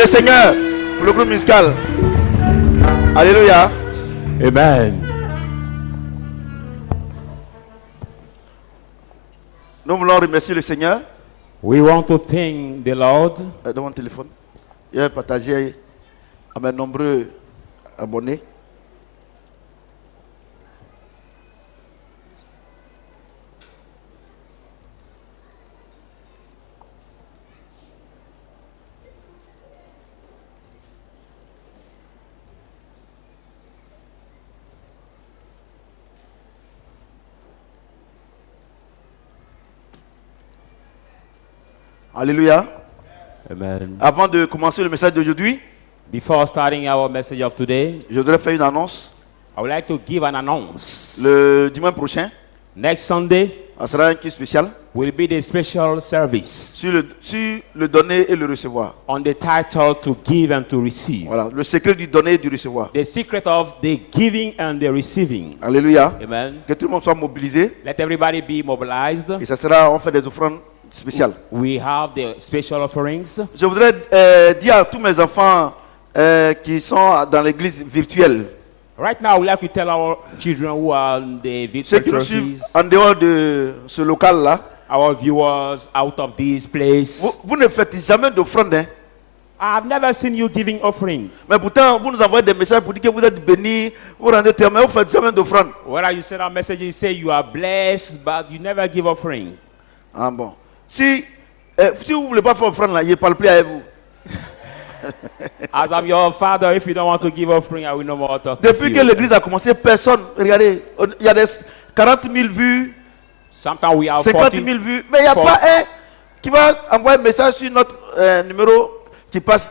le Seigneur pour le groupe musical. Alléluia. Amen. Nous voulons remercier le Seigneur. We want to thank the Lord. Dans mon téléphone. Il a partagé à mes nombreux abonnés. Alléluia. Amen. Avant de commencer le message d'aujourd'hui, Before starting our message of today, je voudrais faire une annonce. I would like to give an announce. Le dimanche prochain, Next Sunday ça sera un culte spécial will be the special service sur le donner et le recevoir. on the title to give and to receive. Voilà, le secret du donner et du recevoir. The secret of the giving and the receiving. Alléluia. Amen. Que tout le monde soit mobilisé. Let everybody be mobilized. Et ça sera, on fait des offrandes spéciales. We have the special offerings. Je voudrais dire à tous mes enfants qui sont dans l'église virtuelle, Right now, we like to tell our children who are in the ceux virtual qui nous suivent churches, en dehors de ce local-là, our viewers out of this place. vous ne faites jamais d'offrande. Hein. I've never seen you giving offering. Mais pourtant, vous nous envoyez des messages pour dire que vous êtes bénis, vous rendez terme, mais vous ne faites jamais d'offrande. Whether you send a message and say you are blessed, but you never give offering. Ah bon. Si vous ne voulez pas faire offrande, là, je ne parle plus avec vous. As I'm your father, if you don't want to give offering, I will no more talk to Depuis que you. l'église a commencé, personne, regardez, il y a des 40 000 vues, Sometimes we have 50 000 vues, mais il n'y a pas un qui va envoyer un message sur notre numéro qui passe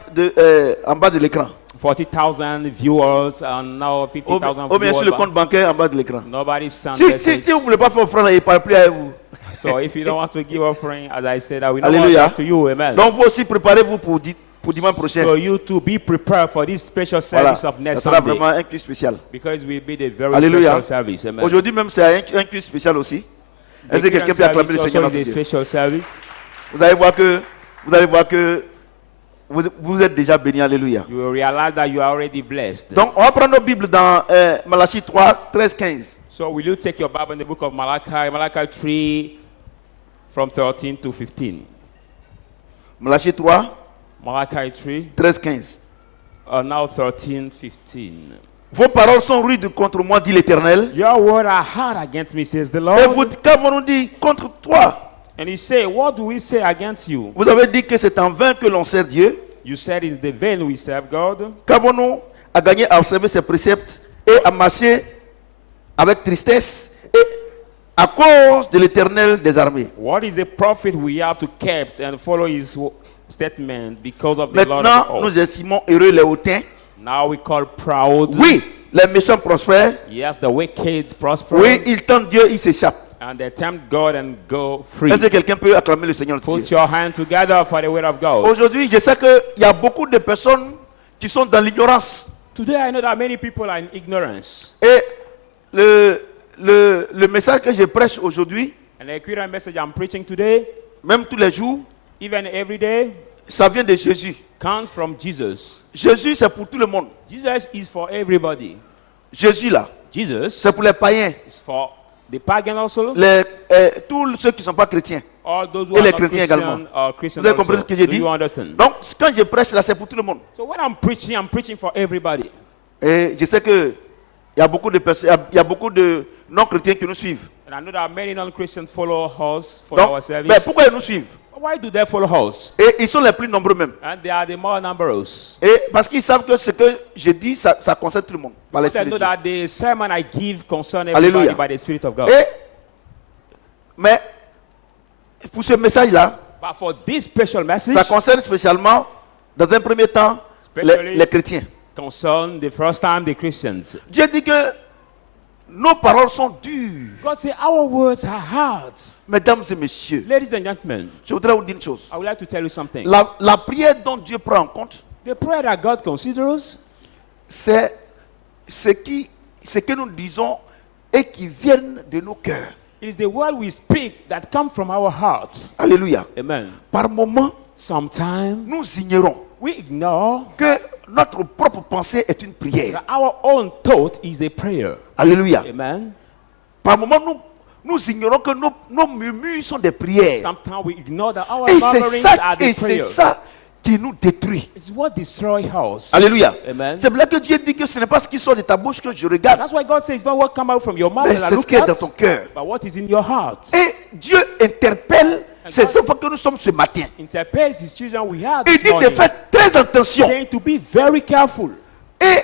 en bas de l'écran. 40,000 viewers and now 50,000 Ou bien sur le viewers. compte bancaire en bas de l'écran. Nobody sent Si message. vous ne voulez pas faire offrande, il ne parle plus avec vous. So if you don't want to give offering, as I said, I will not Alléluia. talk to you. Amen. Donc vous aussi, préparez-vous pour dimanche prochain. So you to be prepared for this special Voilà. service of Ça next sera Sunday. vraiment un culte spécial. Because we be the very Alléluia. special service. Amen. Aujourd'hui même, c'est un culte spécial aussi. The Est-ce que quelqu'un peut acclamer le service Seigneur also notre is a Dieu? special service. Vous allez voir que vous êtes déjà bénis. Alléluia. You will realize that you are already blessed. Donc, on va prendre nos Bibles dans Malachie 3, 13, 15. So will you take your Bible in the book of Malachi 3 from 13 to 15. Malachie 3, Malachi 3, 13, 15. now 13, 15. Vos paroles sont rudes contre moi, dit l'Éternel. Your word are hard against me, says the Et Lord. qu'avons-nous dit contre toi? And he say, what do we say against you? Vous avez dit que c'est en vain que l'on sert Dieu. You said it's the vain we serve God. Qu'avons-nous à gagner à observer ses préceptes et à marcher avec tristesse et à cause de l'Éternel des armées? What is the profit we have to keep and follow his statement because of the Lord Maintenant, of all? nous estimons heureux les hautains. Now we call proud. Oui, les méchants prospèrent. Yes, the wicked prosper. Oui, ils tentent Dieu, ils s'échappent. And they tempt God and go free. Est-ce que quelqu'un peut acclamer le Seigneur notre Put Dieu? your hand together for the word of God. Aujourd'hui, je sais qu'il y a beaucoup de personnes qui sont dans l'ignorance. Today I know that many people are in ignorance. Et le message que je prêche aujourd'hui, And the current message I'm preaching today, même tous les jours, even every day, ça vient de Jésus. comes from Jesus. Jésus, c'est pour tout le monde. Jesus is for everybody. Jésus, là, Jesus c'est pour les païens, is for the pagan also, tous ceux qui ne sont pas chrétiens. all those who Et are les not chrétiens Christian également. or Christians Vous avez compris also. ce que j'ai Do dit? you understand? Donc, quand je prêche là, c'est pour tout le monde. So when I'm preaching for everybody. Et je sais qu'il y a beaucoup de personnes, il y a beaucoup de non-chrétiens qui nous suivent. And I know that many non-Christians follow us for our Donc, service. mais pourquoi ils nous suivent? Why do they follow us? Et ils sont les plus nombreux même. And they are the more numerous. Et parce qu'ils savent que ce que je dis, ça concerne tout le monde. Par Because I l'Esprit de know Dieu. that the sermon I give concern everybody Alléluia. by the Spirit of God. Mais pour ce message-là, But for this special message, ça concerne spécialement, dans un premier temps, les chrétiens. concern the first time the Christians. Dieu dit que nos paroles sont dures. God said our words are hard. Mesdames et messieurs, Ladies and gentlemen, je voudrais vous dire une chose. I would like to tell you something. La prière dont Dieu prend en compte, The prayer that God considers c'est ce que nous disons et qui viennent de nos cœurs. is the word we speak that come from our heart. Alléluia. Amen. Par moments, Sometimes nous ignorons we ignore que notre propre pensée est une prière. that our own thought is a prayer. Alléluia. Amen. Par moments, nous ignorons que nos murmures sont des prières. Sometimes we ignore that our Et c'est murmurings ça, are the prayers. qui nous détruit. It's what destroys us. Alléluia. Amen. C'est là que Dieu dit que ce n'est pas ce qui sort de ta bouche que je regarde, That's why God says it's not what comes out from your mouth mais that I c'est ce look qui est at, dans ton cœur. but what is in your heart. Et Dieu interpelle ces enfants que nous sommes ce matin. Interpels his children we have Il this dit de morning, faire très attention. saying to be very careful. Et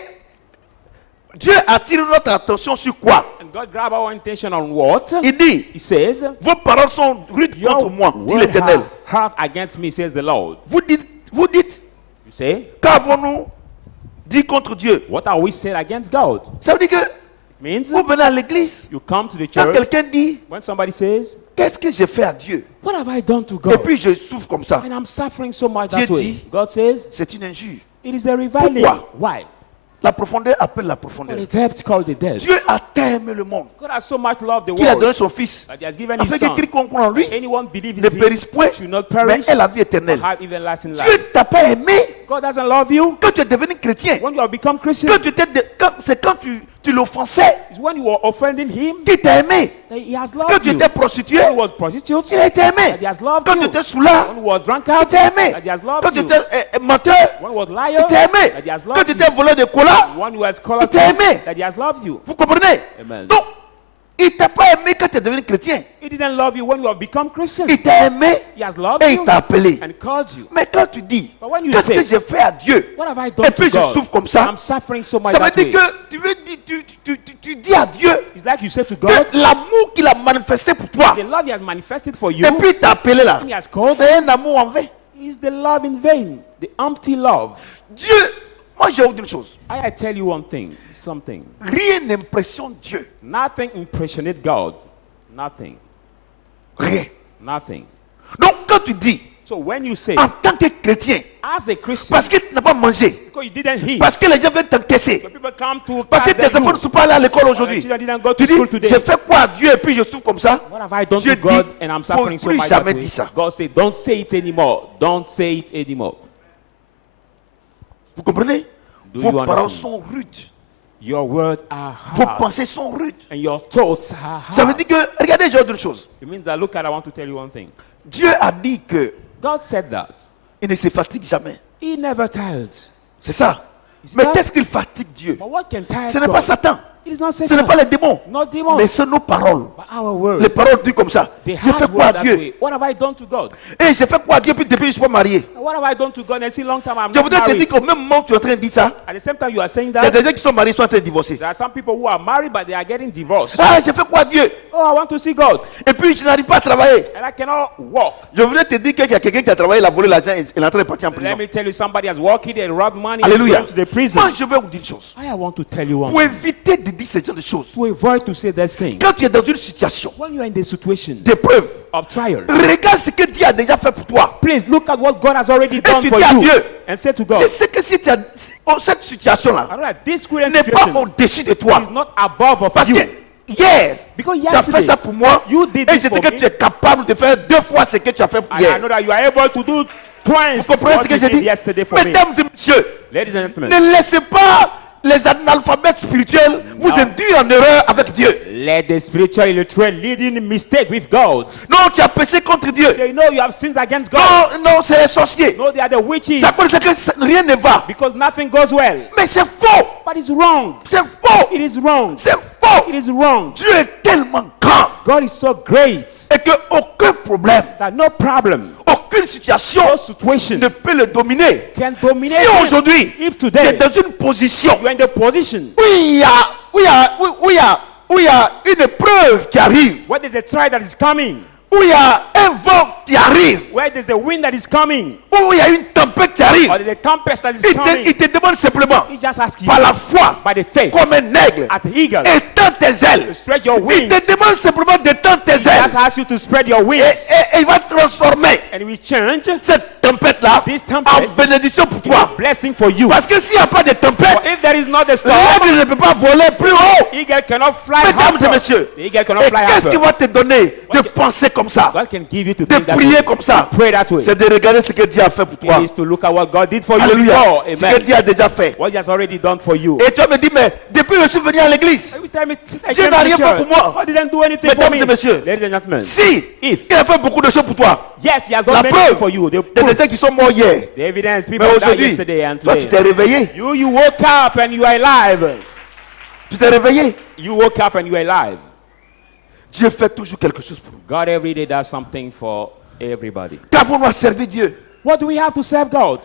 Dieu attire notre attention sur quoi? And God grab our attention on what? Il dit, He says, vos paroles sont rudes your contre moi, dit word l'Éternel. heart against me, says the Lord. Vous dites, You say, qu'avons-nous dit contre Dieu? what are we saying against God? Ça veut dire que Means vous venez à l'église, you come to the quand church, quelqu'un dit, when somebody says, qu'est-ce que j'ai fait à Dieu? what have I done to Et God? puis je souffre comme ça. And I'm suffering so much Dieu that way. dit, God says, c'est une injure. it is a reviling. Pourquoi? Why? La profondeur appelle la For profondeur. the depth called the dead. Dieu a tant aimé le monde God has so much loved the qu'il a donné world son Fils, that he has given his afin que son. quiconque croit en lui Anyone believe ne in him périsse point, should not mais perish, ait la vie éternelle. have everlasting Dieu life. t'a pas aimé God doesn't love you quand tu es devenu chrétien. when you have become Christian. C'est quand tu l'offensais It's when you were offending him qu'il t'a aimé. that he has Quand loved tu you. étais prostitué, When he was prostitute, il a été aimé. that he has loved Quand tu you. étais soulard, When he was drunk il out, t'a aimé. that he has Quand loved tu you. étais menteur, When he was il liar, t'a aimé. that he has Quand loved tu you. étais voleur de cola, When he was il called, t'a aimé. that he has loved you. Vous comprenez? Amen. Donc, il t'a pas aimé quand tu es devenu chrétien. He didn't love you when you have become Christian. Il t'a aimé He has loved et you il t'a appelé. and called you. Mais quand tu dis, But when you qu'est-ce que say, j'ai fait à Dieu? what have I Et done puis to je God? souffre comme ça. I'm suffering so much Ça veut that dire way. que tu dis à Dieu It's like you say to que God, l'amour qu'il a manifesté pour toi, the love he has manifested for you et puis il t'a appelé là, He has called c'est un amour en vain. is the love in vain, the empty love. Dieu, moi j'ai une chose, I tell you one thing, something. rien n'impressionne Dieu. Nothing impressionates God. Nothing. Rien. Nothing. Donc quand tu dis, So when you say, en tant que chrétien, as a Christian, parce que tu n'as pas mangé, because you didn't hear, parce que les gens veulent t'encaisser, when people come to parce que pass tes enfants ne sont pas allés à l'école the aujourd'hui, children didn't go tu to school dis, today. j'ai fait quoi à Dieu et puis je souffre comme ça? What have I done Dieu to God dit, and I'm faut suffering so plus much that jamais way? dire ça. God said, don't say it anymore. Don't say it anymore. Vous comprenez? Do Vos you paroles understand? sont rudes, Your words are vos hard pensées sont rudes. and your thoughts are hard. Ça veut dire que, regardez, j'ai autre chose. It means that, look at, I want to tell you one thing. Dieu a dit que God said that. il ne se fatigue jamais. He never tired. C'est ça. Is Mais that- qu'est-ce qu'il fatigue Dieu? But what can tire Ce n'est God? pas Satan, It is not ce Satan. n'est pas les démons, Not demons. mais c'est nos paroles. But our word. Les paroles disent comme ça. They J'ai fait have quoi à word that Dieu? way. What have I done to God? Et j'ai fait quoi à Dieu depuis que je ne suis pas marié? And what have I done to God? And see, long time I'm Je not voudrais te dire married. qu'au même moment que tu es en train de dire ça, At the same time, you are saying il y a that des gens qui sont mariés qui sont en train de divorcer. there are some people who are married, but they are getting divorced. Ah, j'ai fait quoi à Dieu? Oh, I want to see God, Et puis je n'arrive pas à travailler. and I cannot walk. Je voudrais te dire qu'il y a quelqu'un qui a travaillé, il a volé l'argent et il est en train de partir en Let prison. me tell you, somebody has walked in and robbed money Alléluia. and gone to the prison. Moi, je vais vous dire une chose. I want to tell you one Pour thing. éviter de dire ce genre de choses, To avoid to say this thing. quand tu es dans une situation When you are in the situation d'épreuve, of trial, regarde ce que Dieu a déjà fait pour toi. please look at what God has already done tu for dis à you Dieu, and say to God, Je sais que si tu as cette situation-là I know that this current n'est pas situation au-dessus de toi, is not above of parce you. que hier, Because tu as fait yesterday, ça pour moi, you did et this je sais for que me. tu es capable de faire 2 fois ce que tu as fait And I hier. know that you are able to do twice Vous comprenez what ce que you je did dis? yesterday for me. Mesdames et messieurs, Ladies and gentlemen, ne laissez pas les analphabètes spirituels vous Non. induire en erreur avec Dieu. let the spiritual illiterate lead in mistake with God. Non, tu as péché contre Dieu. Say, no, you have sinned against God. Non, c'est les sorciers. No, they are the witches. Ça veut dire que rien ne va. Because nothing goes well. Mais c'est faux. But it's wrong. C'est faux. It is wrong. C'est faux. It is wrong. Dieu est tellement grand God is so great et qu'aucun problème, that no problem, aucune situation no situation ne peut le dominer. can dominate Si him. aujourd'hui, If tu es today dans une position you are in the position où il y a une épreuve qui arrive, where there's a trial that is coming, où il y a un vent qui arrive, where there's a wind that is coming, où il y a une tempête qui arrive, or there's a tempest that is il coming, te demande simplement, he just asks you par la foi, by the faith comme un aigle, at the eagle étends tes ailes. to spread your Il wings. te demande simplement d'étendre tes He just ailes. asks you to spread your Et, wings, et il va transformer and we change cette tempête-là This en tempest bénédiction pour toi. blessing for you. Parce que s'il n'y a pas de For tempête, if there is not a storm, l'aigle ne peut pas voler plus haut. eagle cannot fly Mesdames et higher. messieurs, The eagle cannot et fly qu'est-ce qui higher. va te donner de What- penser comme ça, God can give you to de think that that prier way. comme ça, Pray that way. c'est de regarder ce que Dieu a fait pour toi. It is to look at what God did for you Alléluia. before. Ce que Amen. Dieu a déjà fait. What He has already done for you. Et tu vas me dire, mais depuis que je suis venu à l'église, Every time I Dieu came n'a to rien fait church, pour moi. God didn't do anything for Mesdames me. et messieurs, Ladies and gentlemen, si if il a fait beaucoup de choses pour toi, yes, He has done la many things preuve, for you. The il y a des proof, gens qui sont morts hier. the evidence, people Mais died aujourd'hui, yesterday and toi tu t'es today. réveillé. You woke up and you are alive. Tu t'es réveillé. You woke up and you are alive. Dieu fait toujours quelque chose pour nous. God every day does something for everybody. Qu'avons-nous à servir Dieu? What do we have to serve God?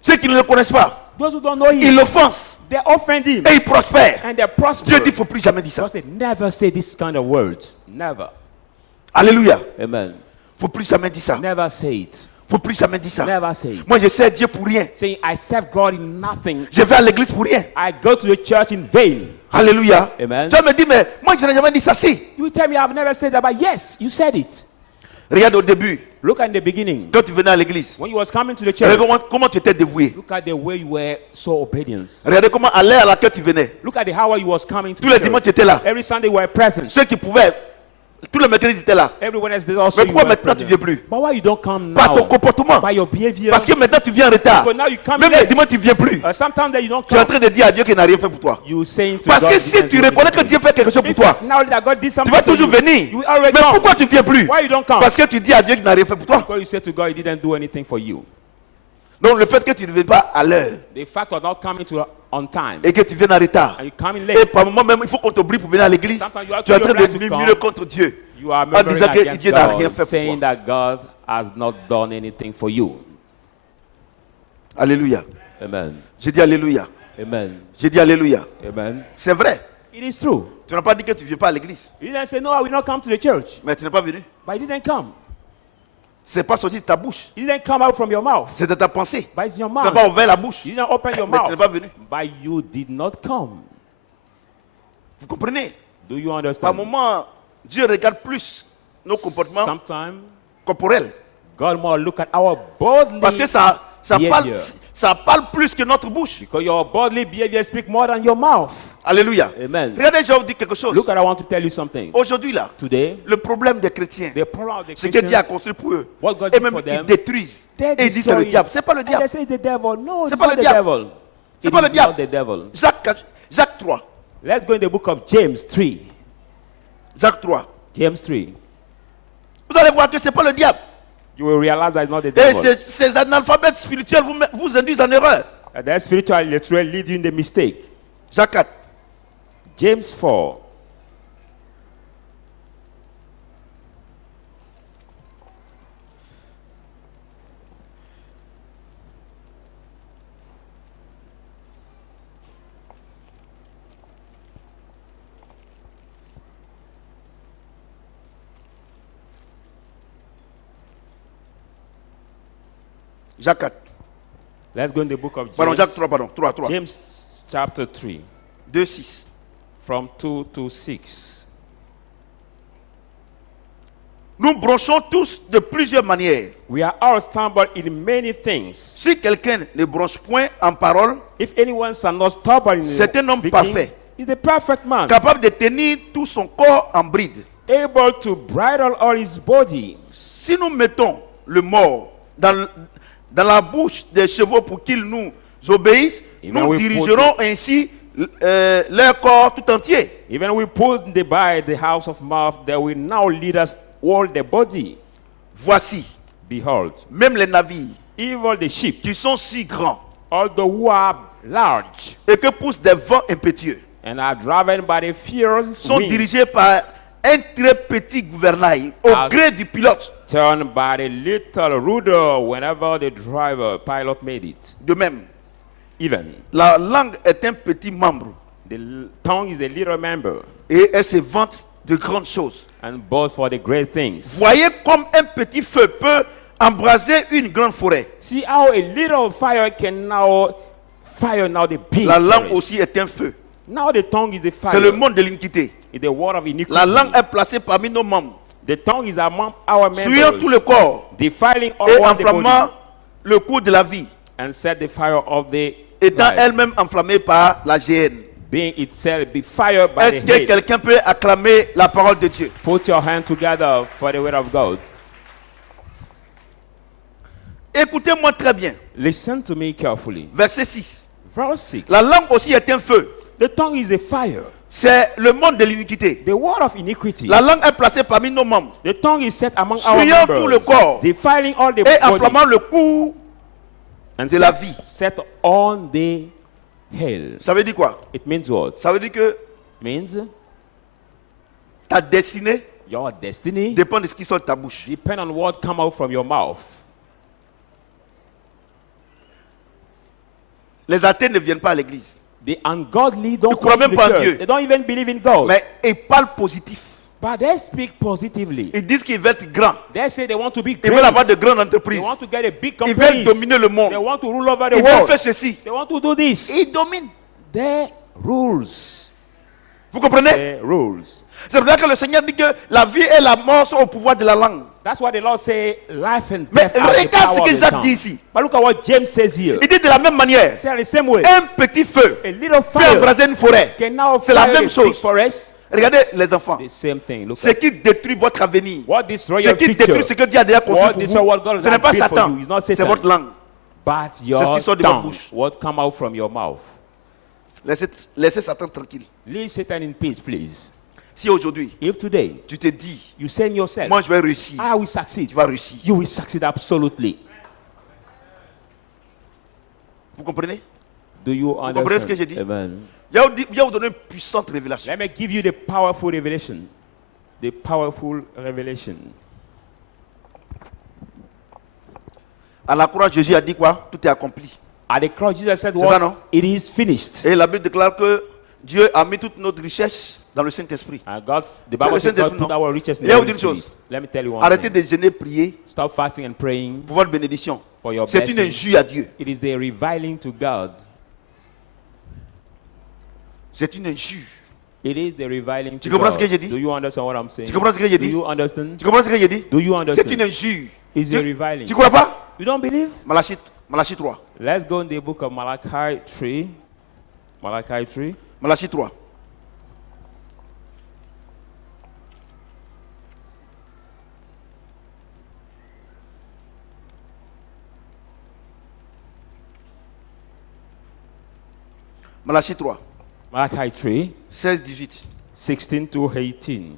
Ceux qui ne le connaissent pas, Those who don't know ils Him, l'offensent they offend Him et ils prospèrent. and they prosper. Dieu dit, il ne faut plus jamais dire ça. God said, never say this kind of words. Never. Alléluia. Amen. Il ne faut plus jamais dire ça. Il Never say it. ne faut plus jamais dire ça. Never say it. Moi, je sers Dieu pour rien. Saying, I serve God in nothing. Je vais à l'église pour rien. I go to the church in vain. Alléluia. Amen. Tu vas me dire, mais moi, je n'ai jamais dit ça. Si. You tell me I've never said that, but yes, you said it. Regarde au début, Look at the beginning. quand tu venais à l'église. When you was coming to the church, Regarde comment tu étais dévoué. look at the way you were so obedient. Regardez comment à l'heure à laquelle tu venais. Look at the how you was coming to Tous les the dimanches, church. tu étais là. Every Sunday you were present. Ceux qui pouvaient, tous les mercredis, ils étaient là. Everyone else did also. Mais You pourquoi were maintenant tu present. viens plus? But why you don't come Par ton now? comportement. By your behavior. Parce que maintenant tu viens en retard. Because now you come Même late. les dimanches, tu viens plus. Sometimes that you don't Tu es en come. train de dire à Dieu qu'il n'a rien fait pour toi. You saying to Parce God, que "You si didn't tu do reconnais anything que Dieu for fait quelque chose me." pour toi, Now that God did tu something vas for toujours you, venir. you will already Mais come. pourquoi tu ne viens plus? Why you don't come? Parce que tu dis à Dieu qu'il n'a rien fait pour toi. Because you say to God, He didn't do anything for you. Donc le fait que tu ne viennes pas à l'heure The fact of not coming to on time et que tu viennes en retard. and you coming Et late, par moment même, il faut qu'on t'oblige pour venir à l'église. Sometimes you have Tu es en to train be obliged de to murmurer come. contre Dieu. you are En murmuring disant que against Dieu n'a rien God, fait pour saying toi. that God has not done anything for you. Alléluia. Amen. J'ai dit Alléluia. Amen. J'ai dit Alléluia. Amen. C'est vrai. It is true. Tu n'as pas dit que tu ne viens pas à l'église. You didn't say, no, I will not come to the church. Mais tu n'es pas venu. But you didn't come. C'est pas sorti de ta bouche. It didn't come out from your mouth. C'est de ta pensée. But it's in your Tu n'as pas mouth. ouvert la bouche. You didn't open your Mais tu n'es mouth. pas venu. But you did not come. Vous comprenez? Do you Par understand? moment, Dieu regarde plus nos comportements Sometimes corporels. God more look at our bodily Parce que ça behavior. parle plus que notre bouche. Because your bodily behavior speak more than your mouth. Alléluia. Amen. Regardez, je vais vous dire quelque chose. Look at, I want to tell you something. Aujourd'hui, là, Today, le problème des chrétiens, the problem of the c'est que Dieu a Christians, construit pour eux. what God Et did même for ils them, détruisent. they Et ils disent c'est le destroy diable. it. C'est pas le And diable. they say it's the devil. No, C'est it's pas not le the diable. devil. C'est It pas le is diable. not the devil. Jacques 3. Let's go in the book of James 3. Jacques 3. James 3. Vous allez voir que c'est pas le diable. You will realize that it's not the Et devil. ces analphabètes spirituels vous induisent en erreur. And that spiritual literally lead you in the mistake. Jacques 4. James 4. Jacques 4. Let's go in the book of Pardon, James. Jacques 3, pardon. 3, 3. James chapter 3, 2, 6. from 2 to 6. Nous bronchons tous de plusieurs manières. We are all stumbled in many things. Si quelqu'un ne bronche point en parole, If anyone shall not stumble in c'est un homme speaking, parfait, he's a perfect man, capable de tenir tout son corps en bride. able to bridle all his body. Si nous mettons le mort dans la bouche des chevaux pour qu'ils nous obéissent, Even nous we dirigerons ainsi leur corps tout entier. Even we put the by the house of mouth, that will now lead us all the body. Voici, Behold, même les navires even the sheep, qui sont si grands although who are large et que poussent des vents impétueux, and are driven by the fierce sont wind, dirigés par un très petit gouvernail au Ah. gré du pilote. turned by the little rudder whenever the driver pilot made it. De même, Even la langue est un petit membre the tongue is a little member, et elle se vante de grandes choses. and both for the great things. Voyez comme un petit feu peut embraser une grande forêt. See how a little fire can now fire now the big La langue forest. aussi est un feu. Now the tongue is a fire. C'est le monde de l'iniquité. It's the word of iniquity. La langue est placée parmi nos membres, The tongue is among our souillant tout members, le corps defiling all et the body, enflammant le cours de la vie, and set the fire of the étant life, elle-même enflammée par la géhenne. being itself be fired by Est-ce the que hate. quelqu'un peut acclamer la parole de Dieu? Put your hand together for the word of God. Écoutez-moi très bien. Listen to me carefully. Verset 6. Verse 6. La langue aussi est un feu. The tongue is a fire. C'est le monde de l'iniquité. The word of iniquity. La langue est placée parmi nos membres, The tongue is set among our souillant tout le members, corps defiling all the et body, enflammant le cours and de la vie. set on the hell. Ça veut dire quoi? It means what? Ça veut dire que Means ta destinée your destiny dépend de ce qui sort de ta bouche. depend on what come out from your mouth. Les athées ne viennent pas à l'église, The ungodly don't Ils croient come to même the pas en church. Dieu. They don't even believe in God. mais ils parlent positif. But they speak positively. Ils disent qu'ils veulent être grands. They say they want to be Ils great. veulent avoir de grandes They entreprises. want to get a big Ils veulent company. dominer le They monde. want to rule over the Ils veulent world. faire ceci. They want to do this. Ils dominent. Their rules. Vous comprenez? Their rules. C'est pour ça que le Seigneur dit que la vie et la mort sont au pouvoir de la langue. That's why the Lord say life and Mais death are the regarde power ce of que the Jacques tongue. dit ici. But look at what James says here. Il dit de la même manière, Say the same way. un petit feu A little peut fire embraser une forêt. can now C'est la fire même a chose. big forest. Regardez les enfants. The same thing. Look Ce at qui détruit votre avenir, what destroy ce your qui future. détruit ce que Dieu a déjà construit What pour destroy what God vous, has ce n'est pas built for Satan, you. It's not c'est Satan. votre langue. But C'est ce your qui sort de votre tongue, bouche. what come out from your mouth. Laissez Satan tranquille. Leave Satan in peace, please. Si aujourd'hui, If today tu te dis, you say in yourself, moi je vais réussir, I will succeed, tu vas réussir. you will succeed absolutely. Vous comprenez? Do you comprenez understand? ce que j'ai dit? Amen. Je vais vous donner une puissante révélation. Let me give you the powerful revelation. The powerful revelation. À la croix, Jésus a dit quoi? Tout est accompli. At the cross, Jesus said, ça, non? "What? It is finished." Et la Bible déclare que Dieu a mis toute notre richesse dans le Saint-Esprit. And God, the le Bible says God Saint-Esprit, put non? our riches in Il y a the une Holy chose. Spirit. Let me tell you one Arrêtez thing. de jeûner, prier Stop fasting and praying pour votre bénédiction. for your C'est une blessing. injure à Dieu. It is a reviling to God. C'est une injure. It is the reviling to Tu comprends God. ce que j'ai dit? Do you understand what I'm saying? Tu comprends ce que j'ai Do dit? you understand? Tu comprends ce que j'ai dit? Do you C'est understand? une injure. It's a reviling. Tu crois pas? You don't believe? Malachie 3. Let's go in the book of Malachi 3. Malachi 3. Malachie 3. Malachie 3. Malachi 3, 16-18. 16 to 18.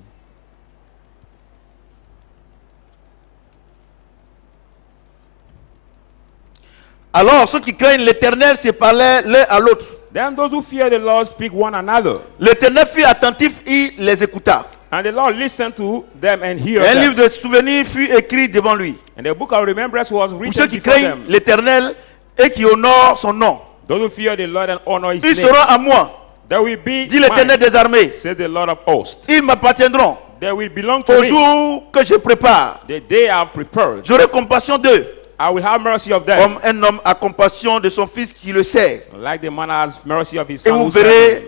Alors ceux qui craignent l'Éternel se parlaient l'un à l'autre. Then those who fear the Lord speak one another. L'Éternel fut attentif, il les écouta. And the Lord listened to them and heard Un them. livre de souvenirs fut écrit devant lui. And the book of remembrance was Pour written ceux qui before craignent them. l'Éternel et qui honorent son nom. Those who fear the Lord and honor his Ils name. seront à moi, They will be dit l'Éternel mine, des armées. says the Lord of hosts. Ils m'appartiendront. They will belong to Au me. jour que je prépare, The day I have prepared. j'aurai compassion d'eux. I will have mercy of them. Comme un homme a compassion de son fils qui le sait. Like the man has mercy of his Et son. vous who served verrez him.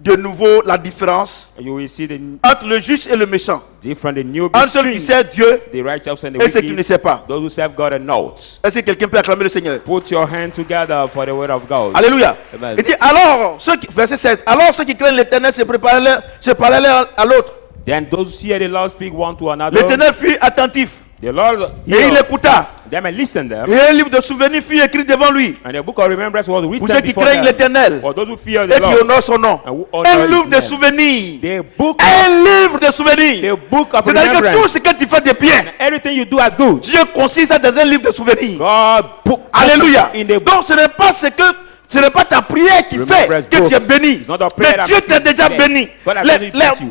de nouveau la différence You will see the entre le juste et le méchant. different, the new Entre ceux qui between savent Dieu the righteous and the et ceux qui ne wicked. savent pas. Those who serve God and not. Est-ce que quelqu'un peut acclamer le Seigneur? Put your hands together for the word of God. Alléluia. Amen. Il dit alors, verset 16, alors ceux qui craignent l'Éternel se parlaient l'un à l'autre. Then those who hear the Lord speak one to another. L'Éternel fut attentif The Lord et il heard écouta. them and listened them. Et un livre de souvenirs fut écrit devant lui. And the book of remembrance was Pour written ceux qui before craignent them. l'Éternel For those who fear et the qui Lord. honorent son nom. And who honor Un his livre de name. souvenirs. The book, Un livre de souvenirs. the book of C'est-à-dire que tout remembrance. ce que tu fais de bien, Everything you do as good. Dieu consiste dans un livre de souvenirs. God put Alléluia. in the book. Donc ce n'est pas ta prière qui fait Remembrance que tu es books. béni. It's not your prayer Mais that Dieu makes t'a you déjà blessed. béni. God has Les, already blessed you.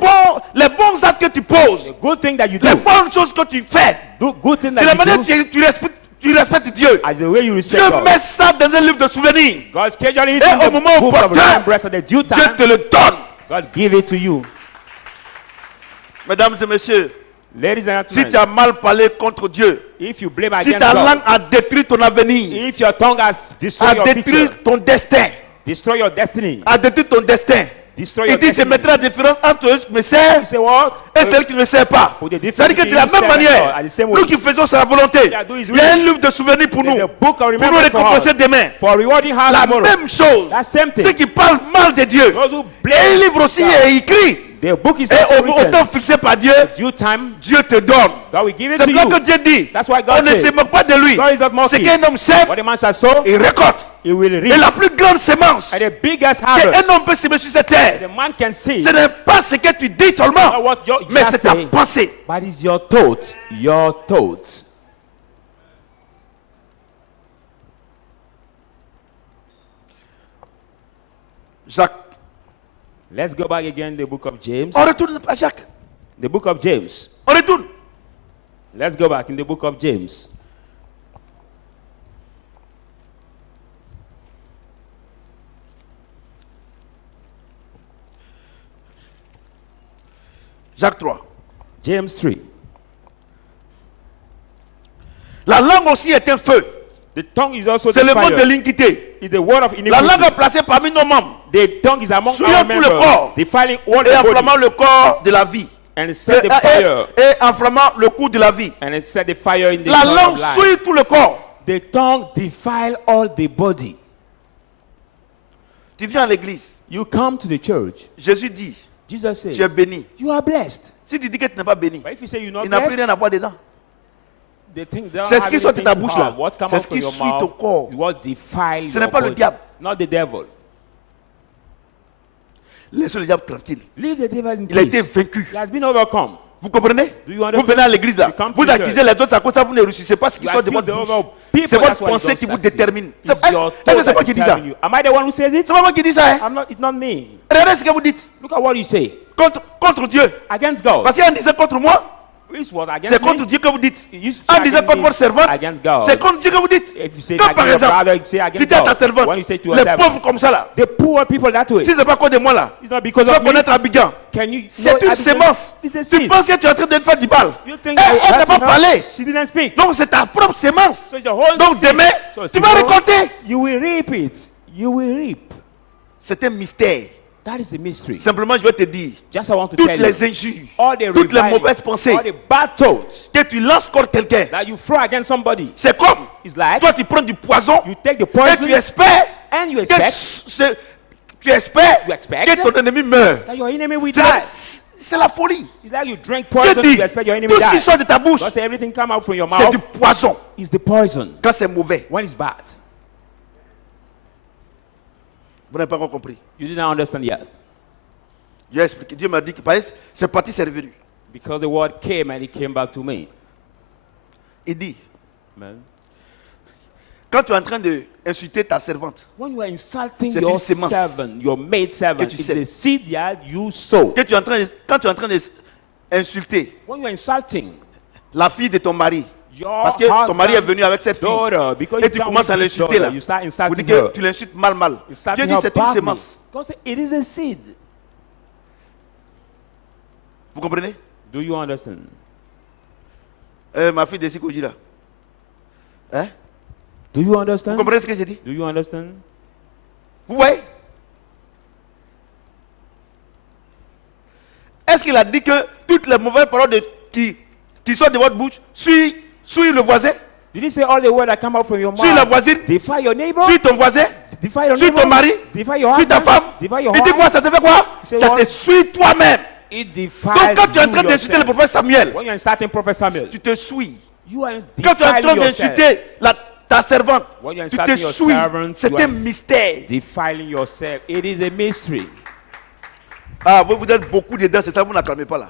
les bons actes que tu poses, The good thing that you les do. bonnes choses que tu fais, Do good thing de la that manière you que do. tu respectes Dieu. As the way you Dieu respect God. met ça dans un livre de souvenirs. God schedule it Et in au the moment book of opportun, remembrance at the due Dieu time. te le donne. God give it to you. Mesdames et messieurs, Ladies and si gentlemen, tu as mal parlé contre Dieu, if you blame si against ta God, langue a détruit ton avenir, if your tongue has destroyed a your détruit future, ton destin, destroy your destiny, a détruit ton destin, destroy il your dit je destiny. mettrai la différence entre ceux qui me servent You say what? et celles qui ne me servent pas. With the difference C'est-à-dire que de la between même you serve manière, and God, at the same way. nous qui faisons sa volonté, Yeah, do his il y a un will. livre de souvenirs pour nous, There's a book of pour nous remembrance for récompenser us. demain. For rewarding her La tomorrow. même chose, That same thing. ceux qui parlent mal de Dieu, Those who et un blame livre aussi God. est écrit The book is Et also au temps written. fixé par Dieu, Due time, Dieu te donne. God will give it C'est to pour ça you. que Dieu dit, That's why on God ne se said, moque pas de lui. God is not Ce mocking. qu'un homme sème, What a man shall sow, il récolte. he will Et reap. la plus grande semence And the biggest qu'un harvest, homme peut semer sur cette terre, the man can see, ce n'est pas ce que tu dis not seulement, what you mais just c'est ta say, pensée. but it's your thought. Your thoughts. Jacques. Let's go back again to the book of James. On retourne à Jacques. The book of James. On retourne. Let's go back in the book of James. Jacques 3. James 3. La langue aussi est un feu. The tongue is also C'est the le mot de fire. l'iniquité. It's the word of La langue iniquity. est placée parmi nos membres The tongue is among Souillant our tout le members, corps. et defiling all the enflammant body, le corps de la vie. and it set the fire, Et enflammant le cours de la vie. and it set the fire in the La tongue langue of life. souille tout le corps. The tongue defile all the body. Tu viens à l'église. You come to the church. Jésus dit, Jesus says, tu es béni. you are blessed. Si tu dis que tu n'es pas béni, But if you say you're not il n'a plus blessed, rien à voir dedans. they think they don't C'est ce have qui sort de anything ta to bouche have. là. What comes C'est out ce from qui your suit ton mouth corps. is what defiles Ce n'est your pas le body, diable. not the devil. Laissez le diable tranquille. Leave the devil in Il a été peace. vaincu. He has been overcome. Vous comprenez? Do you Vous understand? venez à l'église là. You come to Vous the accusez church. les autres à cause de ça, vous ne réussissez pas ce qui You sort de accuse votre the bouche. other people, C'est that's votre why you pensée don't qui vous succeed. détermine. It's Est-ce your que thought c'est moi that qui dis ça? determine you. Am I the one who says it? C'est pas moi qui dis ça. Hein? It's not me. Regardez ce que vous dites. Look at what you say. Contre Dieu. Against God. Parce qu'en disant contre moi, Which was against c'est contre me. Dieu que vous dites. You say En disant against contre me, votre servante, against God. c'est contre Dieu que vous dites. If you say Comme against par your exemple, brother, you say tu against dis à ta God. servante, When you say to les your servant, pauvres comme ça là, the poor people that way. si c'est pas à cause de moi là, It's not because tu vas of me. connaître Abidjan. Can you? C'est know une Abidjan? sémence. It's a Tu seed. penses que tu es en train de faire du bal. You think Elle you n'a help pas her? parlé. She didn't speak. Donc c'est ta propre sémence. So it's your whole Donc seed. demain, So tu vas tomorrow, récolter. You will reap it. You will reap. C'est un mystère. That is the mystery. Simplement, je vais te dire, Just I want to toutes tell you. les injures, All the toutes les reviling, mauvaises pensées all the bad thoughts que tu lances contre quelqu'un, that you throw against somebody, c'est comme it's like toi tu prends du poison you take the et poison tu espères and you que expect tu espères You expect que ton ennemi meurt. that your enemy will C'est la, die. c'est la folie. It's like you drink Dieu poison, dit, you expect your enemy tout ce qui die. sort de ta bouche, God say everything come out from your c'est mouth du poison is the poison quand c'est mauvais. when it's bad. Vous n'avez pas encore compris. You didn't understand yet. Dieu a expliqué. Dieu m'a dit que c'est parti, c'est revenu. Because the word came and it came back to me. Il dit, Amen. quand tu es en train d'insulter ta servante, When you are insulting C'est your une sémence servant, your maid servant, que tu it's sèmes. the seed that you sow. quand tu es en train d'insulter When you are insulting la fille de ton mari, your parce que ton mari est venu avec cette fille, daughter, because et you tu come commences à with this l'insulter là, daughter, you start vous insulting dites que her. tu l'insultes mal. Insulting Dieu dit her c'est une badly. sémence. God said, it is a seed. Vous comprenez? Do you understand? Ma fille de Sikoji là. Hein? Do you Vous understand? comprenez ce que j'ai dit? Do you understand? Vous voyez? Est-ce qu'il a dit que toutes les mauvaises paroles qui sortent de votre bouche, suis le voisin, Did he say all the words that come out from your suis la mouth? voisine, Defy your neighbor? suis ton voisin, Defy your suis neighbor? ton mari, Defy your suis ta husband? femme? Defy your Il dit quoi? wife? Ça te fait quoi? C'est Ça what? te suit toi-même. It Donc defiles quand tu es en train you d'insulter le yourself. prophète Samuel, When you're insulting Prophet Samuel, tu te suis. you are Quand tu es en train defiling yourself. d'insulter ta servante, When you're tu te insulting your suis. servant, C'est you un are mystère. Defiling yourself. It is a mystery. Ah, vous êtes beaucoup dedans, c'est ça, vous n'acclamez pas là.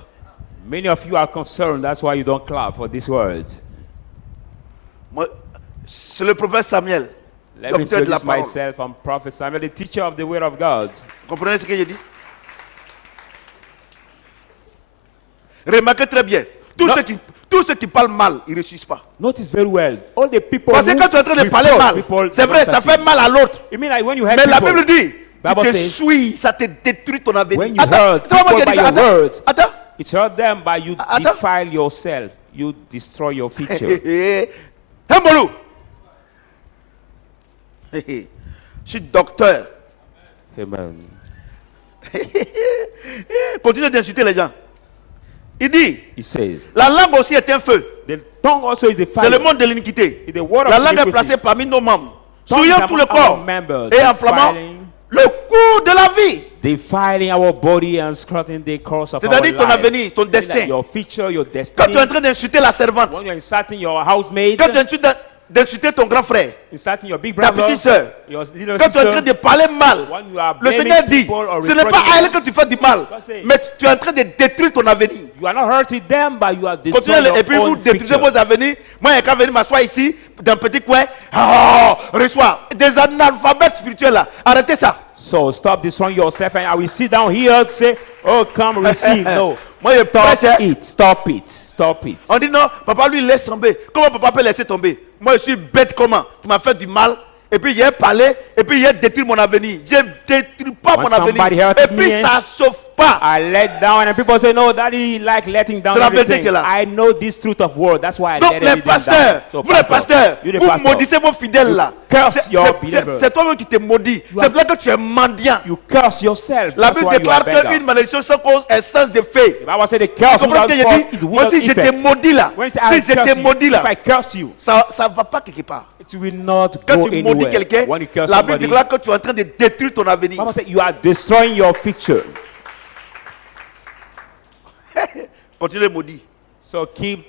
Many of you are concerned. That's why you don't clap for these words. Moi, c'est le prophète Samuel, Let me docteur de la introduce parole. myself. I'm Prophet Samuel, the teacher of the Word of God. Vous comprenez ce que j'ai dit? Remarquez très bien. Tous ceux qui parlent mal, ils ne réussissent pas. Notice very well. All the people Parce que who quand tu es en train de parler report mal, people c'est vrai, don't ça fait succeed. mal à l'autre. You mean like when you hurt Mais la people, Bible dit, tu Bible te says, suis, ça te détruit ton avenir. when you hurt c'est pas moi qui ai people dit by ça. your words, Attends. it's hurt them by you Attends. defile yourself. You destroy your future. Un boulot. Je suis docteur. Amen. Continue d'insulter les gens. Il dit, He says, la langue aussi est un feu. the tongue also is the C'est le fire. monde de l'iniquité. It's the word La of langue est iniquity. placée parmi nos membres, Tongue souillant is tout le among our corps members, et enflammant defiling le cours de la vie. defiling our body and scrutiny the course of our C'est-à-dire ton life. avenir, ton Meaning that destin. your future, your Quand destiny. tu es en train d'insulter la servante, When you're insulting your housemaid, quand tu es en train d'insulter ton grand frère, insulting your big ta brother, petite sœur, your little quand tu es en train sister, de parler mal, when you are le blaming Seigneur dit, people or ce n'est pas reproaching à elle them, que tu fais du mal, God say, mais tu es en train de détruire ton avenir. you are not hurting them, but you are destroying Continuez, your et puis vous own détruisez future. vos avenirs. Moi, il n'y a qu'à venir m'asseoir ici, dans un petit coin. Oh, reçois. Des analphabètes spirituels là. Arrêtez ça. So stop destroying yourself, and I will sit down here to say, "Oh, come receive." No, Moi, je prêche, hein. stop it, stop it, stop it. On dit non, papa lui laisse tomber. Comment papa peut laisser tomber? Moi, je suis bête comment? Tu m'as fait du mal. Et puis j'ai parlé, et puis j'ai détruit mon avenir. Je ne détruis pas When mon avenir. somebody hurt Et puis me, ça ne sauve pas. I let down, and people say, "No, Daddy, like letting down C'est la vérité everything." qui est là. I know this truth of word. That's why I Donc let les everything pasteurs, down. So, vous les pasteurs, you the vous pastor, maudissez vos fidèles là. curse your C'est believers. toi-même qui te maudis. C'est là que tu es mendiant. you curse yourself. La That's Bible why you déclare are beggar. qu'une malédiction sans cause est sans effet. The Bible said the curse Tu comprends ce without que j'ai fault dit? is Moi, without si j'étais effect. maudit là, When you say, I si j'étais curse you, maudit là, if I curse you, ça ne va pas quelque part. it will not Quand go tu maudis anywhere. quelqu'un, When you curse la Bible somebody, déclare que tu es en train de détruire ton avenir. Bible said you are destroying your future. Continuez maudit. So keep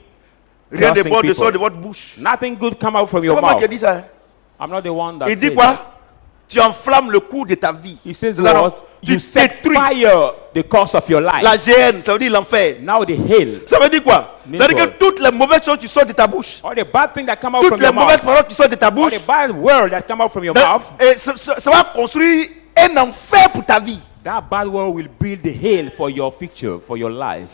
Rien de cursing bon ne people. sort de votre bouche. Nothing good come out from C'est your pas moi mouth. qui ai dit ça. Hein. I'm not the one that Il dit said quoi? that. Tu enflammes le cours de ta vie. He says, C'est-à-dire, Lord, tu you set détruis fire the course of your life. la GN, ça veut dire l'enfer. Now the hell, Ça veut dire quoi? Mean Ça veut dire God. que toutes les mauvaises choses qui sortent de ta bouche, all the bad things that come out toutes from les your mauvaises mouth, paroles qui sortent de ta all bouche, the bad word that come out from your mouth, et ça va construire un enfer pour ta vie. that bad word will build the hell for your future, for your life.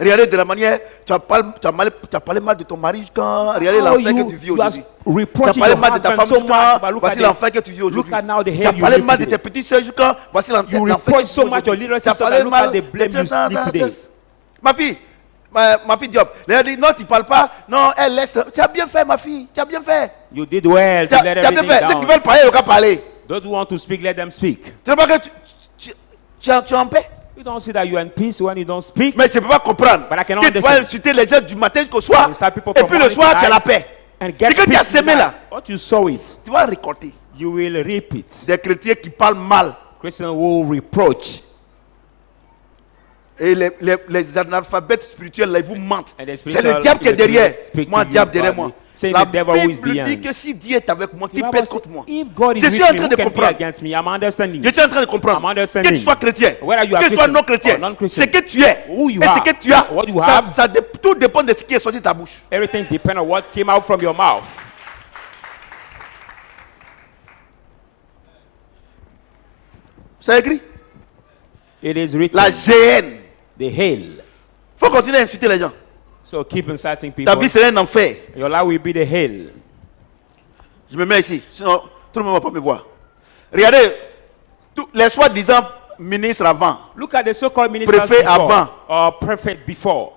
Regardez de la manière, tu as parlé mal de ton mari quand, regardez How l'enfer que tu vis you are aujourd'hui. Tu as reproaching parlé your mal de ta husband femme so much, jusqu'à, but look voici at l'enfer que tu vis aujourd'hui. look at now the Tu hell as you parlé live mal de today. tes petites sœurs jusqu'à, voici l'enfer You que reproach tu so vis much your aujourd'hui. little Tu as sister parlé that look at mal the blame you sleep today. Ma fille, ma fille Diop, elle a dit non, tu ne parles pas, non, elle laisse. Tu as bien fait, ma fille, tu as bien fait. You did well Tu to as let bien everything fait. Ceux qui down. veulent parler, ils vont parler. Those who want to speak, let them speak. Tu ne sais pas que tu es en paix. You don't see that you're in peace when you don't speak. Mais je ne peux pas comprendre. But I cannot Que tu vas understand. insulter les gens du matin jusqu'au soir. Insult people Et from puis le morning soir, to tu as la night paix. And get Ce que tu as peace semé là, What you sow it, tu vas récolter. you will reap it. Des chrétiens qui parlent mal. Christians will reproach. Et les analphabètes spirituels, là, ils vous mentent. And the C'est spiritual le diable qui est people derrière. speak Moi, to le you diable derrière badly. moi. Say La the devil who is Bible dit behind. que si Dieu est avec moi, The qui Bible pète says, contre moi? if God is Je with suis en me, train who de can be comprendre. against me? I'm understanding. Je suis en train de comprendre. I'm understanding. Que tu sois chrétien, Whether you are que tu sois Christian non chrétien, or non-Christian, ce que tu es who you et ce are, que tu as, what you have, tout dépend de ce qui est sorti de ta bouche. Everything depends on what came out from your mouth. C'est écrit. It is written. La GN. The hell. Faut continuer à insulter les gens. So keep inciting Ta people. vie, c'est un enfer. Your life will be the hell. Je me mets ici, sinon tout le monde ne va pas me voir. Regardez, les soi-disant ministres avant, Look at the so-called ministers Préfet before, avant. or prefect before,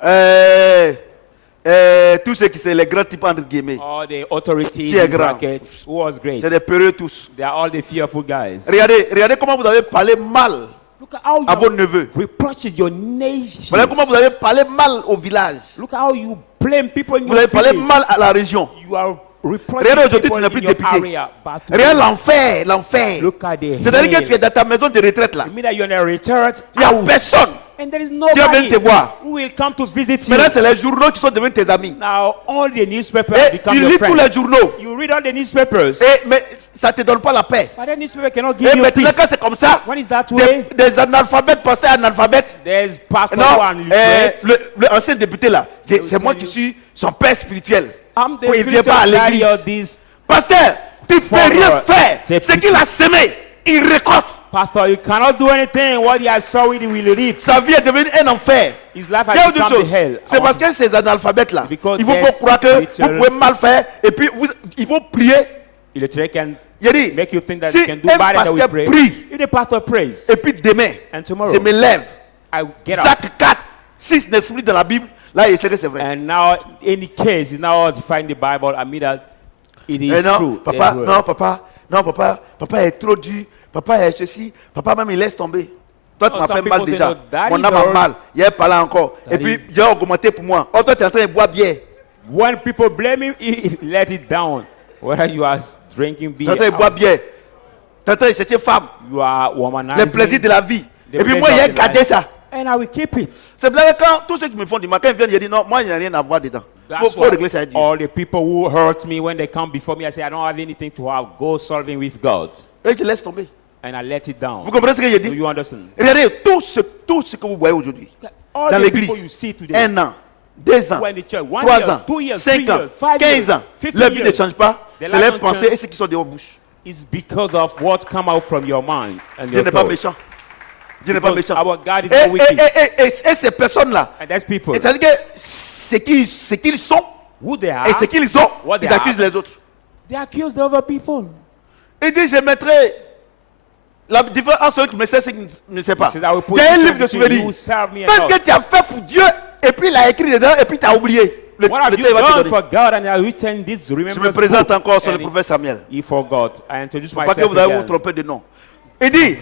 tous ceux qui sont les grands types entre guillemets, or the authorities Qui est in grand? brackets, who was great. c'est des peureux tous. They are all the fearful guys. Regardez comment vous avez parlé mal Look at how à vos you neveux. reproached your nation. Regardez comment vous avez parlé mal au village. Look at how you blame people in Vous your avez parlé village. mal à la région. You are reproaching Regardez, aujourd'hui, people tu n'es in plus your député. area. But Regarde l'enfer, l'enfer. look at the C'est-à-dire que hell. tu es dans ta maison de retraite là. You mean that you're in a retreat Il n'y a house, personne. and there is Dieu vient nobody te voir. who will come to visit you. Maintenant, c'est les journaux qui sont devenus tes amis. Now all the newspapers Et become tu your lis tous friends. les journaux. You read all the newspapers, Mais ça ne te donne pas la paix. but the newspaper cannot give Et you maintenant, peace. quand c'est comme ça, When is that way? des analphabètes, pasteurs analphabètes. There's pastor Non, one literate. le ancien député là, c'est moi qui suis son père spirituel. I'm the Oh, il vient pas à spiritual daddy l'église. of this. Pasteur, tu ne peux Former. rien faire. C'est Ce qu'il a semé, il récolte. Pastor, you cannot do anything. What he has sown, he will reap. Sa vie est devenue un enfer. His life Il y a has autre become chose. the hell. C'est parce que ces analphabètes là, Because ils vous font there's croire que spiritual- vous pouvez mal faire et puis ils vont prier. Illiterate can Il dit, make you think that si you can do un bad and that we pasteur pray. prie If the pastor prays, et puis demain, and tomorrow je me lève. I get up, Jacques 4, 6 n'est dans la Bible, là il sait que c'est vrai. and now any case is now define the Bible. I mean that it is Et non, true. papa, There's non, papa est trop dur, papa est ceci, papa même il laisse tomber. Toi tu Oh, m'as some fait mal people say, déjà, no, that mon is âme a hurt. mal, il est pas là encore. Et That puis is- j'ai augmenté pour moi. Oh toi tu es en train de boire bière, When people blame him, he let it down. Whether you are drinking tu es beer, en train de boire bière. Tu es en train de chercher femme, You are les womanizing. plaisirs de la vie. The Et puis moi, pleasure j'ai of the gardé life. ça. And I will keep it. C'est pour ça que quand tous ceux qui me font du mal, quand ils viennent, ils disent non, moi, il n'y a rien à voir dedans. That's Faut why régler ça avec Dieu. all the people who hurt me when they come before me, I say, I don't have anything to have. Go solving with God. Et je laisse tomber. And I let it down. Vous comprenez ce que j'ai Do dit? you understand? Regardez tout ce que vous voyez aujourd'hui. All Dans the l'église, people you see today, 1 an, 2 ans, who are in the church, 1 3 year, ans, 2 years, 5 3 ans, years, 5 15 ans, years, 15 leur vie ne years. change pas. Their C'est life leurs don't pensées change. et ce qui sont de vos bouches. It's because of what come out from your mind and Dieu your n'est pas thoughts. méchant. Dieu n'est pas Because méchant. our God is Et, not wicked. et ces personnes-là, And that's people. c'est-à-dire que ce qu'ils sont Who they are, et ce qu'ils ont, what they ils accusent are. les autres. They accuse the other people. Il dit, je mettrai la différence entre celui qui me sait et celui qui ne sait pas. He says, I will Il put y a un difference livre de between souvenirs. you, serve me and Qu'est-ce que not. tu as fait pour Dieu et puis il a écrit dedans et puis tu as oublié. What have you temps va te done donner. for God and I written this Je me remembrance présente book? encore sur le And prophète Samuel. he forgot. I introduced Pas que myself vous allez vous again. tromper de nom. Il dit,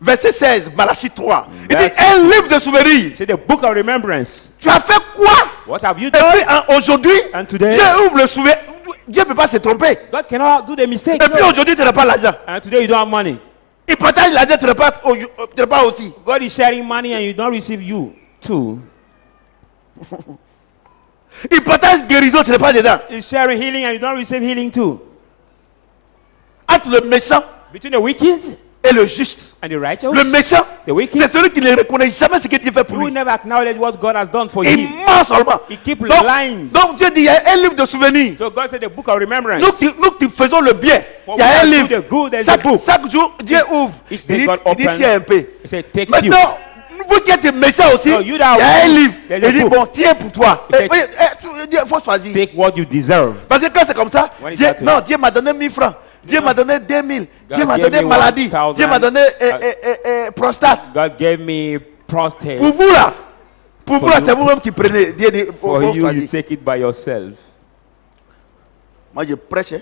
verset 16, Malachie 3. Il dit, That's- un livre de souvenirs. C'est the book of remembrance. Tu as fait quoi? What have you Et done? puis aujourd'hui, And today- Dieu ouvre le souvenir. Dieu ne peut pas se tromper. God cannot do the mistake. Et puis No. aujourd'hui, tu n'as pas l'argent. And today you don't have money. Il partage l'argent, tu n'as pas aussi. God is sharing money and you don't receive you too. Il partage guérison, tu n'es pas dedans. He's sharing healing and you don't receive healing too. Entre le méchant Between the wicked et le juste. and the righteous, Le méchant, the wicked, c'est celui qui ne reconnaît jamais ce que Dieu fait pour you will lui. never acknowledge what God has done for Il him. ment seulement. He keep Donc, lying. donc Dieu dit, il y a un livre de souvenirs. So God said the book of remembrance. Nous qui faisons le bien, For il y a we un that do livre. the good, there's a book. Chaque jour, Dieu ouvre. Il Each day dit, God il dit opens. tiens un peu. He said, take you. Maintenant, vous qui êtes méchants aussi, No, il you y that a un wicked, livre. there's a Il dit, book. bon, tiens pour toi. He said, Il faut choisir. Take what you deserve. Parce que quand c'est comme ça, When it's Dieu, that way. non, Dieu m'a donné 1000 francs. Dieu m'a donné 2000. Dieu m'a gave donné me maladie. 1000. Dieu m'a donné prostate. God gave me prostate. Pour vous là, For c'est you. vous-même qui prenez. Dieu dit, For faut you, choisir. you take it by yourself. Moi, je prêche. Hein.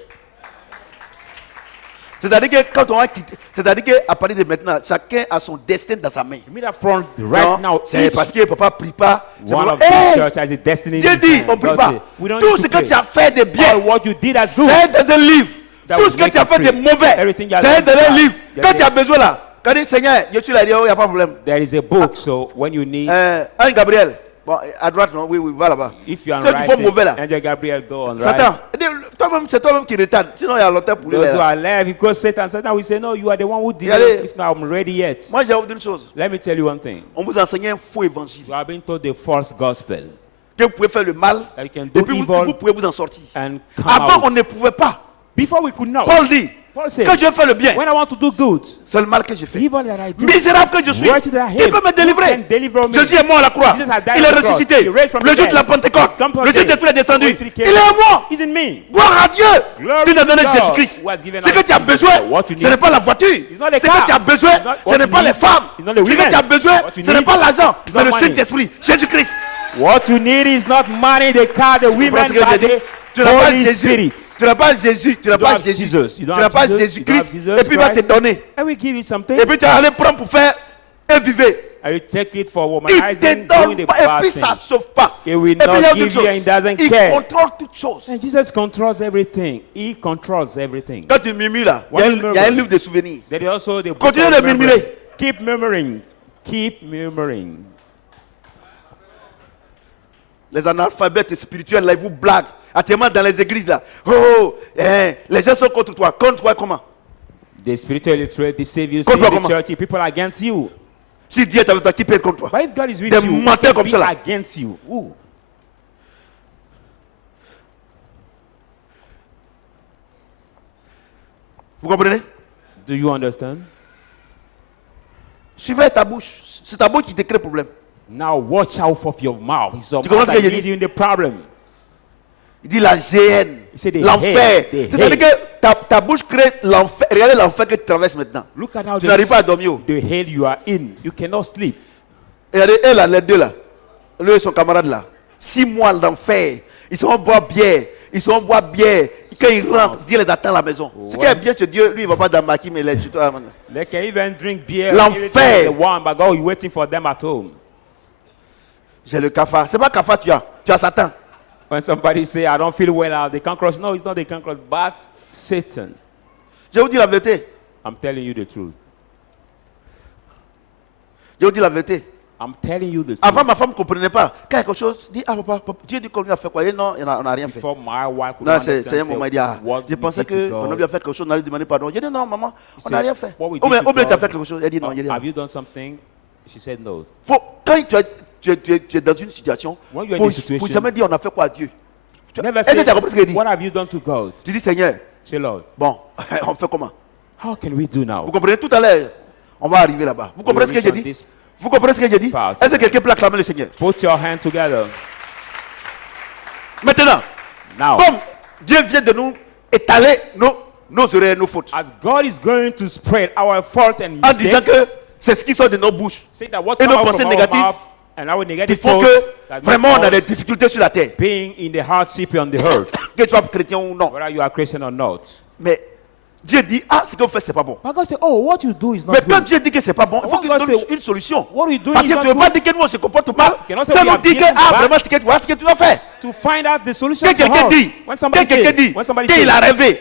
C'est-à-dire que quand on a quitté, c'est-à-dire qu'à partir de maintenant, chacun a son destin dans sa main. You mean that from right Non, now, c'est each parce que papa prie pas. c'est one pour- of the Hey! church has a destiny in Dieu his dit, hand. on ne prie God pas. said, we don't Tout need ce to que pray. tu as fait de bien, All what you did as good. c'est dans un livre. That Tout will ce que make tu as you fait de free. mauvais, Everything you have c'est done dans un bad. livre. Yeah, Quand tu yeah. as besoin là, quand tu dis Seigneur, je suis là, il n'y a pas de problème. There is a book, so when you need, Anne Gabriel, bon, à droite, non, oui, va là-bas. if you are Ceux qui font mauvais là. Angel Gabriel, go on Satan, right. il dit, toi-même, c'est toi-même qui retarde. Sinon, il y a longtemps pour lui. Those who là. are left, because Satan will say, no, you are the one who did Regardez. it. If not, I'm ready yet. Moi, j'ai oublié une chose. Let me tell you one thing. On vous enseignait un faux évangile. You have been told the false gospel. Que vous pouvez faire le mal That you can et do puis vous evil pouvez vous en sortir. and come Avant, on out. ne pouvait pas. Before we could not. Paul dit, Paul said, quand je fais le bien, when I want to do good, c'est le mal que je fais. evil that I do, Misérable que je suis, wretched that I qui am, peut me who délivrer? can deliver me? Jésus est mort à la croix. Jesus has died Il on est the cross. ressuscité. He raised from Le the jour de dead. la Pentecôte, Come from le the Saint-Esprit est dead. descendu. Holy Spirit Il came. est à moi. He's in me. Gloire à Dieu Glory qui nous a donné to God Jésus-Christ. who has given Ce us que tu as Jesus. besoin, What you ce need. n'est pas la voiture. It's not the Ce que car. tu as besoin, It's not ce what n'est you pas need. les femmes. It's not the Ce que women. tu as besoin, What you ce n'est need. pas l'argent, It's mais not le money. Saint-Esprit, Jésus-Christ. What you need is not money, the car, the women, Parce que but j'ai dit, the tu n'as pas Holy Jésus, Spirit. tu n'as pas Jésus, tu n'as don't pas have Jésus, Jesus. You tu don't n'as have pas Jesus. Jésus-Christ, You don't have et puis il va te Jesus donner. I will give you something. Et puis tu vas aller prendre pour faire un viver. I will take it for Il te womanizing, doing donne the pas, et bad puis ça ne things. sauve pas. He will Et puis il y a not autre give you and he doesn't chose. Il care. contrôle toutes choses. And Jesus controls everything. He controls everything. Quand tu murmures là, il y a When un- you il y a un murmur. livre de souvenirs. There is also the book Continue of de remembrance. murmurer. Keep murmuring. Keep murmuring. Les analphabètes spirituels là, ils vous blaguent. Actuellement dans les églises là. Oh, les gens sont contre toi. Contre toi comment? The spiritual illiterate deceive you, Contre say toi the comment? church, people are against you. Si Dieu est avec toi, qui peut être contre toi? But if God is with Des you, menteurs he comme be ça, là. against you. Ooh. Vous comprenez? Do you understand? Suivez ta bouche. C'est ta bouche qui te crée problème. Now watch out of your mouth. It's your Tu comprends mouth ce que that j'ai leads dit? you in the problem. Il dit la géhenne, C'est des l'enfer. haines, des C'est-à-dire haines. que ta bouche crée l'enfer. Regardez l'enfer que tu traverses maintenant. Look at how Tu n'arrives pas à dormir. the hell you are in. You cannot sleep. Regardez, eux là, les deux là. Lui et son camarade là. 6 mois d'enfer. Ils sont boire bière. Ils sont boire bière. Quand ils rentrent, Dieu les attend à la maison. Ce qui est bien chez Dieu, lui, il ne va pas dans le maquis, mais il est chez toi. They can even drink beer. L'enfer. The one, but God is waiting for them at home. J'ai le cafard. C'est pas cafard tu as Satan. When somebody say, I don't feel well, they can't cross. No, it's not the can't cross, but Satan. Je vous dis la vérité. I'm telling you the truth. Je vous dis la vérité. I'm telling you the truth. Avant, ma femme ne comprenait pas. Quelque chose, dit, ah papa, Dieu dit qu'on lui a fait quoi? Et non, on n'a rien fait. Before my wife could Non, understand, c'est un moment, il dit, ah, what je we pensais did to qu'on God. lui a fait quelque chose, on allait demander pardon. J'ai dit, non, maman, on n'a said, rien fait. what we Ou did to bien tu as God, fait quelque chose. Elle dit, non, j'ai dit, Have you done something? She said no. quand tu es dans une situation, When you're il in ne a situation, faut jamais dire on a fait quoi à Dieu. Never Est-ce que say, tu as compris ce qu'il dit? what have you done to God? Tu dis, Seigneur, Say, Lord, bon, on fait comment? how can we do Vous now? comprenez? Tout à l'heure, on va arriver là-bas. Vous comprenez ce que j'ai dit? Vous comprenez ce que j'ai dit? Part. Est-ce que quelqu'un peut acclamer le Seigneur? Put your hands together. Maintenant, Now, comme Dieu vient de nous étaler nos erreurs et nos fautes, as God is going to spread our fault and en disant mistakes, que c'est ce qui sort de nos bouches, say that what et comes nos out pensées from our négatives, mouth and our il negative faut thoughts que that vraiment on a make des us difficultés sur la terre, being in the hardship on the earth, que tu sois chrétien ou non. whether you are Christian or not. Mais Dieu dit, ah, ce que vous faites, c'est pas bon. But God say, oh, what you do is not Mais quand good. Dieu dit que c'est pas bon, il faut What qu'il God donne say- une solution. What we doing Parce is que tu not ne veux pas good. dire que nous on se comporte mal, cannot say c'est we nous are dire que, behaving ah, bad. vraiment, ce que tu dois faire. To find out the solution Que for quelqu'un us. dit, When somebody qu'il a rêvé,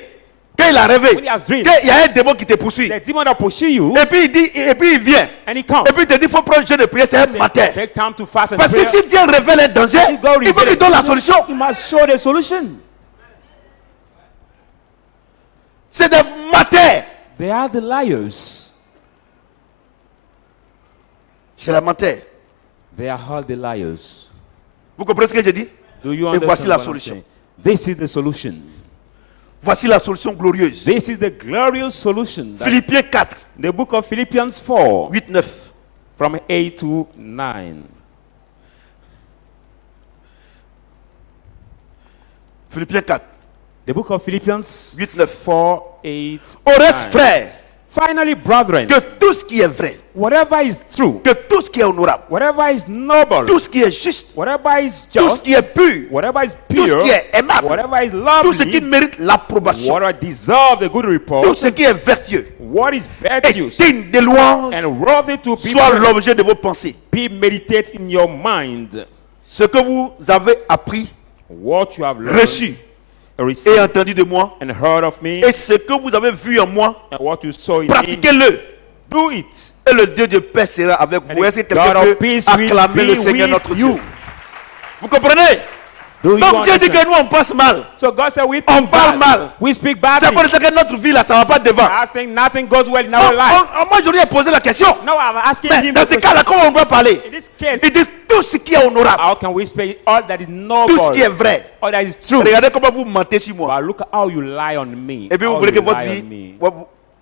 qu'il a rêvé, When he has dreamed. qu'il y a un démon qui te poursuit. the demon that pursue you, Et puis il dit, et puis il vient. and he comes. Et puis il te dit, il faut prendre un jeûne de prière, c'est un matin. Take time to fast and Parce que pray. si Dieu révèle un danger, If God il faut reveals qu'il donne la the solution. He must show the solution. C'est des matins. They are the liars. C'est la matin. They are all the liars. Vous comprenez ce que j'ai dit? Do you Et understand voici la what I'm solution. saying? This is the solution. Voici la solution glorieuse. This is the glorious solution. That Philippiens 4, the book of Philippians 4, 8, 9. from 8 to 9. Philippiens 4. The book of Philippians 8, 9. 4, 8, Au reste, 9. frères, Finally, brethren, que tout ce qui est vrai, whatever is true, que tout ce qui est honorable, whatever is noble, tout ce qui est juste, whatever is tout ce just, qui est pur, whatever is tout ce pure, qui est aimable, whatever is tout ce qui lovely, mérite l'approbation, whatever deserve the good tout report, ce qui est vertueux what is et virtuous digne de louange, and worthy to be soit l'objet de vos pensées. be meditate in your mind. Ce que vous avez appris, What you have learned, reçu et received, entendu de moi, and heard of me, et ce que vous avez vu en moi, and what you saw in me, pratiquez-le. do it. Et le Dieu de paix sera avec vous. And Est-ce que God quelqu'un of peut peace will acclamer le be Seigneur with notre you. Dieu? Vous comprenez? Do you Donc Dieu dit que understand? nous on passe mal. So God said we On think parle bad. mal. We speak C'est badly. pour ça que notre vie là, ça va pas devant. I think nothing goes well in our life. Moi je lui ai posé la question. Now I'm asking Mais him dans the ce question. cas-là, comment on doit parler? In this case, Il dit tout ce qui est honorable, how can we speak all that is tout noble, ce qui est vrai. all that is true? Regardez comment vous mentez sur moi. But look at how you lie on me. Et puis vous How voulez que you votre lie vie, on me.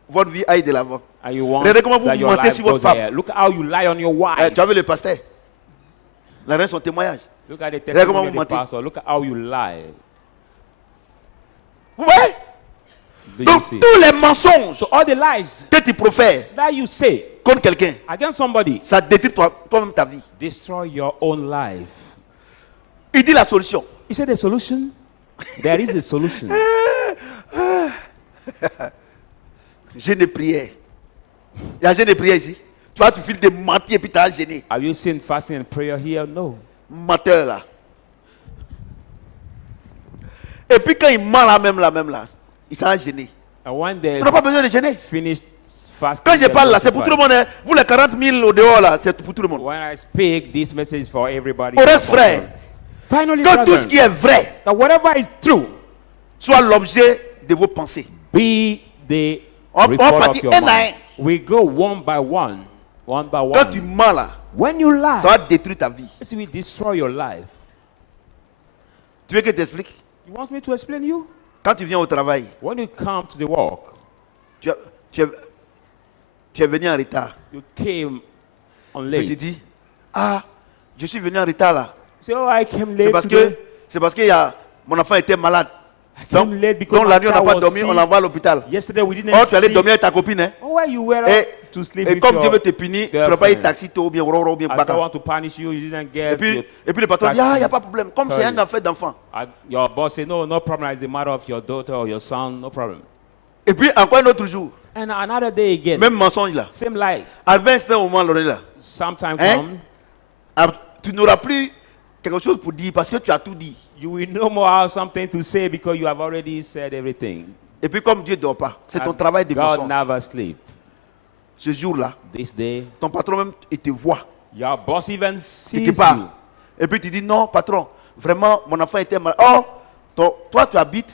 votre vie aille de l'avant. And you want Regardez comment vous that your mentez life sur votre goes femme. there. Look at how you lie on your wife. Tu as vu le pasteur? La reine son témoignage. Look at the Regardez comment testimony vous of the mentez. pastor. Look at how you lie. Ouais. Do you Donc see? tous les mensonges So all the lies que tu profères that you say contre quelqu'un, against somebody, ça détruit toi-même ta vie. destroy your own life. Il dit la solution. Is it the solution? There is a solution. Jeûne et prière. Il y a jeûne et prière ici. Tu vois, tu files de mentir et puis tu as gêné. Have you seen fasting and prayer here? No. Menteur là. Et puis quand il ment là même là, il s'en a gêné. And when they Tu n'as pas besoin de gêner. finished fasting, Quand je they parle là, c'est pour tout le monde. Hein. Vous les 40 000 au dehors là, c'est pour tout le monde. When I speak, this message is for everybody. Au reste, frère, Finally, que tout brethren, ce qui est vrai that whatever is true soit l'objet de vos pensées. be the On report of partit your un à mind. un. We go one by one. One by Quand tu one. mens là, When you lie, ça va détruire ta vie. it will destroy your life. Tu veux que je t'explique? You want me to explain you? Quand tu viens au travail, When you come to the work, tu es venu en retard. you came on Et tu late. dis, ah, je suis venu en retard là. Say, oh, I came C'est late parce today. que mon enfant était malade. I came late because Donc la nuit on n'a my pas child dormi, was on sick. l'envoie à l'hôpital. Yesterday we didn't Oh, tu allais sleep. dormir avec ta copine, hein? Oh, why you were Et, up to sleep et with comme your Dieu veut te punir, tu n'auras pas eu girlfriend. taxi ou bien Roro ou bien I don't Baka. want to punish you. You didn't get. Et puis le patron dit, ah, il n'y a pas de problème. Comme c'est un affaire d'enfant. Your boss said, no problem. It's the matter of your daughter or your son. No problem. Et puis encore un autre jour, And another day again, même mensonge là. same lie. À un moment, là, Sometime Hein? come, tu n'auras plus quelque chose pour dire parce que tu as tout dit. you will no more have something to say because you have already said everything. Et puis comme Dieu ne dort pas, c'est ton As travail de God mensonge. never sleep. Ce jour-là, This day, ton patron même, il te voit your boss even quelque sees part. you. Et puis tu dis, non, patron, vraiment, mon enfant était malade. Oh, toi, tu habites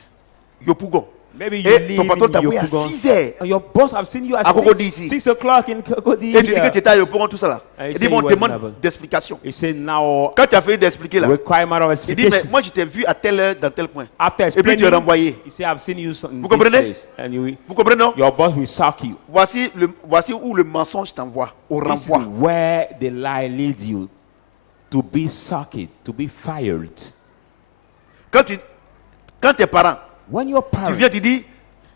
Yopougon. Maybe you Et live ton patron t'a in envoyé à Yopougon. 6 heures. And your boss have seen you at À Cocody ici. 6 o'clock in Cocody. Et tu dis que here. tu étais à Yopougon, tout ça là. And you Il say dit, bon, you was demande never. d'explication. He said now Quand tu as fini d'expliquer là, requirement of il dit, mais explication. moi je t'ai vu à telle heure dans tel coin. After Et puis tu es explaining, renvoyé. he said I've seen you in Vous this comprenez? place. And Vous comprenez, non? your boss will sack you. Voici où le mensonge t'envoie, au This is renvoi. where the lie leads you to be sacked, to be fired. Quand tes parents, When your tu parents, viens, tu dis,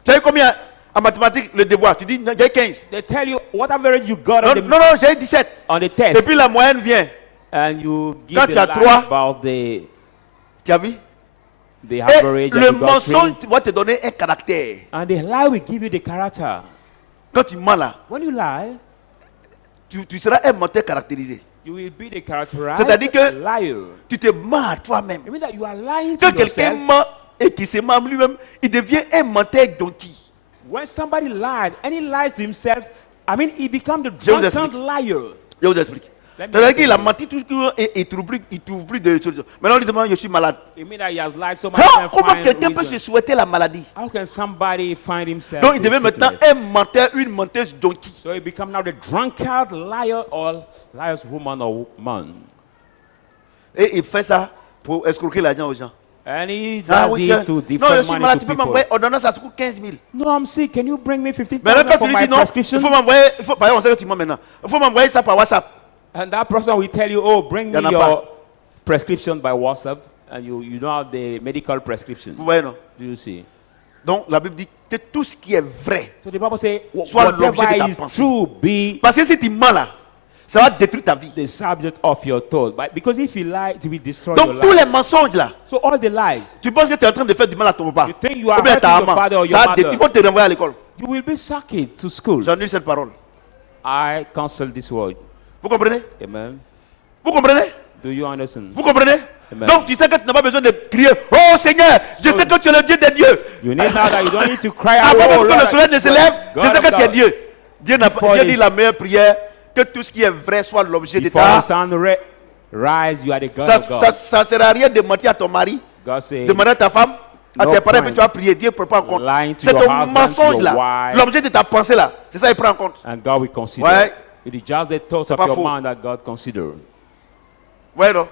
tu as eu combien en mathématiques le devoir? Tu dis, non, j'ai 15. they tell you what average you got Non, on the, non, j'ai 17. on the Et test, puis la moyenne vient. and you give Quand the tu as lie trois, about the Tu as vu? Et average and le you got mensonge three, va te donner un caractère. and the lie will give you the character. Quand tu mens là, When you lie, tu seras un menteur caractérisé. you will be the characterized C'est-à-dire que- liar. Tu te mens à toi-même. It means that you are lying to Quand quelqu'un yourself. ment et qu'il se ment lui-même, il devient un menteur donkey. When somebody lies, and he lies to himself, I mean, he becomes the Je vous drunken explique. liar. Je vous explique. Let me C'est-à-dire explain qu'il a you. menti tout ce qu'il et il trouve plus de solution. Maintenant, on lui demande, je suis malade. It means that he has lied so much. Comment quelqu'un peut se souhaiter la maladie? How can somebody find himself? Donc, il in devient maintenant sickness? un menteur, une menteuse donkey. So he become now the drunkard liar or liar's woman or man. Et il fait ça pour escroquer l'argent aux gens. And he does Ah oui, tiens. it to Non, je defraud suis money malade, to tu peux people. m'envoyer ordonnance, ça se coûte 15 000. No, I'm sick. Can you bring me 15,000 Maintenant, quand for tu lui my dis non, prescription? il faut m'envoyer, par exemple, on sait que tu mens maintenant. Il faut m'envoyer ça par WhatsApp. And that person will tell you, oh, bring Y en me a your pas. prescription by WhatsApp. And you don't have the medical prescription. Vous voyez, non? Do you see? Donc, la Bible dit que tout ce qui est vrai. So the Bible says, Sois l'objet de whatever ta is pensée. true, be Parce que si tu mens là, ça va détruire ta vie. the subject of your thought. But because if you lie, it will destroy your Donc, tous life. les mensonges là, So all the lies, tu penses que tu es en train de faire du mal à ton papa. you think you are Ou bien à ta hurting your maman. father or your Ça va mother, détruire. Ils vont te renvoyer à l'école. you will be sacked to school. J'annule cette parole. I cancel this word. Vous comprenez? Amen. Vous comprenez? Do you understand? Vous comprenez? Amen. Donc, tu sais que tu n'as pas besoin de crier, oh Seigneur, je sais que tu es le Dieu des dieux. You need now that you don't need to cry out. Avant "Oh, même que Lord, le soleil ne se lève, God je sais of que tu es God." Dieu. Dieu Before dit this- la meilleure prière, que tout ce qui est vrai soit l'objet de Before the ta... sun rise, you are the God Ça of God. ne sert à rien de mentir à ton mari, God says, demander à ta femme, à No tes parents, point. puis tu vas prier, Dieu ne prend pas en compte. Lying to C'est your ton husband, mensonge to your là, wife. l'objet de ta pensée là, c'est ça il prend en compte. and God will consider. Ouais. It is just the thoughts of pas your faux. mind that God considers. Ouais, non?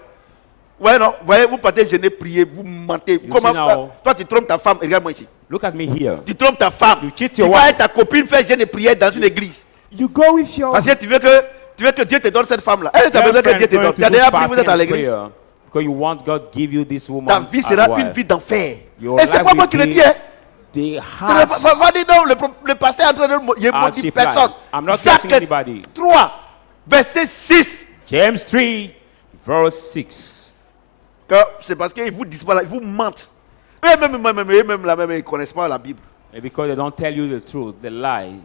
Ouais, non? Vous voyez, vous partez jeûner, prier, vous mentez. Comment, see now- toi, tu trompes ta femme, regarde-moi ici. Look at me here. Tu trompes ta femme. You cheat Tu your vas wife. avec ta copine faire jeûne et prière dans une église. You go with your Parce que tu veux que Dieu te donne cette femme-là. Elle t'a besoin que girlfriend Dieu te going donne. to Tu as do déjà pris, vous fasting êtes à and l'église. prayer because you want God give you this woman Ta vie as sera wife. une vie d'enfer. Your Et c'est life pas moi will qui le be dis, hein. The Ce n'est harsh pas dire non, le pasteur est en train de il ne hardship dit personne. life. I'm not Jacques cursing anybody. 3, verset 6. James 3, verse 6. C'est parce qu'ils vous disent pas là, ils vous mentent. Eux-mêmes, là-même, ils ne connaissent pas la Bible. And because they don't tell you the truth, they lie.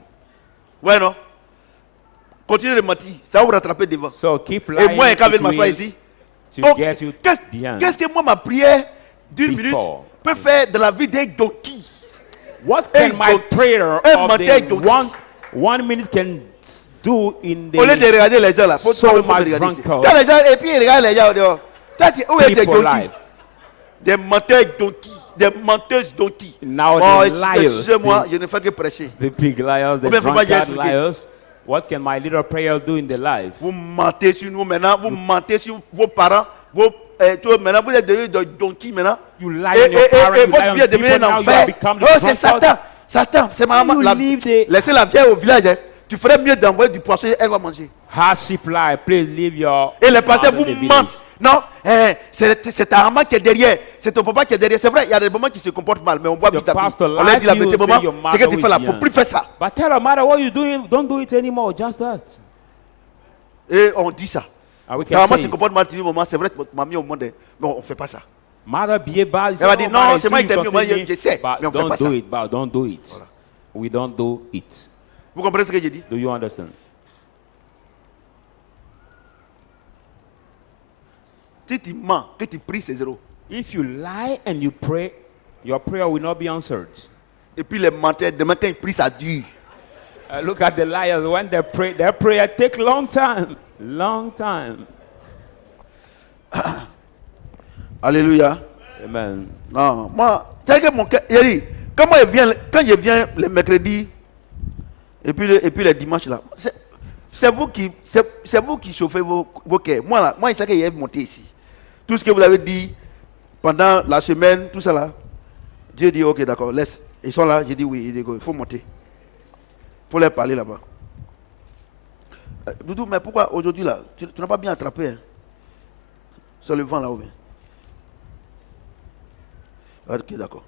Ouais, non? Continuez de mentir. Ça va vous rattraper devant. So keep Et lying. moi, quand je it vais m'asseoir will ici, to donc, get you behind. qu'est-ce que moi, ma prière d'une minute Before. peut faire de la vie d'un donkey? What Hey, can my don't- prayer hey, of Matthew, the don't- 1 minute can do in Au lieu de the regarder les gens là, faut So me much regarder ici. drunkard. Tu vois les gens, et puis ils regardent les gens dehors. Toi, où est tes people donkeys? life? Des menteurs donkeys, des menteuses donkeys. Now Oh, the liars, excusez-moi, je ne fais que prêcher. the big liars, the Ou bien, faut pas drunkard expliquer. liars. What can my little prayer do in the life? Vous mentez sur nous maintenant, vous mentez sur vos parents, tu vois, maintenant vous êtes devenus des donkeys maintenant. You lie Et, on your parents, you votre lie vie on est devenue people, un now you enfer. have become the Oh, c'est drunkard. Satan. Satan, c'est ma maman. You leave the- Laissez la vieille au village. Hein. Tu ferais mieux d'envoyer du poisson, elle va manger. Hardship life, please leave your. Et les pasteurs mother vous in the village. mentent. Non, c'est ta maman qui est derrière. C'est ton papa qui est derrière. C'est vrai, il y a des moments qui se comportent mal, mais on voit The petit à petit. pastor On leur dit la lies to you vérité, and maman, say your c'est que tu mother fais là, is faut young. plus faire ça. But tell her mother what you're doing, don't do it anymore, just that. Et on dit ça. And we Ta can maman say se it. comporte mal, tu dis, maman, c'est vrai que mamie au monde, mais on ne fait pas ça. Mother be bad. Elle va dire, non, c'est moi qui t'ai mis au monde, je sais, mais on fait Don't pas do ça. it, but don't do it. We don't do it. Vous comprenez ce que j'ai dit? Do you understand? Si tu mens, que tu pries, c'est zéro. If you lie and you pray, your prayer will not be answered. Et puis les menteurs, demain quand ils prient, ça dure. Look at the liars. When they pray, their prayer take long time. Long time. Alléluia. Amen. Non, moi, c'est que mon cœur, il dit, quand je viens les mercredis, et puis les dimanches là, c'est vous qui chauffez vos cœurs. Moi là, moi, il sait qu'il est monté ici. Tout ce que vous avez dit pendant la semaine, tout ça là, Dieu dit, ok, d'accord, laisse. Ils sont là, j'ai dit oui, il faut monter. Il faut leur parler là-bas. Doudou, mais pourquoi aujourd'hui là, tu n'as pas bien attrapé hein? Sur le vent là-haut. Ok, d'accord.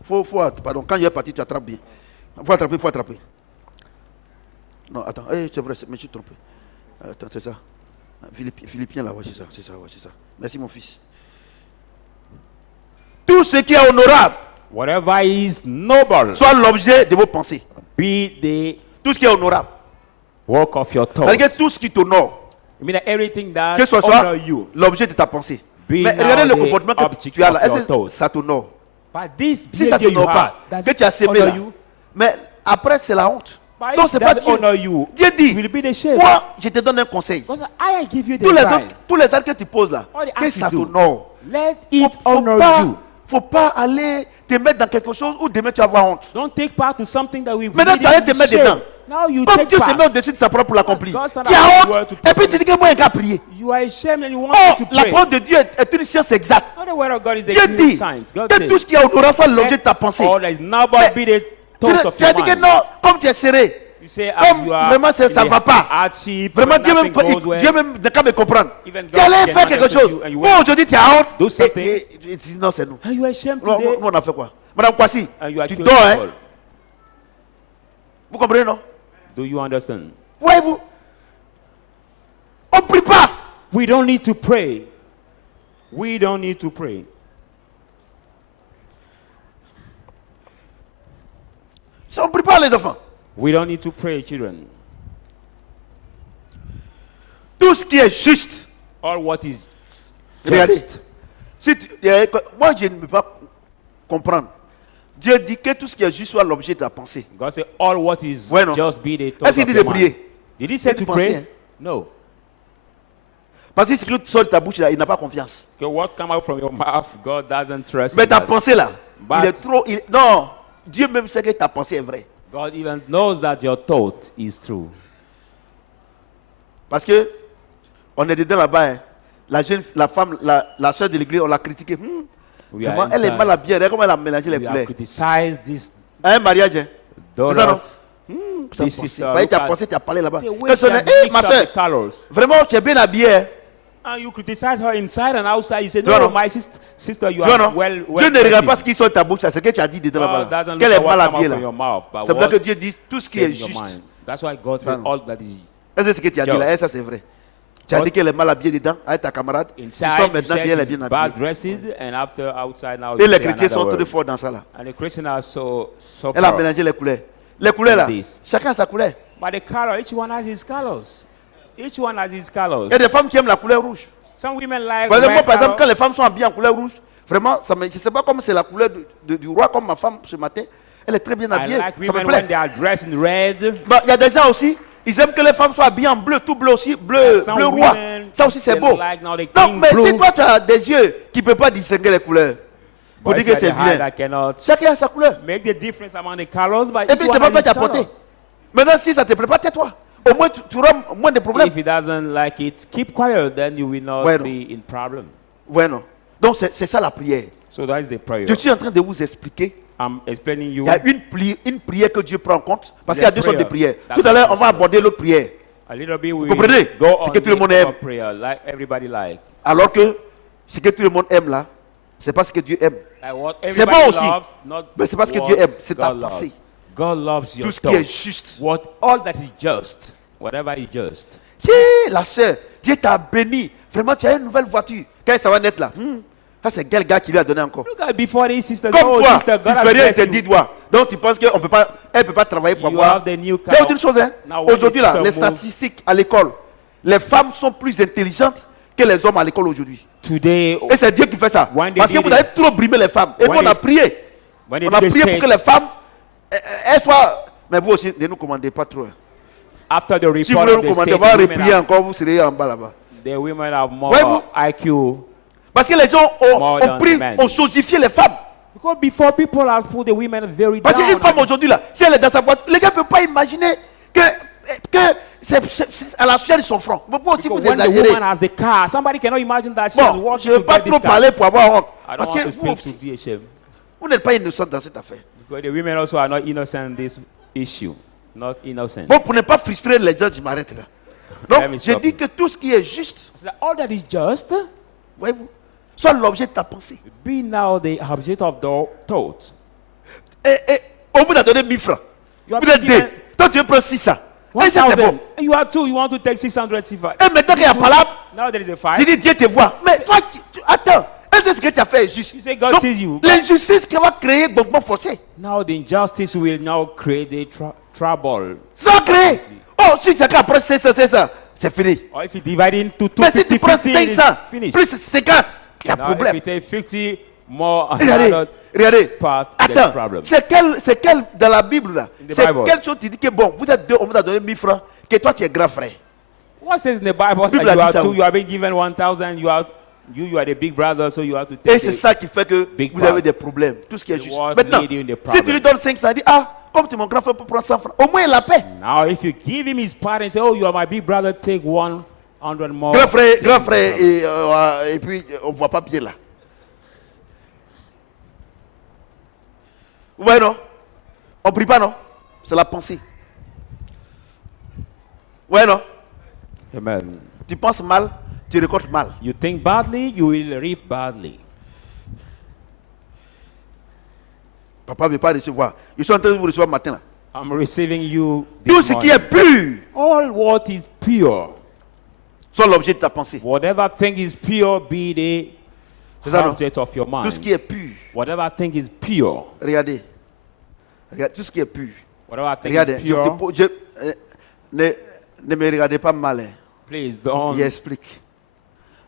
Pardon, quand il est parti, tu attrapes bien. Il faut attraper. Non, attends, c'est vrai, mais je suis trompé. Attends, c'est ça. Philippiens là, ouais, c'est ça. Merci mon fils. Tout ce qui est honorable, Whatever is noble, soit l'objet de vos pensées. be the Tout ce qui est honorable. work of your thoughts. C'est-à-dire que tout ce qui t'honore, I mean that everything that que ce honor soit you. l'objet de ta pensée. Be Mais now regardez le the comportement que object tu as là. of your Est-ce que thoughts. ça t'honore? But this Si ça ne behavior you t'honore have, pas, does que tu as sémé honor là, you? mais après c'est la honte. But Non, if c'est it pas doesn't Dieu. honor you, Dieu dit, will be the shame. moi je te donne un conseil. Because I give you the Tous les right. actes que tu poses là, All the que acts ça you do, t'honore. let it Faut honor pas, you. faut pas aller te mettre dans quelque chose où demain tu vas avoir honte. Don't take part to something that we Maintenant, tu allais te mettre dedans. Now you Comme take Dieu se met part. au-dessus de sa propre pour l'accomplir. God stand Tu up as with the word honte. to Et puis tu dis que moi, il a prié. You are ashamed and you want Oh, me to la pray. parole de Dieu est une science exacte. Not the word of God is the Dieu true dit science. God que says, tout ce qui est honorable soit l'objet de ta let pensée. all that is noble Mais be the thoughts of Tu as your dit que mind. non, comme tu es serré. You say, as Comme you are vraiment ça in ne the va pas. hardship, Vraiment, when Dieu nothing même, goes well, Dieu même n'a qu'à me comprendre. Even Tu allais God faire can quelque understand chose. you and you Moi, went aujourd'hui, tu as honte. do something. Et tu dis non, c'est nous. and you are ashamed Nous, today, on a fait quoi? Madame Kwasi, and you are tu killing dors, hein? people. Vous comprenez, non? Do you understand? Voyez-vous? On ne prie pas. We don't need to pray. We don't need to pray. On ne prie pas, les enfants. We don't need to pray, children. Tout ce qui est juste. All what is Regardez. just. Moi, je ne peux pas comprendre. Dieu dit que tout ce qui est juste soit l'objet de ta pensée. God said, all what is Ouais, non. just be the Est-ce thought qu'il of dit de your mind. prier? Did he say Il dit to penser, pray? hein. No. Parce que ce qui sort de ta bouche, là, il n'a pas confiance. Okay, what come out from your mouth, God doesn't trust Mais in ta that. pensée, là, But- il est trop... non, Dieu même sait que ta pensée est vraie. God even knows that your thought is true. Parce que on est dedans là-bas. Hein. La femme, la soeur de l'église, on l'a critiquée. We Vraiment, are elle est inside. mal habillée. Regarde comment elle a mélangé les We have couleurs. criticized this À un mariage, hein. C'est ça, non? daughters. Tu as This pensé. sister, Bah, tu look as at pensé, tu as parlé là-bas. the way Quand she on has est, hé, mixed ma up soeur, the colors. vraiment, tu es bien habillée. Hein. And you criticize her inside and outside. You say, Tu vois, no, non? my sister, you Tu vois, are non? well Dieu ne regarde pas dressed. ce qui sort de ta bouche, c'est ce que tu as dit dedans God là-bas. doesn't Qu'elle look est at what mal come out habillée from là. your mouth, but C'est pour ça que what Dieu dit tout ce qui is est in your juste. mind. That's why God Ça, says non. all that is Est-ce que ce que tu as dit là, Just. ça c'est vrai. Tu as God- dit qu'elle est mal habillée dedans avec ta camarade. Tu sors inside. You maintenant, said tu elle est she's bien bad habillée. dressed, and after outside now Et you les say chrétiens another sont très word. forts dans ça là. And the Christians are so Elle a proud. mélangé les couleurs. Les couleurs là, This. chacun a sa couleur. But the color, each one has his colors. Each one has his colors. Il y a des femmes qui aiment la couleur rouge. Some women like Par exemple, moi, red par exemple, quand color. les femmes sont habillées en couleur rouge, vraiment, je ne sais pas comme c'est la couleur du roi, comme ma femme ce matin. Elle est très bien I habillée. like Ça me women when plaît. they are dressed in red. Bah, il y a des gens aussi, ils aiment que les femmes soient habillées en bleu, tout bleu aussi, bleu, Some bleu roi. women, Ça aussi, c'est they beau. like now the Non, king mais si blue. toi, tu as des yeux qui ne peuvent pas distinguer les couleurs, pour But dire que it's c'est the heart vilain, that cannot chacun a sa couleur. make the difference among the colors, but Et each puis, one c'est pas has toi his qui as color. porté. Maintenant, si ça ne te plaît pas, tais-toi. Au moins, tu auras moins de problèmes. If he doesn't like it, keep quiet, then you will not Ouais, non. be in problem. Ouais, non. Donc, c'est ça la prière. So that is the prayer. Je suis en train de vous expliquer. I'm explaining you. Il y a une prière que Dieu prend en compte. Parce qu'il y a The deux sortes de prayer. prières. Tout à l'heure, on va aborder l'autre prière. A little bit we comprenez? go C'est on que tout le the monde aime. other prayer, like everybody like. Alors que ce que tout le monde aime là, c'est pas ce que Dieu aime. Like what C'est everybody bon aussi. loves, not Mais c'est pas ce que what Dieu aime, c'est ta God loves. pensée. God loves your Tout ce qui est thoughts. juste. All that is just, whatever is just. La sœur, Dieu t'a béni. Vraiment, tu as une nouvelle voiture. Quand ça va naître là, ça c'est quel gars qui lui a donné encore? Look at before this sister. Comme oh, toi, sister, tu God has fais rien, il blessed te you. dit doigt. Donc tu penses qu'elle ne peut pas travailler pour You avoir. have the new Je vais vous car. dire une chose, hein. Now, when Aujourd'hui it's là, the les move- statistiques à l'école, les femmes sont plus intelligentes que les hommes à l'école aujourd'hui. Today, Et c'est Dieu qui fait ça. When they Parce que did vous avez trop brimé les femmes. Et nous, when on a they- prié. when they On a did prié the pour que les femmes elle soit. Mais vous aussi, ne nous commandez pas trop. After the Si vous report voulez of nous the commander, on va state, replier encore, vous serez en bas là-bas. the women have more Voyez-vous? IQ. Parce que les gens More ont than pris, men. ont chosifié les femmes. Because before people have put the women very Parce down. qu'une femme aujourd'hui, là, si elle est dans sa boîte, les gars ne peuvent pas imaginer que c'est à la sueur de son front. Vous pouvez aussi Because vous when the exagérer. woman has the car, somebody cannot imagine that she is Bon, working je ne to veux pas get trop this car. parler pour avoir honte. I don't Parce want que to vous, speak to be ashamed. vous n'êtes pas innocent dans cette affaire. Because the women also are not innocent in this issue. Not innocent. Bon, pour ne pas frustrer les gens, je m'arrête là. Let Donc, me je stop dis you. que tout ce qui est juste, So that all that is just, voyez-vous, soit l'objet de ta pensée. be now the object of the thought. Et on vous a donné 1000 francs. You have Vous êtes been deux. given Toi, tu veux prendre 600. Et ça, c'est 1,000. bon. And you are two, you want to take 600 silver. Et maintenant qu'il y a palabre, Now there is a tu fight. dis Dieu te voit. Mais toi, attends. Est-ce que ce que tu as fait est juste? You say God Donc, sees you. l'injustice qui va créer beaucoup forcé. Now the injustice will now create a trouble. Ça va créer. Oh, si chacun prend 500, c'est fini. Or if you divide into two, Mais si tu 50, prends 50, 500 it's finished. plus 50, il y a Now problème. if you take 50 more Regardez, another regardez. part, there's Attends, problem. c'est quel dans la Bible là? In the C'est Bible. quelle chose tu dis que bon, vous êtes deux, on vous a donné 1000 francs, que toi tu es grand frère. What says in the Bible Bible that you a are dit ça, two, oui. you are being given 1,000, you are the big brother, so you have to Et take c'est it. ça qui fait que Big vous part. avez des problèmes. Tout ce qui est The juste. word Maintenant, lead you in the si problem. tu lui donnes 500, il dit ah, comme tu es mon grand frère pour prendre 100 francs, au moins il a la paix. Now if you give him his part and say, oh, you are my big brother, take 100 more. Grand frère, et puis on ne voit pas bien là. Vous voyez, non? On ne prie pas, non? C'est la pensée. Ouais, non? Amen. Tu penses mal, tu récoltes mal. You think badly, you will reap badly. Papa ne veut pas recevoir. Je suis en train de vous recevoir matin là. I'm receiving you this Tout ce qui est morning. pur All what is pure, sont l'objet de ta pensée. whatever thing is pure, be the C'est ça, non? object of your Tout ce mind. qui est pur. Whatever thing is pure, Regardez. Regardez, tout ce qui est pur. whatever thing Regardez. is pure, Ne me regardez pas mal. Hein. please don't J'explique.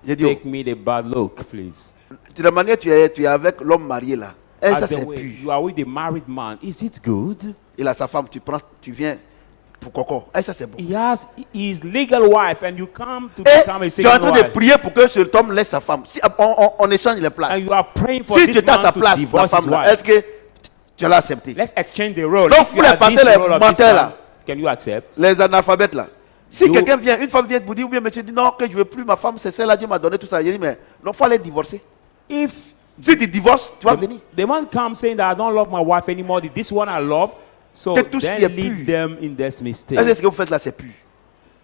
J'ai dit, take me the bad look, please. de la manière tu es avec l'homme marié là. Et ça As the c'est way pur. you are with the married man, is it good? Il a sa femme, tu viens pour coco. Et ça c'est bon. He has his legal wife, and you come to Et become a tu es en second train de wife. prier pour que cet homme laisse sa femme. Si, on échange les places. And you are praying for Si tu this étais à sa man to place, la divorce his femme là, wife. est-ce que tu l'as accepté? Let's exchange the role. Donc, If vous you les are passez this les role of this menteurs, man, là. can you accept? Les analphabètes là. Si You- quelqu'un vient, une femme vient vous dire, ou bien monsieur dit non, que je ne veux plus ma femme, c'est celle-là, Dieu m'a donné tout ça. Il dit, mais non, il faut aller divorcer. If Si tu divorces, tu vas the, venir. the man comes saying that I don't love my wife anymore, this one I love, so Que tout ce qui est then leave pur. them in this mistake. Est-ce que ce que vous faites là, c'est pur?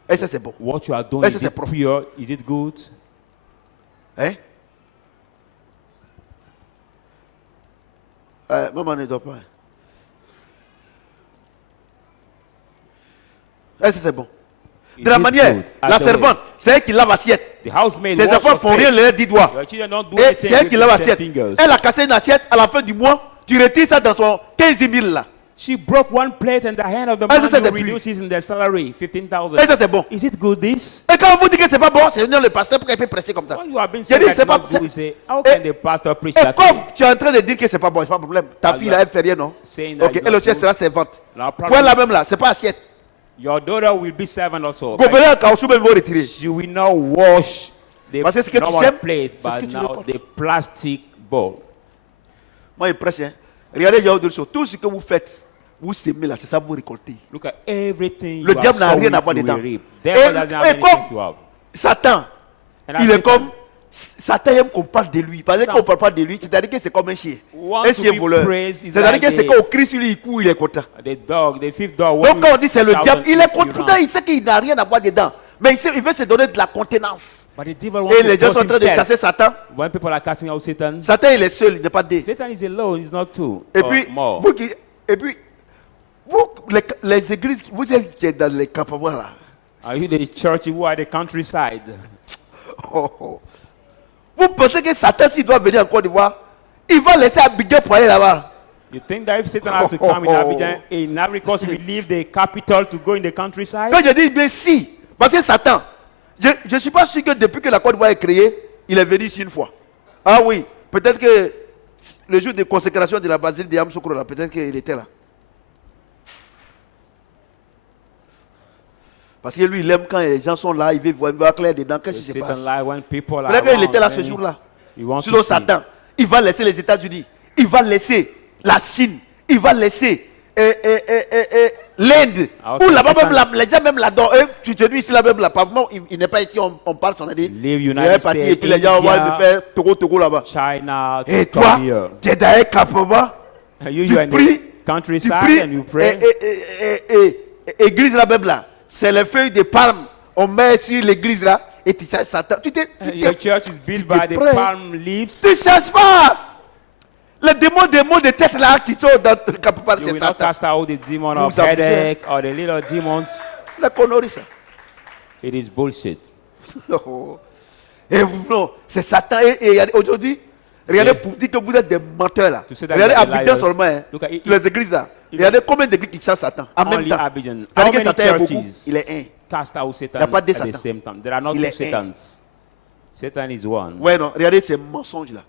Et ça, c'est bon. What you are doing, Est-ce is que it c'est propre? pure? Is it good? Hein? Maman ne dort pas. Est-ce que c'est bon? Is De la it manière, good? la As the way. servante, c'est elle qui lave l'assiette. The housemaid Tes wash enfants your font rien, face. les 10 doigts. Your children don't do Et anything c'est elle with qui lave their l'assiette. 10 fingers. Elle a cassé une assiette à la fin du mois. Tu retires ça dans son 15 000 là. She broke one plate and the hand of the Ah, man ça, c'est who plus. reduces in their salary, 15,000. Et ça, c'est bon. Is it good this? Et quand on vous dit que c'est pas bon, c'est venir le pasteur pour qu'il peut presser comme ça. When you have been J'ai saying dit, that c'est it's pas. not good, you say, how Et- can the pastor preach Et that comme way? tu es en train de dire que c'est pas bon, c'est pas un problème. Ta Ah, fille non. là, elle fait rien, non? Saying that Ok, it's elle not aussi, elle good. sera servante. Now, Point probably là même là, c'est pas assiette. your daughter will be servant also. Gobelet, caoutchouc même vont retirer. She will not wash the Parce que ce que tu normal sèmes, plate, c'est ce que but tu now récoltes. the plastic bowl. Moi, il presse. Hein. Regardez, il y a autre chose. Tout ce que vous faites, vous sémez là, c'est ça que vous récoltez. Look at everything Le you are diable n'a rien sowing, à voir you dedans. will reap. Devil doesn't have Et anything comme to have. Satan, And il as est comme. Satan aime qu'on parle de lui. Parce que Satan- quand on ne parle pas de lui, c'est-à-dire que c'est comme un chien. Want Un to chien be voleur. praised is C'est-à-dire like que c'est the- quand on crie sur lui, il court, il est content. The dog, the fifth dog. Donc quand on dit c'est le shout diable, out, il est he content. Pourtant, runs. il sait qu'il n'a rien à voir dedans. Mais il veut se donner de la contenance. But the devil wants Et to les gens sont en boast train de himself. chasser Satan. When people are casting out Satan, Satan, il est seul, il n'est pas deux. Satan is alone, he's not two Et or puis, more. vous, les églises, vous êtes dans les campements là. Are you the church who are the countryside? Oh, oh. Vous pensez que Satan, s'il doit venir en Côte d'Ivoire, il va laisser Abidjan pour aller là-bas. You think that if Satan has to come in Abidjan, in Ivory Coast, he will leave the capital to go in the countryside? Quand je dis bien si, parce que Satan, je ne suis pas sûr que depuis que la Côte d'Ivoire est créée, il est venu ici une fois. Ah oui, peut-être que le jour de consécration de la basilique de Yamoussoukro, peut-être qu'il était là. Parce que lui, il aime quand les gens sont là, il veut voir clair dedans. Qu'est-ce qui se Satan passe? like when people are Peut-être qu'il around, était là ce then jour-là. he wants to Sinon, see. Satan, il va laisser les États-Unis, il va laisser la Chine, il va laisser l'Inde. Ah, ok, Ou là-bas, Satan. même les gens, même là-dedans, tu te dis ici, là, même là, probablement, il n'est pas ici, on parle, on a dit. Leave Il est United parti, et States, puis les gens vont India, me faire Togo là-bas. China, Et to toi, come here. tu es derrière Kapoma, You tu are in pries, the tu countryside pries, and you pray. église là, même là, c'est les feuilles de palme, on met sur l'église là, et tu cherches Satan. Your church is built by the pray. palm leaf. Tu ne cherches pas. Les démons de tête là qui sont dans le Kapoma, You c'est will not Satan. cast out the demon Vous of vous amusez. headache or the little demons. La connerie ça. It is bullshit. Et vous, non, c'est Satan. Et regardez, aujourd'hui, regardez Et- pour dire que vous êtes des menteurs là. To say that Regardez you are Abidjan liars. seulement, hein, Look at it. les églises là. Regardez combien d'églises qui chassent Satan en même Only temps. Abidjan. How C'est-à-dire que many Satan est beaucoup, churches il est un. cast out Satan Il y a pas deux at the Satans. same time? There are not Il two est un. Satans. Satan is one. Ouais, non, regardez ces mensonges là.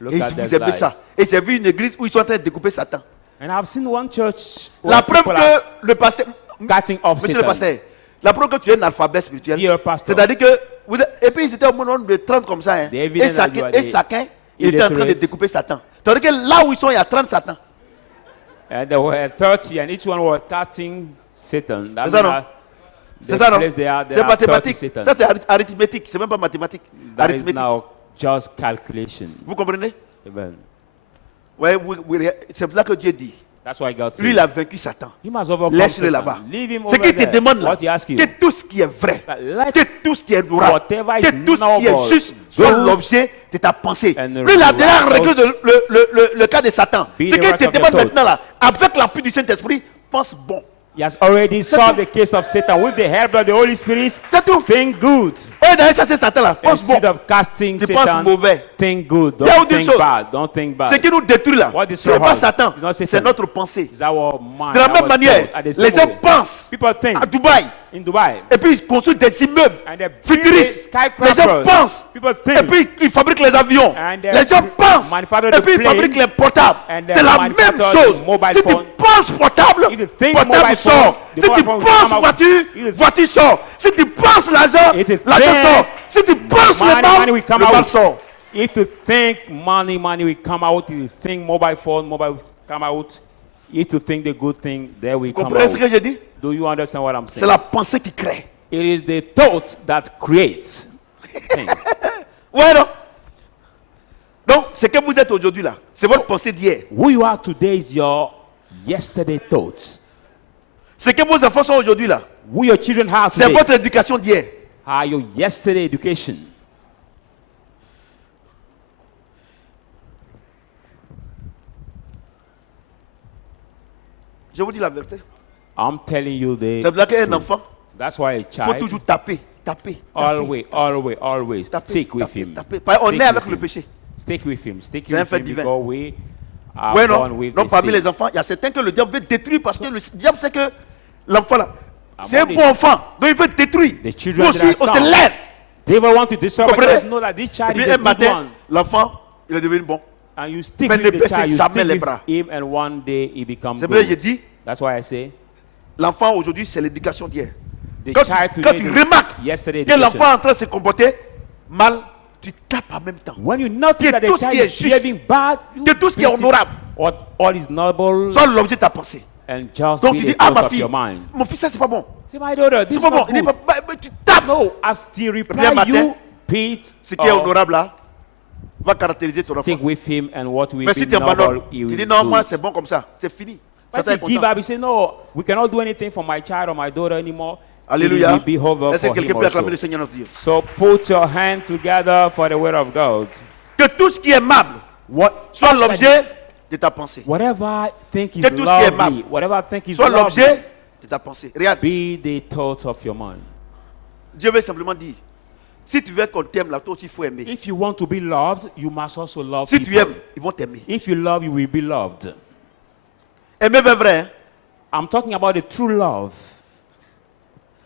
Look Et at si vous their aimez lies. ça. Et j'ai vu une église où ils sont en train de découper Satan. And I've seen one church La where preuve people are que le pasteur. cutting off Monsieur le Satan. pasteur, la preuve que tu es un alphabet spirituel. Dear pastor. C'est-à-dire que. Et puis ils étaient au nombre de 30 comme ça. Hein. The evidence that you are the Chacun il était en train de illiterate. découper Satan. C'est-à-dire que là où ils sont, il y a 30 Satan. And there were 30 and each one were cutting Satan. That C'est ça, means non? that C'est the ça, non? place there are C'est 30 mathématique. Satan. Ça, c'est arithmétique. C'est même pas mathématique. That is Arithmétique. now just calculation. Vous comprenez? Amen. Ouais, c'est pour ça que Dieu dit. That's why God Lui, said, il a vaincu Satan. he must overcome Laisse-le Satan. là-bas. Leave him Ce over qu'il te there. demande là, What he asks you. que tout ce qui est vrai, Let que tout ce qui est noble, whatever is que tout ce qui est noble, juste soit good l'objet de ta pensée. and Lui, il a déjà righteous réglé le cas de Satan. be Ce the qu'il rest te of your demande thoughts. maintenant là, avec l'appui du Saint-Esprit, pense bon. He has already solved the case of Satan with the help of the Holy Spirit. C'est tout. Think good. Ouais, d'aller chasser Satan là, pense bon. Instead of casting Tu penses Satan, mauvais. think good. Il y a Don't autre think chose. bad. Don't think Ce bad. qui nous détruit là, What ce destroys n'est pas us Satan, is not c'est Satan. notre pensée. It's our mind. De la our même manière, thought. At the les same gens way. pensent People think à Dubaï, in Dubai. et puis ils construisent des immeubles And they build futuristes. Les gens skyscrapers. pensent, People et think. puis ils fabriquent les avions. And they Les gens pensent, manufacture et the puis ils plane. fabriquent les portables. And they C'est la même manufacture chose. the mobile Si tu phone. penses portable, If you think portable mobile phone, sort. the Si tu mobile phone will penses come out. voiture, If you- voiture sort. Si tu penses l'argent, If you l'argent think sort. Si tu penses le money mal, will come le mal out. sort. If you think money will come out. If you think mobile phone will come out. If you think the good thing, there will Vous come comprenez ce que out. j'ai dit? Do you understand what I'm C'est saying? la pensée qui crée. It is the thought that creates things. Ouais, non? Donc, ce que vous êtes aujourd'hui là, c'est votre pensée d'hier. Who you are today is your yesterday thoughts. Ce que vos enfants sont aujourd'hui là, Who your children are c'est today votre éducation d'hier. are your yesterday education. Je vous dis la vérité. I'm telling you C'est the pour ça qu'un truth. enfant, That's why a il faut child toujours taper, taper, always taper, stick with taper, him. taper. Parce qu'on Stick est avec with le him. péché. Stick with him. Stick C'est un with fait him divin. because we are Ouais, born non? with Donc the parmi sin. les enfants, il y a certains que le diable veut détruire parce que le diable sait que l'enfant là, c'est un Among bon enfant. Donc il veut détruire. the children Nous aussi, that on are se sound. lève. Devil want to destroy, but Comprenez? you know that this Et child puis is a un good matin, one. l'enfant, il est devenu bon. And you stick Mais ne with the baissez child, you jamais stick les with bras. him, and one day he becomes C'est pour ça que je good. dis, That's why I say l'enfant aujourd'hui, c'est l'éducation d'hier. the Quand child tu, quand today tu is remarques yesterday que education. l'enfant est en train de se comporter mal, tu tapes en même temps. When you notice Que that the tout ce qui child est is juste, behaving bad, you que tout ce qui est beat it. honorable All is noble soit l'objet de ta pensée. and just Donc be tu the dis, ah thought ma of fille, your mind. mon fils, ça c'est pas bon. Say, my daughter, this C'est is pas bon. not Il dit, good. tu tapes. No, as he Puis un reply, matin, you beat Ce qui est or honorable là, va caractériser ton enfant. stick with him, and what will Mais si be tu abandonnes, noble, he tu will dis non, moi do. c'est bon comme ça, c'est fini. But Satan est if you give content. up, you say, no, we cannot do anything for my child or my daughter anymore. Alléluia. It will be over Est-ce que for quelqu'un him peut acclamer le also. Seigneur notre Dieu? So put your hand together for the word of God. Que tout ce qui est aimable soit l'objet de ta pensée. Whatever I think is Que tout ce qui est lovely, aimable whatever I think is Soit lovely, l'objet de ta pensée. Regarde, be the thought of your mind. Dieu veut simplement dire, si tu veux qu'on t'aime là, toi aussi il faut aimer. If you want to be loved, you must also love Si tu people. aimes, ils vont t'aimer. If you love, you will be loved. Aimer vrai, hein? I'm talking about the true love.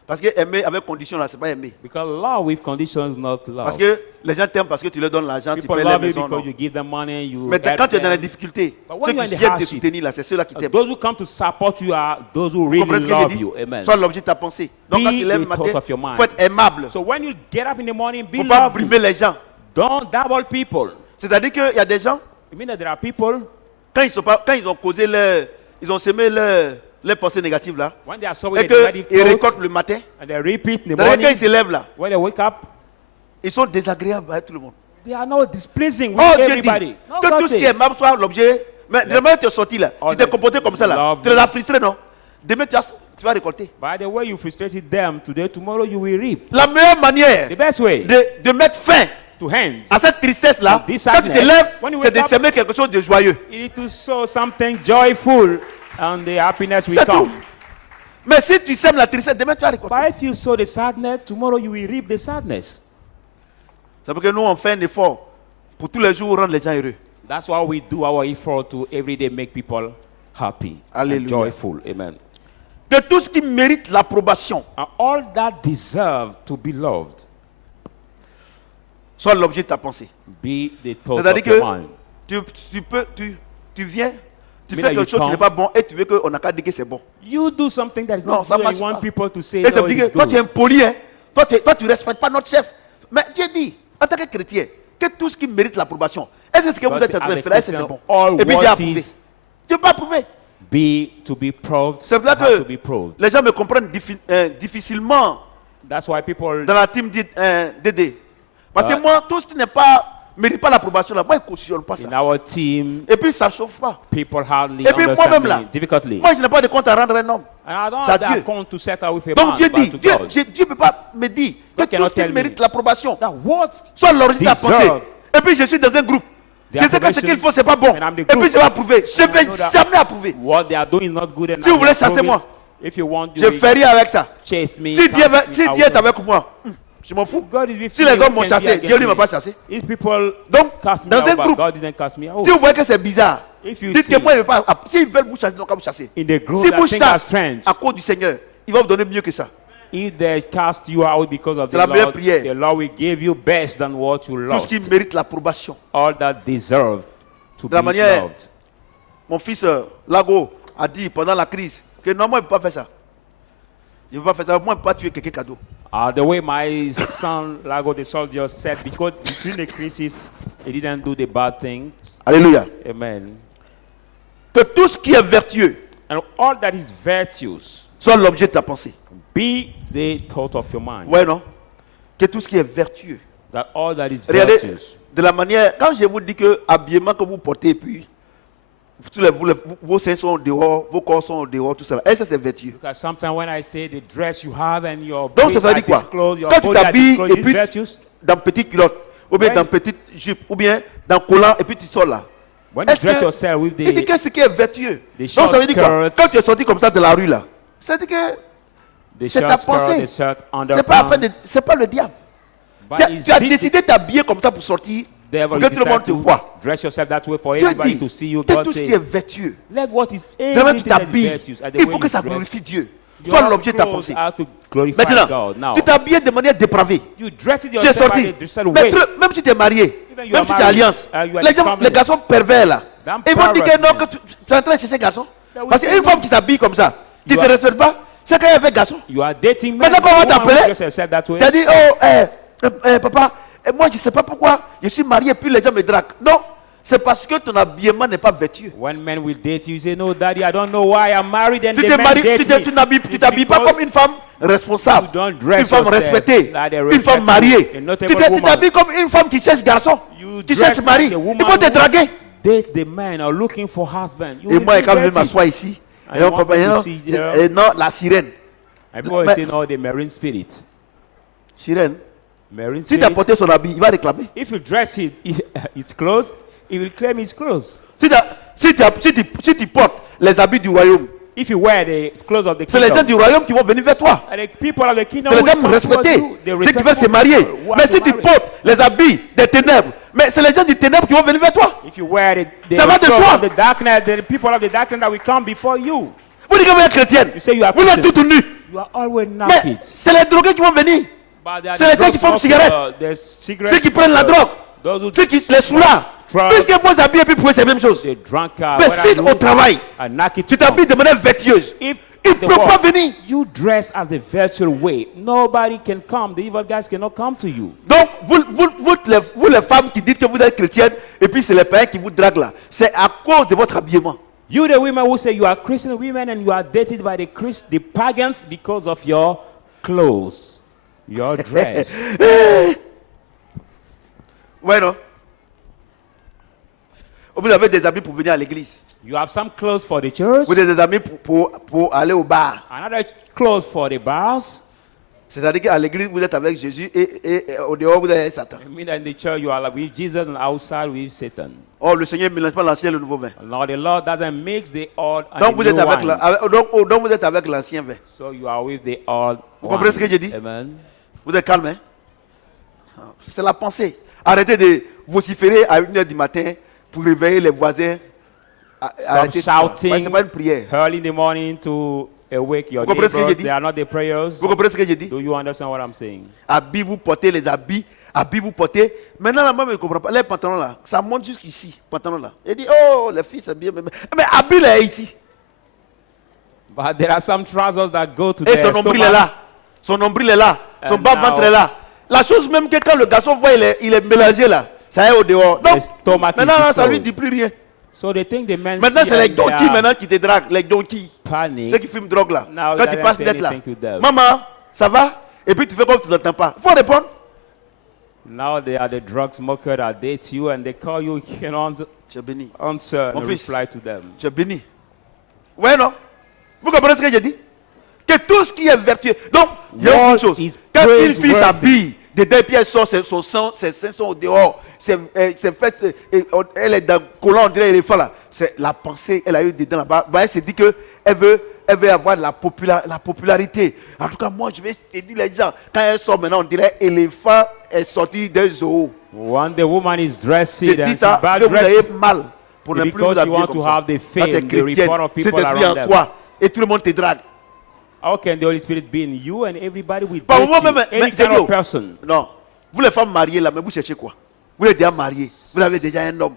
Parce que aimer avec condition, là, c'est pas aimer. Because love with conditions not love. Parce que les gens t'aiment parce que tu leur donnes l'argent, tu People payes la love you maison. because non. you give them money, you Mais help quand tu es dans les them. difficultés, But when ceux you're in qui the viennent te hardship, soutenir, là, c'est ceux-là qui t'aiment. Those who come to support you are those who Vous comprenez really ce que je love dis? you. Amen. Sois l'objet de ta pensée. Donc quand Be tu lèves le the matin, thoughts of your il mind. faut être aimable. So when you get up in the morning, Il ne be faut pas lovely. brimer les gens. Don't double people. C'est-à-dire qu'il y a des gens, You mean that there are people, quand ils ont causé ils ont semé leurs pensées négatives là, when they are sowing et the negative qu'ils thoughts, récoltent le matin, and they repeat in the c'est-à-dire quand morning, ils se lèvent là, when they wake up, ils sont désagréables avec tout le monde. they are not displeasing with Oh, Dieu everybody. dit No, que God tout ce qui say, est aimable soit l'objet. Mais demain tu es sorti là, All tu t'es the comporté comme ça là, love tu les as frustrés non? Demain tu vas récolter. by the way you frustrated them today, tomorrow you will reap. La meilleure manière The best way de mettre fin to end à cette tristesse là, This quand tu te sadness, lèves, when you c'est wake de up, semer quelque chose de joyeux. is to sow something joyful, and the happiness will C'est tout. come. Mais si tu sèmes la tristesse, demain tu vas récolter. But if you sow the sadness, tomorrow you will reap the sadness. C'est parce que nous on fait un effort pour tous les jours rendre les gens heureux. That's why we do our effort to every day make people happy Hallelujah. and joyful. Amen. Que tout ce qui mérite l'approbation And all that deserve to be loved, soit l'objet de ta pensée. be the thought C'est-à-dire of your que mind. tu viens, tu Mais fais là, quelque you chose qui n'est come. pas bon et tu veux qu'on n'a qu'à dire que c'est bon. You do something that is Non, not ça good and marche you want pas. people to say, Et ça no, veut dire it's que toi tu es good. impoli, hein? Toi tu respectes pas notre chef. Mais Dieu dit, en tant que chrétien, que tout ce qui mérite l'approbation, est-ce que ce que vous God êtes say, en train de as a faire là, est-ce que c'est Christian, bon? all Et puis Dieu a what approuvé. is Dieu pas approuvé. be to be proved, C'est pour ça have to be que proved. les gens me comprennent difficilement That's why people dans la team Dédé. Parce que Ouais. moi, tout ce qui n'est pas mérite pas l'approbation là, moi je ne cautionne pas ça. in our team, Et puis ça chauffe pas. people hardly Et puis understand moi-même là, me difficultly. moi je n'ai pas de compte à rendre à un homme. And I don't c'est à have that Dieu. account to settle with a Donc man, Dieu but dit, to Dieu God. ne peut pas me dire que God tout cannot ce qui tell me mérite l'approbation That what soit l'origine de ta pensée. deserve Et puis je suis dans un groupe. the Je sais que ce approbation, qu'il faut, c'est pas bon. and I'm the Et puis group. je vais approuver. Je ne I vais know that. jamais approuver. what they are doing is not good enough. Si vous voulez You approve chasser it. moi, If you want, you je will fais rien avec ça. chase me. Si Dieu cast me si out. Dieu est avec moi, je m'en fous. God is with Si me, les who hommes m'ont can be chassé, against Dieu ne me? m'a pas chassé. If people Donc, cast me dans out, un but groupe, God didn't cast me out. si vous voyez que c'est bizarre, If you dites see que moi, s'ils veulent vous chasser, ils n'ont qu'à vous chasser. in the group Si that vous things are chassez strange, à cause du Seigneur, il va vous donner mieux que ça. if they cast you out because of C'est the la meilleure Lord, prière. the Lord will give you best than what you Tout ce lost. qui mérite l'approbation. All that deserve to De la be manière- loved. Mon fils Lago a dit pendant la crise que non, moi, je ne peux pas faire ça. Je ne peux pas faire ça. Moi, je ne peux pas tuer quelqu'un cadeau. The way my son Lago the soldier said, because between the crises, he didn't do the bad things. Alléluia. Amen. Que tout ce qui est vertueux And all that is virtuous, soit l'objet de ta pensée. be the thought of your mind. Vous voyez, non? Que tout ce qui est vertueux. That all that is Regardez, virtuous. de la manière, quand je vous dis que l'habillement que vous portez, puis vos seins sont dehors, vos corps sont dehors, tout ça, est-ce que c'est vertueux? Because sometimes when I say the dress you have and your Donc ça breasts veut are dire quoi? disclosed, your Quand tu body are t'habilles disclosed, et is puis virtuous. dans petite culotte, ou bien Ouais. dans petite jupe, ou bien dans collant, et puis tu sors là. When you Est-ce dress que- yourself with Il dit the, que ce qui est vertueux. the Donc short ça veut dire quoi? skirts, Quand tu es sorti comme ça de la rue là, ça veut dire que the c'est short ta skirt, pensée. the shirt c'est pas, underpants, c'est pas le diable. but Tu it's as this décidé de t'habiller comme ça pour sortir, devil pour que tout le monde te decide to voit. dress yourself that way for Dieu everybody dit to see you. que God tout ce qui est says, vertueux, let what is demain tu everything that is t'habilles, virtuous, and the il way faut que you ça dress, glorifie Dieu. your Soit l'objet de ta clothes pensée. are to glorify Maintenant, God. Now, tu t'habilles de manière dépravée. you dress it Tu es yourself sorti. by the certain Mais way. même si tu es marié, Even you même are si tu es married, alliance, you are les family. garçons pervers là, Them ils vont dire que non, pervert que tu es en train de chercher garçon. That we Parce say qu'une no. femme qui s'habille comme ça, qui You ne se are- respecte pas, c'est qu'elle est avec garçon. You are dating men. Maintenant, comment on va woman who t'appeler? dress herself that way. Tu as dit, oh, papa, moi je ne sais pas pourquoi, je suis marié et puis les gens me draguent. Non, c'est parce que ton habillement n'est pas vertueux. When men will date you, you say, no, daddy, I don't know why I'm married and Tu the t'es men marié, date tu me. t'habilles pas Because comme une femme responsable, you don't dress une femme yourself respectée, like a une femme respectable mariée. and notable Tu woman. t'habilles comme une femme qui cherche garçon, You qui dress cherche mari. like a woman Ils vont te who draguer. Date the man or looking for husband. You Et will moi, be quand je vais dirty. m'asseoir ici, I et non, want papa, them to non, see there. non, la sirène. And people will Mais- say, no, the marine spirit. Sirène, Marine si tu as spirit. porté son habit, il va réclamer. If you dress its clothes, he will claim his clothes. Si tu portes les habits du royaume, If you wear the clothes of the c'est les gens kingdom, du royaume qui vont venir vers toi. and the people of the kingdom C'est les will hommes come towards respectés, you. The ceux qui veulent se respectable marier. people who are Mais to si tu marry. portes les habits des ténèbres, mais c'est les gens des ténèbres qui vont venir vers toi. If you wear the Ça va de clothes soi. of the darkness, the people of the darkness that will come before you. Vous dites que vous êtes chrétienne. You say you are Vous êtes Christian. tout nu. You are always Mais naked. c'est les drogués qui vont venir. But they are C'est les the gens qui drug fument cigarette. smokers, the cigarette Ceux qui prennent la smokers, drogue. those who Ceux qui les soulards. drugs, Puisque vous habillez puis pour eux, c'est la même chose. the drunkard, Mais whether si you au travail, are naked tu to come. t'habilles de manière vertueuse, If ils ne the peuvent pas world, venir. you dress as a virtual way, nobody can come. The evil guys cannot come to you. Donc, vous les femmes qui dites que vous êtes chrétiennes, et puis c'est les païens qui vous draguent là, c'est à cause de votre habillement. You, the women who say you are Christian women and you are dated by the pagans because of your clothes, your dress. Ouais, non? Vous avez des habits pour venir à l'église. You have some clothes for the church, Vous avez des habits pour aller au bar. another clothes for the bars. C'est-à-dire qu'à l'église, vous êtes avec Jésus et au dehors, vous êtes avec Satan. I mean, in the church you are like with Jesus and outside with Satan. Oh, le Seigneur ne mélange pas l'ancien et le nouveau vin. Lord, the Lord doesn't mix the old and Donc the vous new êtes avec, wine. donc vous êtes avec l'ancien vin. So you are with the old Vous comprenez ce que wine. j'ai dit? Amen. Vous êtes calme, hein? C'est la pensée. Arrêtez de vociférer à 1h du matin pour réveiller les voisins. Arrêtez tout ça. shouting. Ouais, c'est pas une prière. Early in the morning to awake your Vous comprenez ce que j'ai neighbors. dit? They are not the prayers. Vous comprenez ce que j'ai dit? Do you understand what I'm saying? Habits, vous portez les habits. Habits, vous portez. Maintenant, la maman ne comprend pas. Les pantalons là, ça monte jusqu'ici. Pantalon là. Elle dit, oh, les filles, c'est bien. Mais habits là, ici. But there are some trousers that go to Et the son nombril est stomach. là. Son nombril est là. Son And bas-ventre now- est là. La chose même que quand le garçon voit, il est mélangé là. Ça est au dehors. Donc, stomach is maintenant, là, ça lui disclosed. dit plus rien. So they think the men Maintenant, see c'est les and they donkeys are maintenant qui te draguent. Les donkeys. panic. Ceux qui fument drogue là. Now Quand that tu doesn't passes say d'être là. anything to them. Maman, ça va? Et puis tu fais comme tu n'entends pas. Il faut répondre. Now they are the drug smoker that date you and they call you. You cannot Tu es béni. answer Mon and fils. reply to them. Tu es béni. Ouais, non? Vous comprenez ce que j'ai dit? Que tout ce qui est vertueux. Donc, il y a What une chose. is Quand une praiseworthy? fille s'habille, dedans, puis elle sort son sang, ses seins sont au dehors. Elle est dans le collant, on dirait l'éléphant là. C'est la pensée, elle a eu dedans là-bas. Elle s'est dit qu'elle veut avoir la popularité. En tout cas, moi, je vais séduire les gens. Quand elle sort maintenant, on dirait éléphant est sorti d'un zoo. When the woman is Je dressed dis and ça she's bad que vous avez dressed, mal pour ne plus because vous you habiller want comme to ça. have the Quand tu es fame, the report chrétienne, of cet people esprit around en them. toi et tout le monde te drague. How can the Holy Spirit be in you and everybody will Par date moment you? même, Any mais kind Dieu, of person. non. Vous les femmes mariées là, mais vous cherchez quoi? Vous êtes déjà mariés. Vous avez déjà un homme.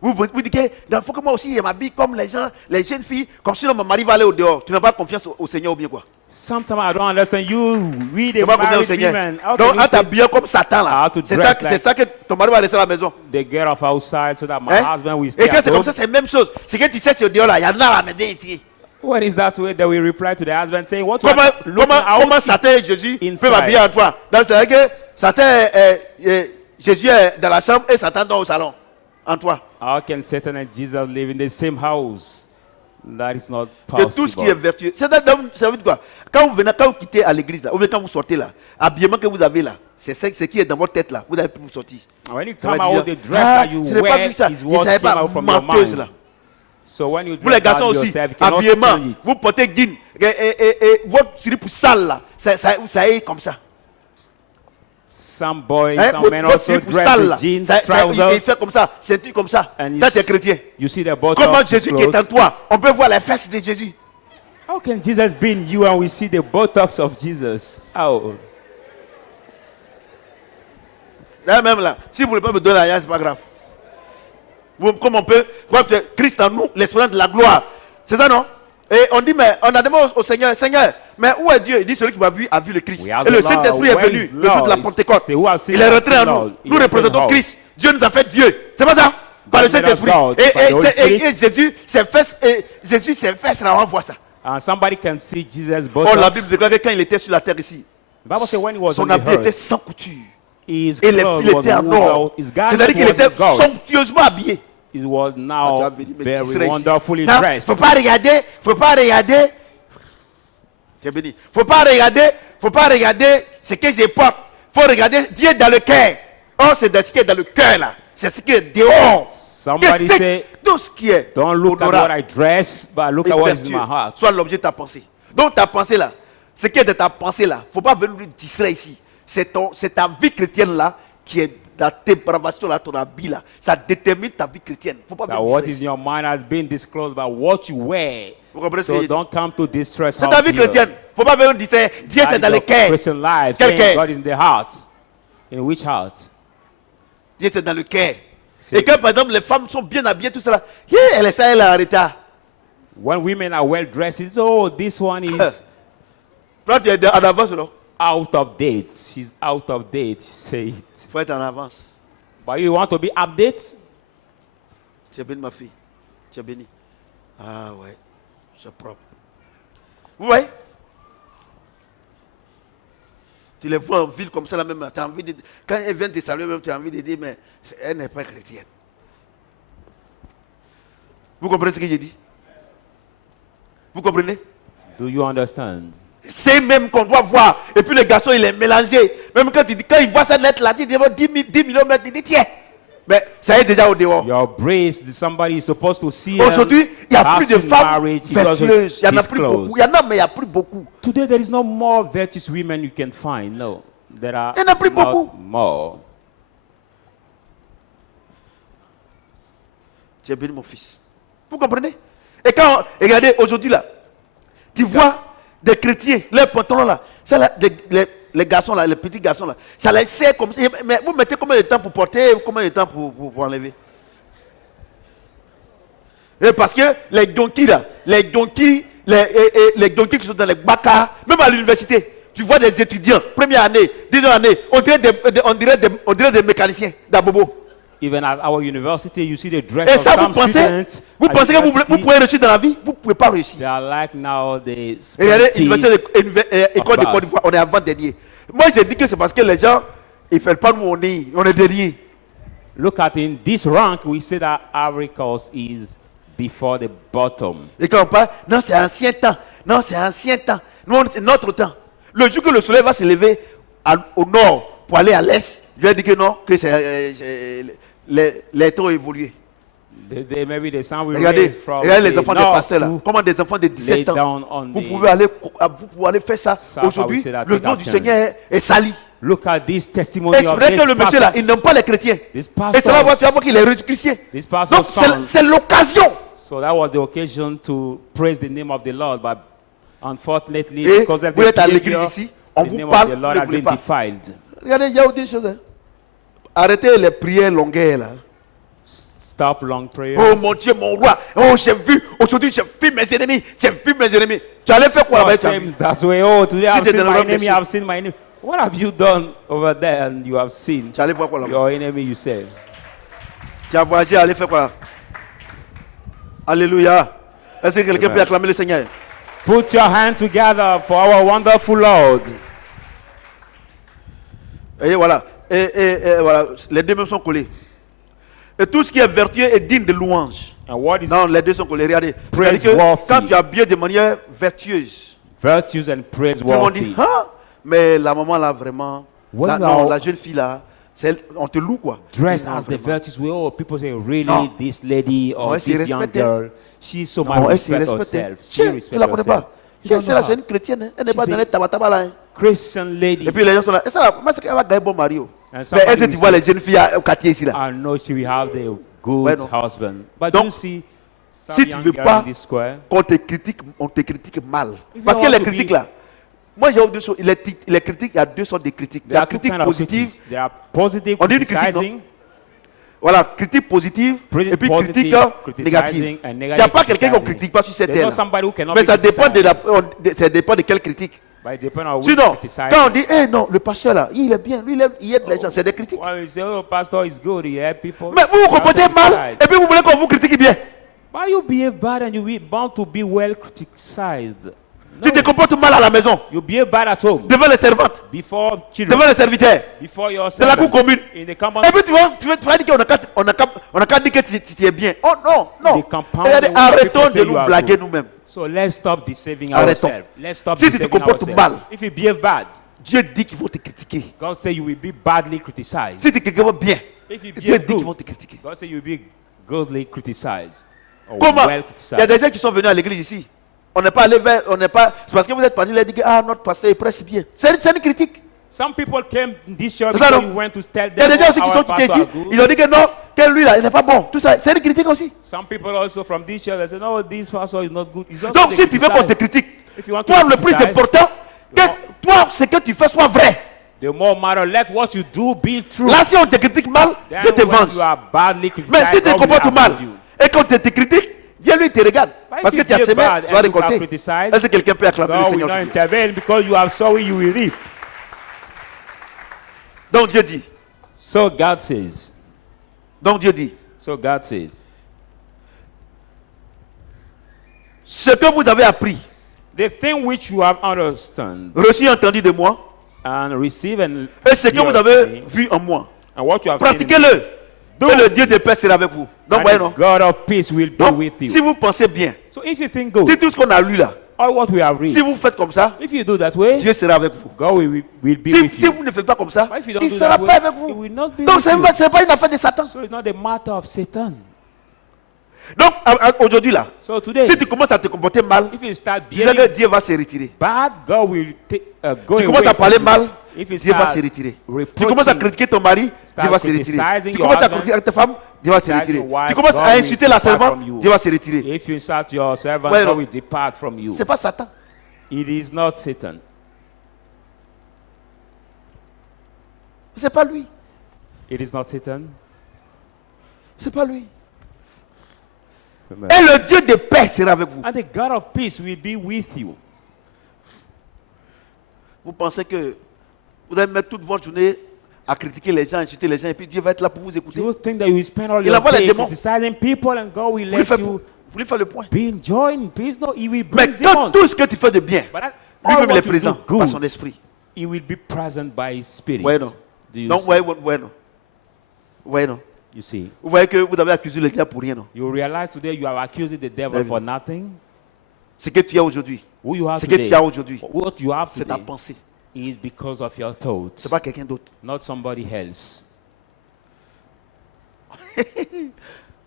Vous dites que il faut que moi aussi je m'habille comme les gens, les jeunes filles, comme si mon mari va aller au dehors. Tu n'as pas confiance au Seigneur ou bien quoi? Sometimes I don't understand you. We Tu the n'as pas confiance au married Seigneur. women. How Donc can en you say t'habillant comme Satan I là, have to c'est dress ça, like- que ton mari va rester à la maison. they get off outside so that my Hein? husband will stay Et quand at c'est comme home? ça, c'est la même chose. C'est que tu sais c'est au dehors là, il y en a à la maison ici. When is that way that we reply to the husband saying, what you are looking Comment out Satan et Jésus inside. peuvent m'habiller en toi? Donc c'est vrai que Satan, Jésus est dans la chambre et Satan dort au salon. En toi. How can Satan and Jesus live in the same house? That is not Que tout ce qui est possible. vertueux. Ça veut dire quoi? Quand vous quittez à l'église là, ou bien quand vous sortez là, l'habillement que vous avez là, c'est ce qui est dans votre tête là. Vous avez pu vous sortir. When you Ça va come out, dire, the dress that you je n'ai pas wear vu ça. is Je what savais came pas, out from your menteuse mind. là. So when you Vous les dress garçons out aussi, yourself, you cannot habillement, change it. vous portez guine et votre slip sale là, ça est comme ça. Some boys, Hein, some men votre also slip dress sale with là, jeans, il trousers, fait comme ça, ceinture comme ça. and Quand tu es chrétien, you see the bottom comment of his Jésus qui est en clothes. toi, on peut voir les fesses de Jésus. How can Jesus be in you and we see the buttocks of Jesus? How? Là même là, si vous ne voulez pas me donner l'argent, c'est pas grave. Comme on peut, voir que Christ en nous, l'espérance de la gloire. C'est ça non? Et on dit, mais on a demandé au Seigneur, Seigneur, mais où est Dieu? Il dit, celui qui m'a vu a vu le Christ. We have Et le the Lord. Saint-Esprit est Where venu is le jour de la Lord? Pentecôte. C'est who has seen Il est us, rentré en Lord. nous. Il Nous est représentons entré en Christ. Dieu nous a fait Dieu. C'est pas ça? Par le God made us Saint-Esprit. God by the Holy Spirit. Et Jésus, ses fesses, là, on voit ça. And somebody can see Jesus' Oh, la buttocks. Bible déclare que quand il était sur la terre ici, The Bible says when he was on son the habit était earth, sans couture. his Et les clothes filles was étaient en or. without, his C'est-à-dire garment qu'il was était in gold. somptueusement habillé. It was Ah, tu now as venu, mais tu very serais ici. wonderfully Non, dressed. faut pas regarder. Tu es béni. Faut pas regarder ce que je porte. Faut regarder Dieu dans le cœur. Oh, c'est ce qui est dans le cœur là. C'est ce qui est dehors. Somebody Que c'est say, tout ce qui est don't look at what honorable I dress, but look et at what is in vertueux my heart. soit l'objet de ta pensée. Donc ta pensée là, ce qui est de ta pensée là, faut pas venir nous distraire ici. C'est ta vie chrétienne là qui est la dépravation là, ton habit là. Ça détermine ta vie chrétienne. Faut pas That venir nous what distraire is in ici. your mind has been disclosed by what you wear. Vous comprenez ce que So je dis? don't come to distress C'est ta house vie here. chrétienne. Il ne faut pas venir dire Dieu That c'est is dans le your cœur. Christian life. Quel Saying cœur? God is in the heart. In which heart? Dieu c'est dans le cœur. C'est- Et quand par exemple les femmes sont bien habillées, tout cela, yeah, elle est ça, elle est en retard. When women are well dressed, it's, oh, this one is Toi tu es en avance, non? out of date. She's out of date. Say it. Il faut être en avance. But you want to be update? Tu es béni ma fille. Tu es béni. Ah ouais, c'est propre. Vous voyez? Tu les vois en ville comme ça, là même, tu as envie de, quand elles viennent te saluer, même, tu as envie de dire, mais elle n'est pas chrétienne. Vous comprenez ce que j'ai dit? Vous comprenez? Do you understand? C'est même qu'on doit voir. Et puis le garçon, il est mélangé. Même quand il voit cette lettre-là, il dit 10 km, il dit tiens. Mais ça est déjà au dehors. Your brace, somebody is supposed to see. Aujourd'hui, il n'y a have plus de seen femmes marriage because of vertueuses. Il y en a his plus clothes. beaucoup. Il y en a, mais il n'y a plus beaucoup. Today there is no more virtuous women you can find. No, there are Il y en a plus not beaucoup. more. Tu es béni, mon fils. Vous comprenez? Et quand, regardez, aujourd'hui là, tu vois des chrétiens, leurs pantalons là, ça, là les garçons là, les petits garçons là, ça les sert comme ça. Mais vous mettez combien de temps pour porter, combien de temps pour enlever? Et parce que les donkeys là, les donkeys qui sont dans les bacs, même à l'université, tu vois des étudiants, première année, deuxième année, on dirait des mécaniciens, d'Abobo. Even at our university, you see the dress Et of ça, some students. vous at pensez que vous university, pouvez réussir dans la vie? Vous ne pouvez pas réussir. They are like now the Et regardez, école de bus. Côte d'Ivoire, on est avant-dernier. Moi, j'ai dit que c'est parce que les gens, ils ne font pas nous, on est dernier. Look at in this rank, we say that Ivory Coast is before the bottom. Et quand on parle, non, c'est ancien temps. Non, c'est ancien temps. Non, c'est notre temps. Le jour que le soleil va se lever au nord pour aller à l'est, je vais dire que non, que les temps ont évolué. Maybe the sun will Regardez, raise from regardez les the enfants des north pasteurs là. to Comment des enfants de 17 lay ans, down on vous the pouvez aller faire ça. South, I Aujourd'hui, will say that le take nom du action. Seigneur est sali. Look at this Et testimony c'est of vrai this que le monsieur là, pastor. il n'aime pas les chrétiens. This Et ça va voir, pastor, tu vas voir qu'il est chrétien. this pastor's Donc son. c'est l'occasion. So that was the occasion to praise the name of the Lord, but unfortunately, Et because of vous the êtes à l'église behavior, ici, on the vous name parle, of the vous Lord ne has voulez been pas. defiled. Regardez, il y a une chose. Hein. Arrêtez les prières longueurs là. Stop long prayers. Oh mon Dieu, mon roi. Oh, j'ai vu. Aujourd'hui, j'ai vu mes ennemis. J'ai vu mes ennemis. Tu allais faire quoi là-bas? Same that way. Oh, today I've t'es seen dans le my robe enemy. ici. I've seen my enemy. What have you done over there? And you have seen Tu allais voir quoi là-bas? your enemy. You say. Tu as voyagé, allez faire quoi? Alléluia. Est-ce que quelqu'un Amen. peut acclamer le Seigneur? Put your hands together for our wonderful Lord. Et voilà. Et voilà. Les deux mêmes sont collés. Et tout ce qui est vertueux est digne de louange. And what is Non, les deux sont collés. Regardez. Praise C'est-à-dire que worthy. quand tu as bien de manière vertueuse, virtues and tout le monde dit, praiseworthy? ah, mais la maman là, vraiment, Well, non, now- la jeune fille là, on te loue quoi. Dressed Non, as the vraiment. virtues way. Oh, people say, really, Non. this lady or Non, elle s'est this young respectée. girl, she's so Non, much elle s'est respect respectée. herself. She Tiens, tu respects ne la connais herself. pas. You don't C'est know là, her. c'est une chrétienne. Hein. Elle n'est She's pas dans a- les tabataba là. Hein. Christian lady. Et puis les gens sont là. Et ça, là, moi, c'est qu'elle va gagner bon mari. Oh. And Mais somebody est-ce que will tu vois say, les jeunes filles au quartier ici là? I know she will have the good Ouais, non. husband. But Donc, you see, some si tu young veux girl pas- in this square, Qu'on te critique, on te critique mal. If you Parce que want les to critiques be- là, moi j'ai deux choses. Les critiques, il y a deux sortes de critiques. Il y there a are two critique kinds of positive, critiques. There are positive On dit une critique, criticizing, voilà, critique positive, et puis positive critique négative. criticizing, and Il n'y a negative pas quelqu'un qu'on criticizing. critique pas sur cette There's terre. not somebody who cannot Mais be ça dépend de ça dépend de quelle critique. But it depends on which Sinon, criticizing. quand on dit, eh non, le pasteur là, il est bien, lui il aide les gens, c'est des critiques. Well, you say, oh, pastor is good, he help people. Mais vous vous You have to comportez mal, criticize. et puis vous voulez qu'on vous critique bien. Why you behave bad and you be bound to be well criticized? Tu te comportes mal à la maison, You behave bad at home, devant les servantes, before children, devant les serviteurs, before your dans la cour servants, commune. in the compound. Et puis tu vas dire qu'on a qu'à dire que tu es bien. Oh non, non. The compound Regardez, where arrêtons people de say nous you are blaguer good. nous-mêmes. So let's stop deceiving Arrêtons. ourselves. Let's stop Si tu te deceiving comportes ourselves. mal. If you behave bad, Dieu dit qu'ils vont te critiquer. God say you will be badly criticized. Si tu te comportes bien, If you Dieu behave dit qu'ils vont good, te critiquer. God say you will be godly criticized. Or Comment? well Il y a criticized. des gens qui sont venus à l'église ici. On n'est pas allé vers, on n'est pas. C'est parce que vous êtes parti, il a dit que notre pasteur il prêche bien. C'est une critique. Some people came in this church C'est ça, because non? you went to tell Il y a them des gens aussi qui our sont quittés pastor ici. are good. Ils ont dit que non, que lui là, il n'est pas bon. Tout ça, c'est une critique aussi. Some people also from this church they say, no, this pastor is not good. It's also Donc they si tu veux qu'on te criticize. critique, If you want to toi le plus criticize, important, que toi, ce que tu fais soit vrai. the more matter, let what you do be true. Là, si on te critique mal, Then Dieu te when venge. you are badly Mais si criticized, tu te God will comportes mal uphold you. et qu'on te critique, Dieu lui te regarde. But if Parce que you tu as feel semé, bad tu vas and you are récolter. criticized, Est-ce que quelqu'un peut acclamer le God will Seigneur not aujourd'hui? intervene because you have sown, you will reap. Donc Dieu dit, So God says, ce que vous avez appris, the thing which you have understood reçu et entendu de moi, and received and et ce que vous heard avez me, vu en moi, and what you have seen in me, pratiquez-le. Et le Dieu de paix sera avec vous. Donc, and voyez, the non? God of peace will be Donc, with si you. vous pensez bien, So if you think good, si tout ce qu'on a lu là, all what we have read, si vous faites comme ça, if you do that way, Dieu sera avec vous. God will be Si, with si you. vous ne faites pas comme ça, But if you don't il ne do sera that way, pas avec He vous. will not be Donc, with ce you. n'est pas une affaire de Satan. So it's not a matter of Satan. Donc, aujourd'hui là, So today, si tu commences à te comporter mal, if you start tu sais que behaving Dieu va se retirer. bad, God will go Tu away commences à from parler you. mal, If you Dieu va start se retirer. Tu reproaching, commences à critiquer ton mari, Dieu va se retirer. criticizing Tu your commences à husband, critiquer ta femme, Dieu va se criticizing retirer. your wife, Tu commences God à will insulter la depart servante, from you. Dieu va se retirer. if you insult your servant, Ouais, God non. will depart from you. Ce n'est pas Satan. It is not Satan. Ce n'est pas lui. It is not Satan. Ce n'est pas lui. Amen. Et le Dieu de paix sera avec vous. And the God of peace will be with you. Vous pensez que vous allez mettre toute votre journée à critiquer les gens, insulter les gens, et puis Dieu va être là pour vous écouter. Do you think that you will spend all Il your envoie les day démons. criticizing people and God will Vous lui let faites, you vous lui faites le point. be enjoying peace? No, He will Mais bring quand demons. tout ce que tu fais de bien, But all lui-même il what est you présent do par good, son esprit. He will be present by His Spirit. Ouais, non. Do you Donc, see? ouais, non. You see? Vous voyez que vous avez accusé le diable pour rien, non? You realize today you are accusing the devil David. for nothing. Ce que tu as aujourd'hui, Who you are ce que today, tu as aujourd'hui, what you have c'est ta today pensée. is because of your thoughts, C'est pas quelqu'un d'autre. not somebody else. Vous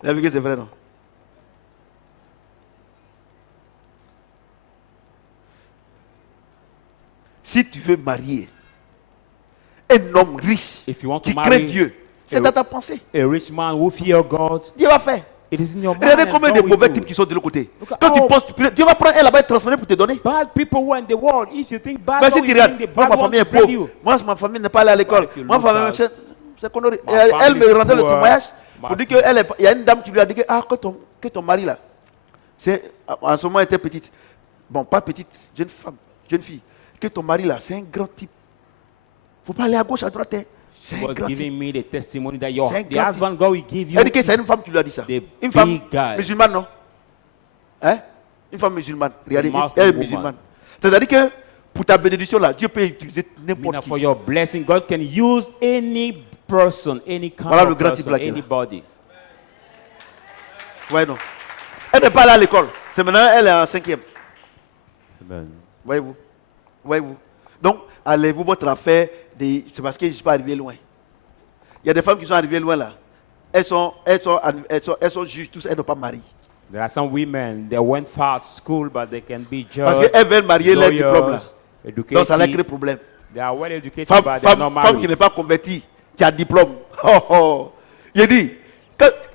avez vu que c'est vrai, non? Si tu veux marier un homme riche If you want to qui craint marry Dieu, c'est dans ta pensée. a rich man who fear God, Dieu va faire. it is in your mind. Regardez and combien de God will mauvais do types it. qui sont de l'autre côté. Look at Quand tu all- penses, Dieu va prendre un là-bas et transformer pour te donner. Bad people who are in the world. If you think bad, Mais God si will tu regardes, bring the moi bad ma one famille est to bring pauvre, you. moi ma famille n'est pas allée à l'école, But if you moi ma look famille, at c'est connerie. my Elle family me rendait le poor, témoignage my- pour dire qu'il y a une dame qui lui a dit que ton mari là, en ce moment elle était petite, bon pas petite, jeune fille, que ton mari là, c'est un grand type. Faut pas aller à gauche, à droite, hein. C'est un was grand type. giving me the testimony that your C'est un the grand husband God will give you. Elle dit que c'est une femme qui lui a dit ça. The Une femme big guy. musulmane, non? Hein? Une femme musulmane. Regardez, Muslim elle est woman. musulmane. C'est-à-dire que pour ta bénédiction là, Dieu peut utiliser Mina, n'importe for qui. your blessing, God can use any person, any kind Voilà le of grand type person, là qui est là. anybody. Ouais, non. Elle n'est pas allée à l'école. C'est maintenant, elle est en 5e. Amen. Voyez-vous? Voyez-vous? Donc, allez-vous votre affaire, c'est parce que je ne suis pas arrivé loin. Il y a des femmes qui sont arrivées loin là. Elles sont juges, tous, elles n'ont pas marié. There are some women that went far to school, but they can be Parce judged, qu'elles veulent marier leur diplôme là. lawyers, Donc, ça leur crée educated. problème. They are well educated, Femme, but they are not femme qui married. n'est pas convertie, qui a diplôme. Oh, oh. Il dit,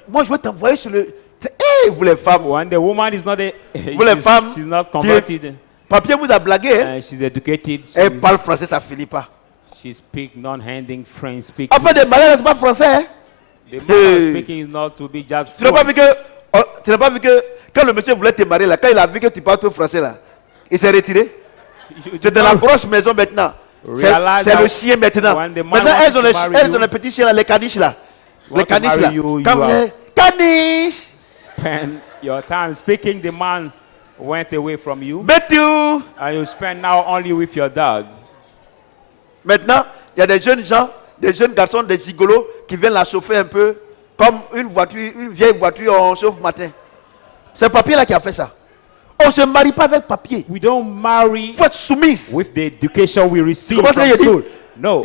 moi je vais t'envoyer sur le... Hey, vous les femmes, When the woman is not a, vous les femmes, she's not qui- converted, papier vous a blagué, hein? and she's educated, Elle parle français, ça finit pas. she speaks non-handing French speaking. Enfin, des malades, c'est pas français, hein? The manner Hey. of speaking is not to be just Tu n'as pas fluent. vu que, tu n'as pas vu que quand le monsieur voulait te marier là, quand il a vu que tu parles tout français là, il s'est retiré. You Tu es dans la grosse maison maintenant. Realize C'est that le chien maintenant. when the man Maintenant, wants elles ont to marry elles you, ont les petits chiens là, les caniches là. Les want to caniches là. marry you, Quand you vous are- dites, caniche, spend your time speaking, the man went away from you, Betty. and you spend now only with your dog. Maintenant, il y a des jeunes gens, des jeunes garçons, des gigolos qui viennent la chauffer un peu, comme une voiture, une vieille voiture, on chauffe matin. C'est le papier là qui a fait ça. On ne se marie pas avec papier. We don't marry Il faut être soumise. with the education we receive Comment ça, from il a dit? school. No,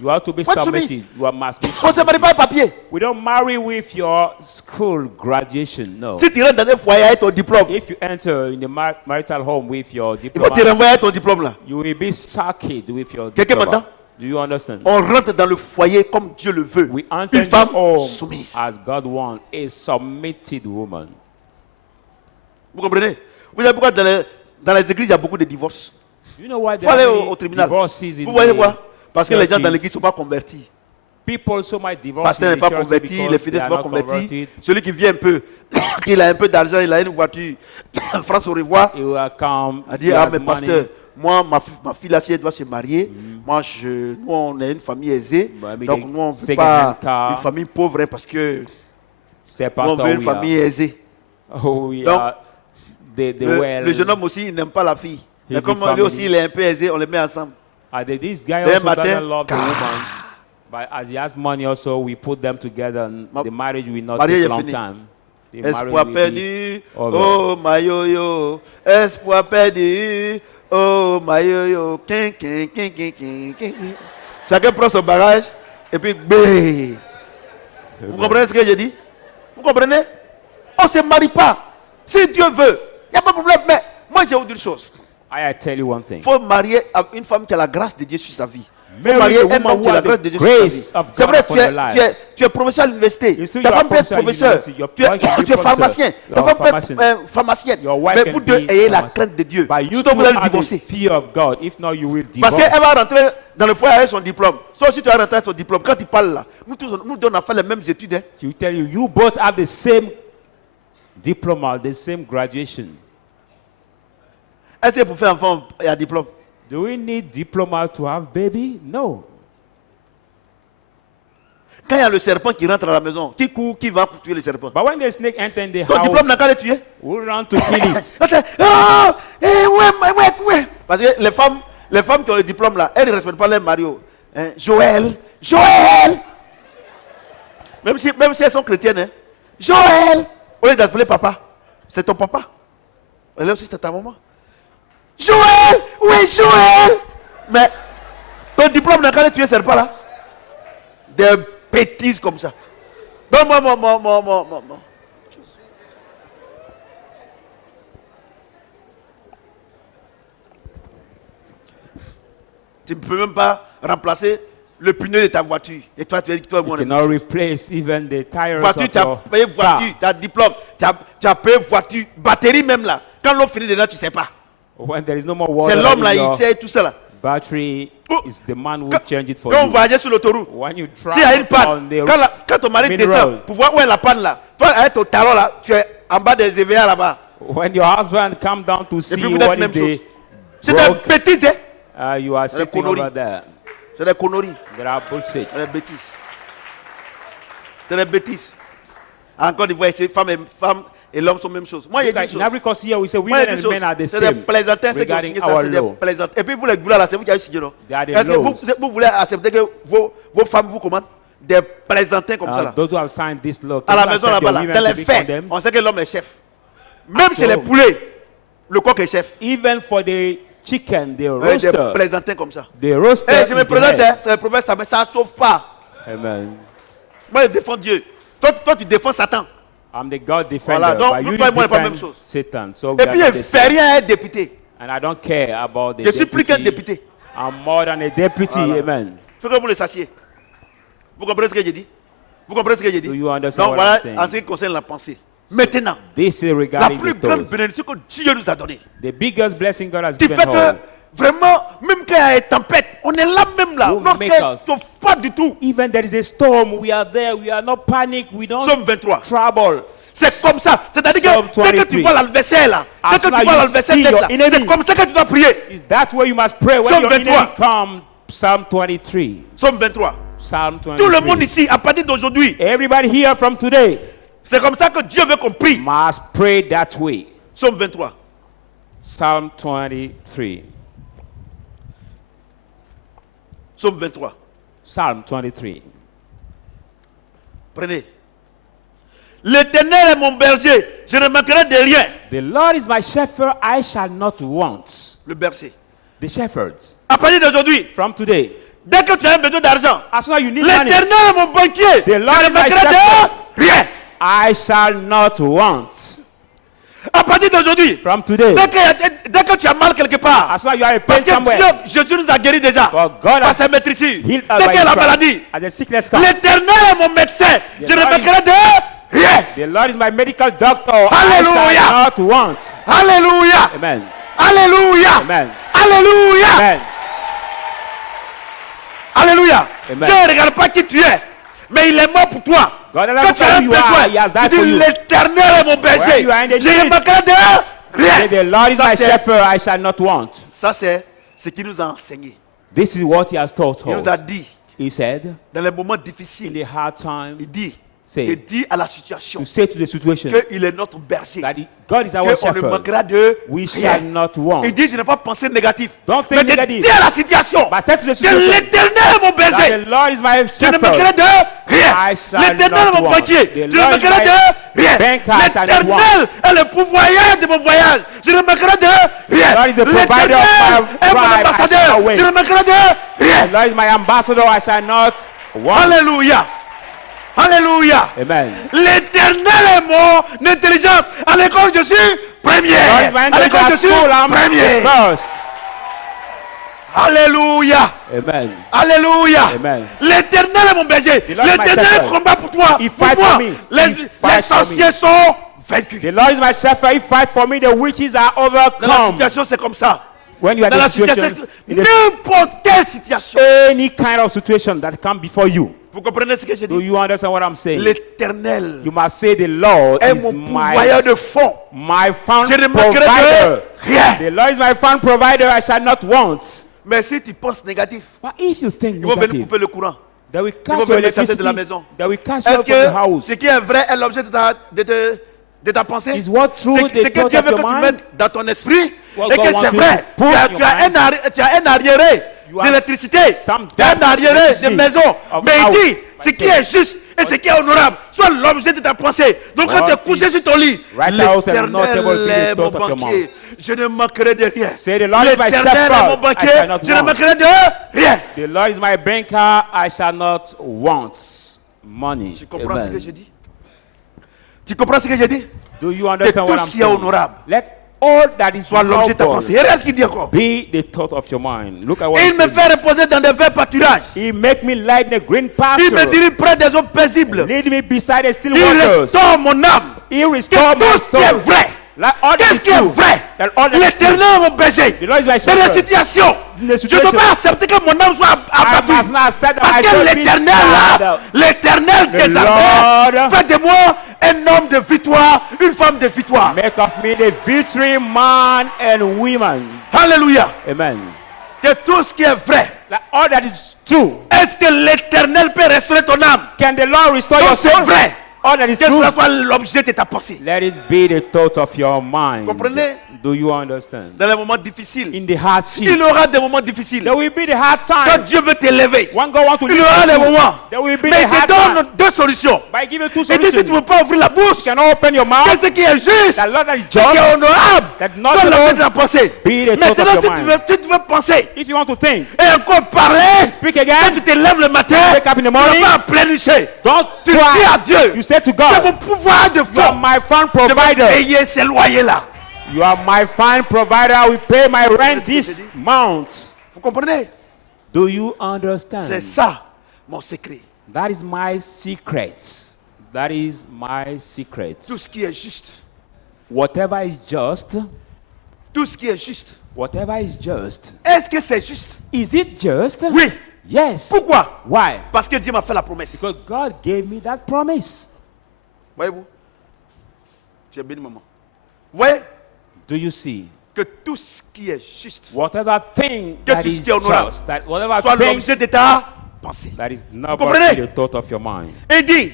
you have to be What's submitted. You must be. On ne se marie pas avec papier. We don't marry with your school graduation. No. Si tu rentres dans un foyer avec ton diplôme, If you enter in the marital home with your il faut te diploma, renvoyer ton diplôme là. you will be sacked with your Quelqu'un diploma. m'entend? Do you understand? On rentre dans le foyer comme Dieu le veut. We enter Une into femme home soumise. as God wants, a submitted woman. Vous comprenez? Vous savez pourquoi dans les églises, il y a beaucoup de divorces? You know why Il faut there aller are au many tribunal. divorces in Vous voyez the quoi? Parce que les gens dans churches? l'église ne sont pas convertis. People so might Le divorce pasteur in n'est the pas church converti, because les they fidèles ne are sont pas not convertis. converted. Celui qui vient un peu, qu'il a un peu d'argent, il a une voiture, France au revoir, He will come. a dit, he ah has mais money. pasteur, moi, ma fille là, si elle doit se marier, moi, nous, on est une famille aisée, But I mean, donc they nous, on ne veut second-hand pas car. une famille pauvre, hein, parce que Say, nous, on Pastor, veut une we famille are, aisée. we Donc, are the well. Le jeune homme aussi, il n'aime pas la fille. He's Mais comme the lui aussi, family. il est un peu aisé, on les met ensemble. This guy Then also matin, doesn't love the woman. But as he has money also, we put them together and Ma- the marriage will not mariage take est a long fini. time. The Espoir marriage will be perdu, over. oh my yo-yo. Espoir perdu, oh my yo-yo. King, king, king, king, king, king. Chacun prend son barrage et puis bé. Vous comprenez ce que j'ai dit? Vous comprenez? On ne se marie pas. Si Dieu veut, il n'y a pas de problème. Mais moi, j'ai vous dire une chose. I tell you one thing. Il faut marier une femme qui a la grâce de Dieu sur sa vie. Il faut Marry marier a un woman homme qui a who la has grâce the de Dieu sur sa grace vie. of C'est God vrai, upon your life. tu es professeur à l'université. You see, Ta you are femme peut être professor at professeur. university. Your Tu es, wife can be tu es professor. pharmacien. You Ta are femme peut pharmacien. être pharmacienne. Your wife Mais can vous deux be ayez la pharmacien. crainte de Dieu. But you Sinon, two vous allez have the divorcer. fear of God. If not, you will Parce divorce. qu'elle va rentrer dans le foyer avec son diplôme. Toi aussi, tu vas rentrer avec ton diplôme. Quand il parle là, nous deux, on a fait les mêmes études. Hein. She will tell you, you both have the same diploma, the same graduation. Est-ce que pour faire enfant, il y a diplôme? Do we need diploma to have baby? No. Quand il y a le serpent qui rentre à la maison, qui court, qui va pour tuer le serpent? But when the snake enter in the Ton diplôme house, n'a qu'à le tuer. we'll run to kill it. Ouais. Parce que les femmes qui ont le diplôme là, elles ne respectent pas leur mari. Hein? Joël. Même si elles sont chrétiennes, hein? Joël. Au lieu d'appeler papa, c'est ton papa. Elle aussi, c'est ta maman. Joël. Oui, Joël. Mais ton diplôme n'a qu'à le tuer, c'est pas là. Des bêtises comme ça. Donne-moi mon. Tu ne peux même pas remplacer le pneu de ta voiture. Et toi, tu es toi, You mon cannot replace even the tires voiture, of tu as your payé car. voiture, tu as diplôme, tu as payé voiture, batterie même là. Quand l'eau finit dedans, tu ne sais pas. When there is no more water C'est l'homme là, in il your sait tout ça là. battery, Oh. is the man who Quand, change it for quand on you. voyageait sur l'autoroute, When you s'il y a une travel panne, on the quand ton mari main descend road, pour voir où est la panne là, toi avec ton talon là, tu es en bas des EVA là-bas. when your husband come down to see puis vous what êtes même is chose. the C'est des broke, bêtises, hein? you are sitting conneries. over there. C'est des conneries, There are bullshit. c'est des bêtises. C'est des bêtises. Encore une fois, c'est femme et l'homme sont la même chose. Moi, il y a Look une at- chose. in every course here, we say Moi, women il y a and une chose. men are the C'est des same plaisantins, ceux qui ont regarding signé ça, our c'est des law. plaisantins. Et puis vous, les goulas là, c'est vous qui avez signé, non? They are the Est-ce que laws. vous voulez accepter que vos femmes vous commandent des plaisantins comme ça là? Those who have signed this law, À la can you maison accept là-bas, your là, women dans to les be faits, condemned? on sait que l'homme est chef. Même chez les home. poulets, le coq est chef. Even for the chicken, the Ouais, des roaster, plaisantins comme ça. the roaster Eh, je is me the présente, head. hein, c'est le prophète Samuel, ça sauve pas. Amen. Moi, je défends Dieu. Toi, tu défends Satan. I'm the God defender, Voilà, donc, but nous, you toi et moi, on n'est pas la même defend chose. Satan. So we Et are puis, not il the ne fait same. rien à être député. And I don't care about the Je suis plus qu'un deputy. député. I'm more than a deputy. Voilà. Amen. Il faut que vous le sachiez. Vous comprenez ce que j'ai dit? Vous comprenez ce que j'ai dit? Do you understand Donc what voilà I'm saying? en ce qui concerne la pensée. Maintenant, This is la regarding plus the grande toes. bénédiction que Dieu nous a donnée. The biggest blessing God has Qui given fait que all. vraiment, même quand il y a une tempête, on est là même là. Who Notre make cœur ne us. sauve pas du tout. Even there is a storm, we are there. We are not panic. We don't Psaume 23. trouble. C'est comme ça. C'est-à-dire Psalm que dès que 23. tu vois l'adversaire là, As dès que soon tu as vois you l'adversaire see d'être your là, enemy. c'est comme ça que tu dois prier. Is that way you must pray when Psalm your 23. enemy come? Psalm 23. Psaume 23. Psalm 23. Tout le monde ici, à partir d'aujourd'hui, Everybody here from today c'est comme ça que Dieu veut qu'on prie. must pray that way. Psaume 23. Psalm 23. Psaume 23. Psalm 23. Prenez. L'Éternel est mon berger, je ne manquerai de rien. The Lord is my shepherd, I shall not want. Le berger. The shepherds. À partir d'aujourd'hui, From today, dès que tu as besoin d'argent, as soon as you need money, l'Éternel est mon banquier, The Lord je ne is my manquerai shepherd. de rien. I shall not want. À partir d'aujourd'hui, From today, dès que tu as mal quelque part, as long as you are in parce pain que somewhere, Jésus nous a guéris déjà for God par has sa maîtrise. Dès healed us qu'il by y a la his maladie, stripes. As the sickness comes, l'Éternel est mon médecin. Je ne Lord manquerai de rien. the Lord is my medical doctor. Hallelujah. I shall not want. Alléluia. Amen. Alléluia. Amen. Alléluia. Amen. Alléluia. Amen. Dieu ne regarde pas qui tu es, mais il est mort pour toi. God doesn't Quand look tu as at un who you are, He has besoin, died tu for dis you. l'Éternel est mon berger. you are in the Je ne need, manquerai de Say, the rien. Lord is Ça, my c'est- shepherd, I shall not want. Ça, c'est ce qu'il nous a enseigné. This is what He has taught Il nous a us. dit, He said, dans les moments in difficiles, the hard time, il dit, Say. de dire à la situation to say to the situation qu'il est notre berger. that God is our Qu'on ne shepherd. manquera de We rien. shall not want. Il dit, je n'ai pas pensé négatif. Don't think Mais de negative. dire à la situation But say to the que situation l'Éternel est mon that berger. the Lord is my Je ne manquerai shepherd. de rien. I shall L'Éternel est not mon want. banquier. The Je ne Lord is manquerai my de rien. banker, I shall not L'Éternel est le pourvoyeur de mon voyage. Je ne manquerai de rien. The Lord is the provider L'Éternel of my est mon bride, I ambassadeur. shall not wait. Je ne manquerai de rien. The Lord is my ambassador, I shall not want. Alléluia. Alléluia. Amen. L'Éternel est mon intelligence. À l'école, je suis premier. The Lord is my À l'école, je intelligence suis school, I'm premier. first. Alléluia. Amen. Alléluia. Amen. L'Éternel est mon berger. The Lord is my L'Éternel shepherd. combat pour toi. He Pour fight moi. for me. Les, He les fight for sorciers sont vaincus. The Lord is my shepherd, He fight for me, the witches are Dans la overcome. situation, c'est comme ça. When you are Dans in la a situation, situation, in a- n'importe quelle situation. any kind of situation that come before you. Vous comprenez ce que je Do dis? you understand what I'm saying? L'Éternel You must say the Lord est is mon pourvoyeur de fonds. my fund Je ne manquerai de provider. rien. The Lord is my fund provider, I shall not want. Mais si tu penses négatif, But if you think ils vont venir negative, couper le courant. they will Ils vont catch your venir chasser electricity, de la maison. they will catch you Est-ce out of the que house. ce qui est vrai est l'objet de ta pensée? Is what true C'est the ce que thought Dieu of veut your que tu mind? mettes dans ton esprit What et God que wants c'est you vrai. to put in your mind. Tu as un arriéré You have d'électricité, some tu as un debt arriéré de electricity maison. of Mais il house. dit, ce qui est juste et ce qui est honorable, soit l'objet de ta pensée. Donc quand What tu es couché is sur ton lit, right house and not able to l'Éternel be the est mon thought of your banquier. Je ne manquerai de rien. Say, the Lord is my L'Éternel est mon shepherd, I banquier. shall not Je ne want. manquerai de rien. The Lord is my banker, I shall not want money. Tu comprends ce que Amen. je dis? Tu comprends ce que je dis? Do you understand tout what ce I'm qui est saying? honorable Let all that is Soit l'objet de ta noble pensée. Et regarde ce qu'il dit encore. be the thought of your mind. Look at what Et he il me says. fait reposer dans des verts pâturages. He make me lie in a green Il me pasture. dirige près des eaux paisibles. Lead me beside the still Il waters. restaure mon âme. He Que restore my tout ce qui est soul. vrai. Like all that Qu'est-ce is qui est true. vrai? That all that is L'Éternel true. est mon berger. The Lord is my Dans la shepherd. situation, In the je ne peux situation, pas accepter que mon âme soit I abattue. must not accept that Parce I que should be l'Éternel, sad. là, l'Éternel The des armées, Lord fait de moi un homme de victoire, une femme de victoire. Make of me the victory man and woman. Alléluia. Amen. Que tout ce qui est vrai, Like all that is true. est-ce que l'Éternel peut restaurer ton âme? Can the Lord restore Donc your c'est soul? vrai. All that is Que true. cela soit l'objet de ta pensée. Let it be the thought of your mind. Comprenez? Do you understand? Dans les moments difficiles, In the hardship, il y aura des moments difficiles. there will be the hard Quand time. Dieu veut t'élever, When God wants to il y lift aura des you, moments. there will be Mais the il te hard time. donne deux solutions. By giving two Il dit si tu ne solutions, veux pas ouvrir la bouche, you can open your que mouth. ce qui est juste, The Lord that is ce qui est just, honorable, that not soit l'objet alone de ta pensée. be the thought Maintenant, of si your tu mind. veux penser If you want to think, et encore parler, speak quand again. tu te lèves le matin, Wake up in the tu ne morning. vas pas plénicher. Don't Tu dis à try. Dieu, You say to c'est mon God, pouvoir de you are fond. my fund Je vais provider. payer ces loyers-là. You are my fine provider. I will pay my rent this month. Vous comprenez? Do you C'est understand? ça mon secret. That is my secret. That is my secret. Tout ce qui est juste. Whatever is just, Tout ce qui est juste. whatever is just, Est-ce que c'est juste? is it just? Oui. Yes. Pourquoi? Why? Parce que Dieu m'a fait la promesse. Because God gave me that promise. Voyez-vous? J'ai béni maman. Voyez Do you see? que tout ce qui est juste Whatever thing Que that tout ce is qui est honorable just, that whatever soit thing l'objet de ta pensée. that is not comprenez? the thought of your mind. Il dit,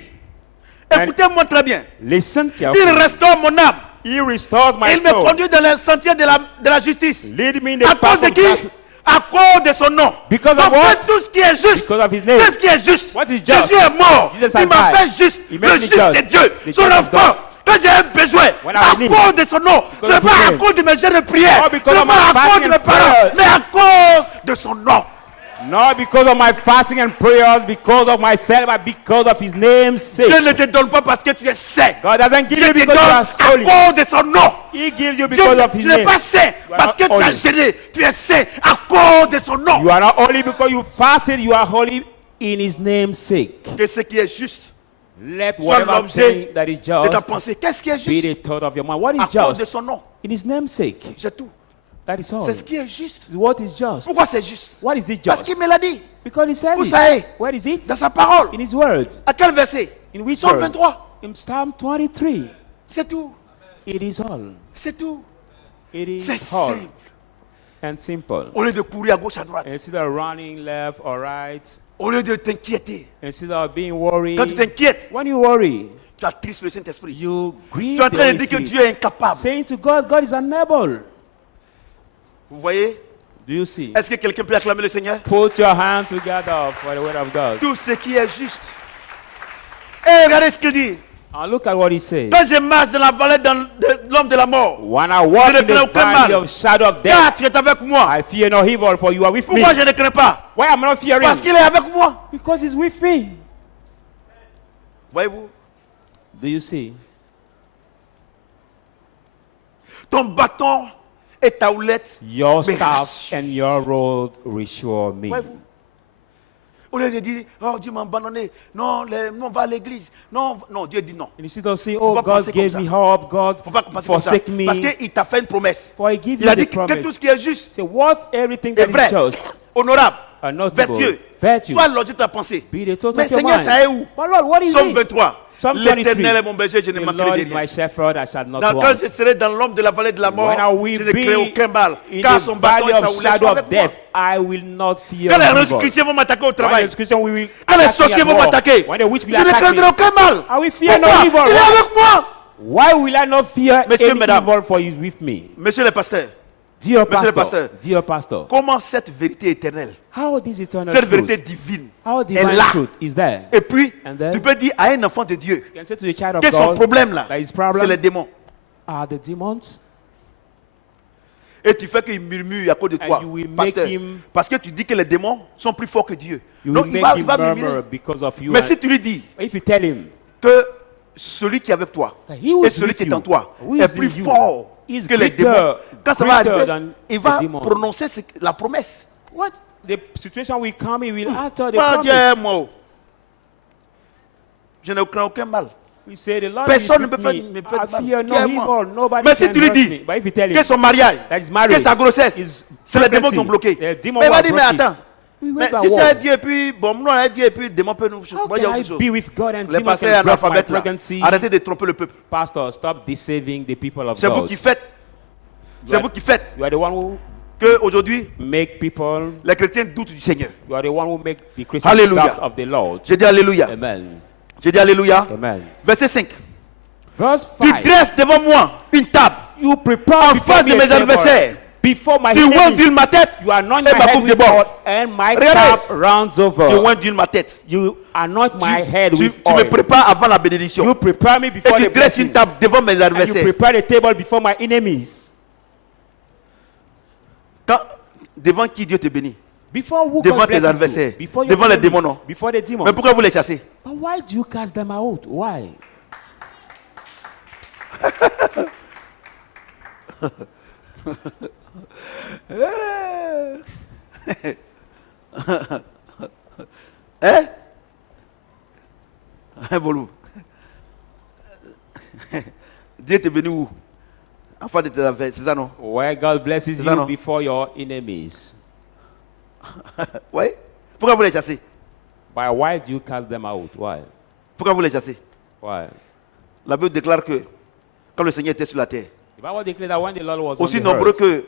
écoutez-moi très bien, Listen il carefully. restaure mon âme. He restores my Il me soul. conduit dans les sentiers de la justice. Lead me in À the cause path de of qui? justice. À cause de son nom. Because of Donc, what? faites tout ce qui est juste. Because of his name. Qu'est-ce qui est juste? What is just? Jésus est mort. Jesus Il has m'a died. fait juste. He Le made me juste just. de Dieu. The Son just of enfant. God. Quand j'ai un besoin, When I à need cause de son nom, ce Because n'est of his pas à name. cause de mes jeux de prière, Not ce because n'est of pas my à cause fasting de mes and parents, prayer. mais à cause de son nom. Not because of my fasting and prayers, because of myself, but because of his name's sake. Dieu ne te donne pas parce que tu es saint. God doesn't give Dieu you te because donne you are à holy. cause de son nom. He gives you Dieu, because of his tu n'es name. pas saint You are parce que not tu as holy. gêné. Tu es saint à cause de son nom. You are not holy because you fasted. You are holy in his name's sake. Que ce qui est juste Let soit whatever l'objet thing that is de ta just pensée. Qu'est-ce qui est be juste? the thought of your mind. What is À cause de just? son nom. In his name's sake. C'est tout. That is all. C'est ce qui est juste. What is just? Pourquoi c'est juste? What is it Parce just? qu'il me l'a dit Because he said Où it. ça est? Where is it? dans sa parole. In his word. À quel verset? In which Psaume word? 23. In Psalm 23. C'est tout. It is all. C'est tout. It C'est is all. simple. And simple. Au lieu de courir à gauche, à droite. Instead of running left or right, Au lieu de t'inquiéter. instead of being worried, Quand tu t'inquiètes, when you worry, tu attristes le Saint-Esprit. you grieve Tu es en the train de Holy dire que Spirit, Dieu est incapable. saying to God, God is unable. Vous voyez? Do you see? Est-ce que quelqu'un peut acclamer le Seigneur? Put your hands together for the word of God. Tout ce qui est juste. Et regardez ce qu'il dit. And look at what he says. Quand je marche dans la vallée de l'homme de la mort, When I walk Je ne in crains the aucun valley mal. of shadow of car death, tu es avec moi. I fear no evil, for you are with me. Pourquoi je ne crains pas? Why am I not fearing? Parce qu'il est avec moi. Because he's with me. Voyez-vous? Do you see? Ton bâton et ta houlette Your me staff rassurent. and your rod reassure me. Voyez-vous? Au lieu de dire, oh Dieu m'a abandonné, non, non, va à l'église. Non, non, Dieu dit non. And instead of saying, Faut oh, pas God penser gave comme me ça. hope, God Faut pas penser comme ça. forsake me. Parce qu'il t'a fait une promesse. For I give Il you a the dit que promise. tout ce qui est juste, Say, what everything est that vrai, is just, honorable, notable, vertueux, virtue, soit l'objet de ta pensée. be the thought Mais of your Seigneur, mind. ça est où? But Lord, what is Psaume it? 23. Psalm L'Éternel 23. est mon berger, je ne The manquerai Lord de is rien. my shepherd, I shall not Quand want. je serai dans l'ombre de la vallée de la mort, When I will je ne crains aucun mal, in car the son bâton valley et sa of houlette shadow sont of avec moi. death, I will not fear Quand les evil. ressuscités vont m'attaquer au When travail, the Christian will quand les attack me sorciers at vont work, m'attaquer, when the witch je will ne attack craindrai me, aucun mal. I will fear no Pourquoi? evil. Il est avec moi. Why will I not fear Messieurs, any mesdames. evil, for he is with me? Monsieur le pasteur, Dear Monsieur le pastor, pasteur. dear pastor, comment cette vérité éternelle, how this eternal cette truth, vérité divine, how est divine là? truth is there? Et puis, And then- tu peux dire à un enfant de Dieu You can say to the child of que son God problème là, that his c'est problem les démons. are the demons, Et tu fais qu'il murmure à cause de and toi, you will pasteur. make him- Parce que tu dis que les démons sont plus forts que Dieu. you Donc will il make va him murmurer. murmur because of you. Mais And si tu lui dis if you tell him que celui qui est avec toi that he who et is celui with qui est you, en toi who est is plus in you, fort is que les greater- démons, quand ça va greater arriver, than il the va demon. prononcer la promesse. what the situation will come, he will utter the Moi, Dieu promise. est moi. Je ne crains aucun mal. We say the Lord Personne is ne with peut me. faire- ne peut I mal. fear Qui no est moi? evil. Nobody Mais si can tu lui hurt dis me. But if you tell que him son mariage, that his marriage que sa grossesse, is c'est les démons pregnancy, qui ont bloqué. the demons Mais il va will dire, mais block it. attends, We mais went by si war. c'est Dieu et puis, bon, nous on a Dieu et puis, le démon peut nous How voyons can I quelque chose. be with God and Les demons pasteurs can block my analphabètes là, pregnancy? arrêtez de tromper le peuple. Pastor, stop deceiving the people of C'est vous God. qui faites, c'est Right. vous qui faites You are the one who que aujourd'hui make people. les chrétiens doutent du Seigneur. You are the one who make the Christians Hallelujah. doubt of the Lord. J'ai dit alléluia. Amen. J'ai dit alléluia. Amen. Verset 5. Verse Tu 5. dresses devant moi une table You prepare en before face de me a mes table adversaires. before my Tu oins enemies. d'huile ma tête You anoint et my ma head coupe with déborde. oil, and my Regardez. cup runs Tu over. oins d'huile ma tête. You anoint my head Tu, with tu me oil. prépares avant la bénédiction. You prepare me Et before tu the dresses une blessing. table devant mes And you adversaires. prepare the table before my enemies. Quand, devant qui Dieu te bénit? Before who Devant God tes blesses you? adversaires. Before your Devant les enemies. démons, non? Before the demons. Mais pourquoi vous les chassez? But why do you cast them out? Why? Hein? Hein, Bolou? Dieu te bénit où? En face de tes adversaires, c'est ça non? Where God blesses C'est ça, you non? before your enemies. Oui? Pourquoi vous les chassez? But why do you cast them out? Why? Pourquoi vous les chassez? Why? La Bible déclare que quand le Seigneur était sur la terre, The Bible declares that when the Lord was aussi on the nombreux earth, que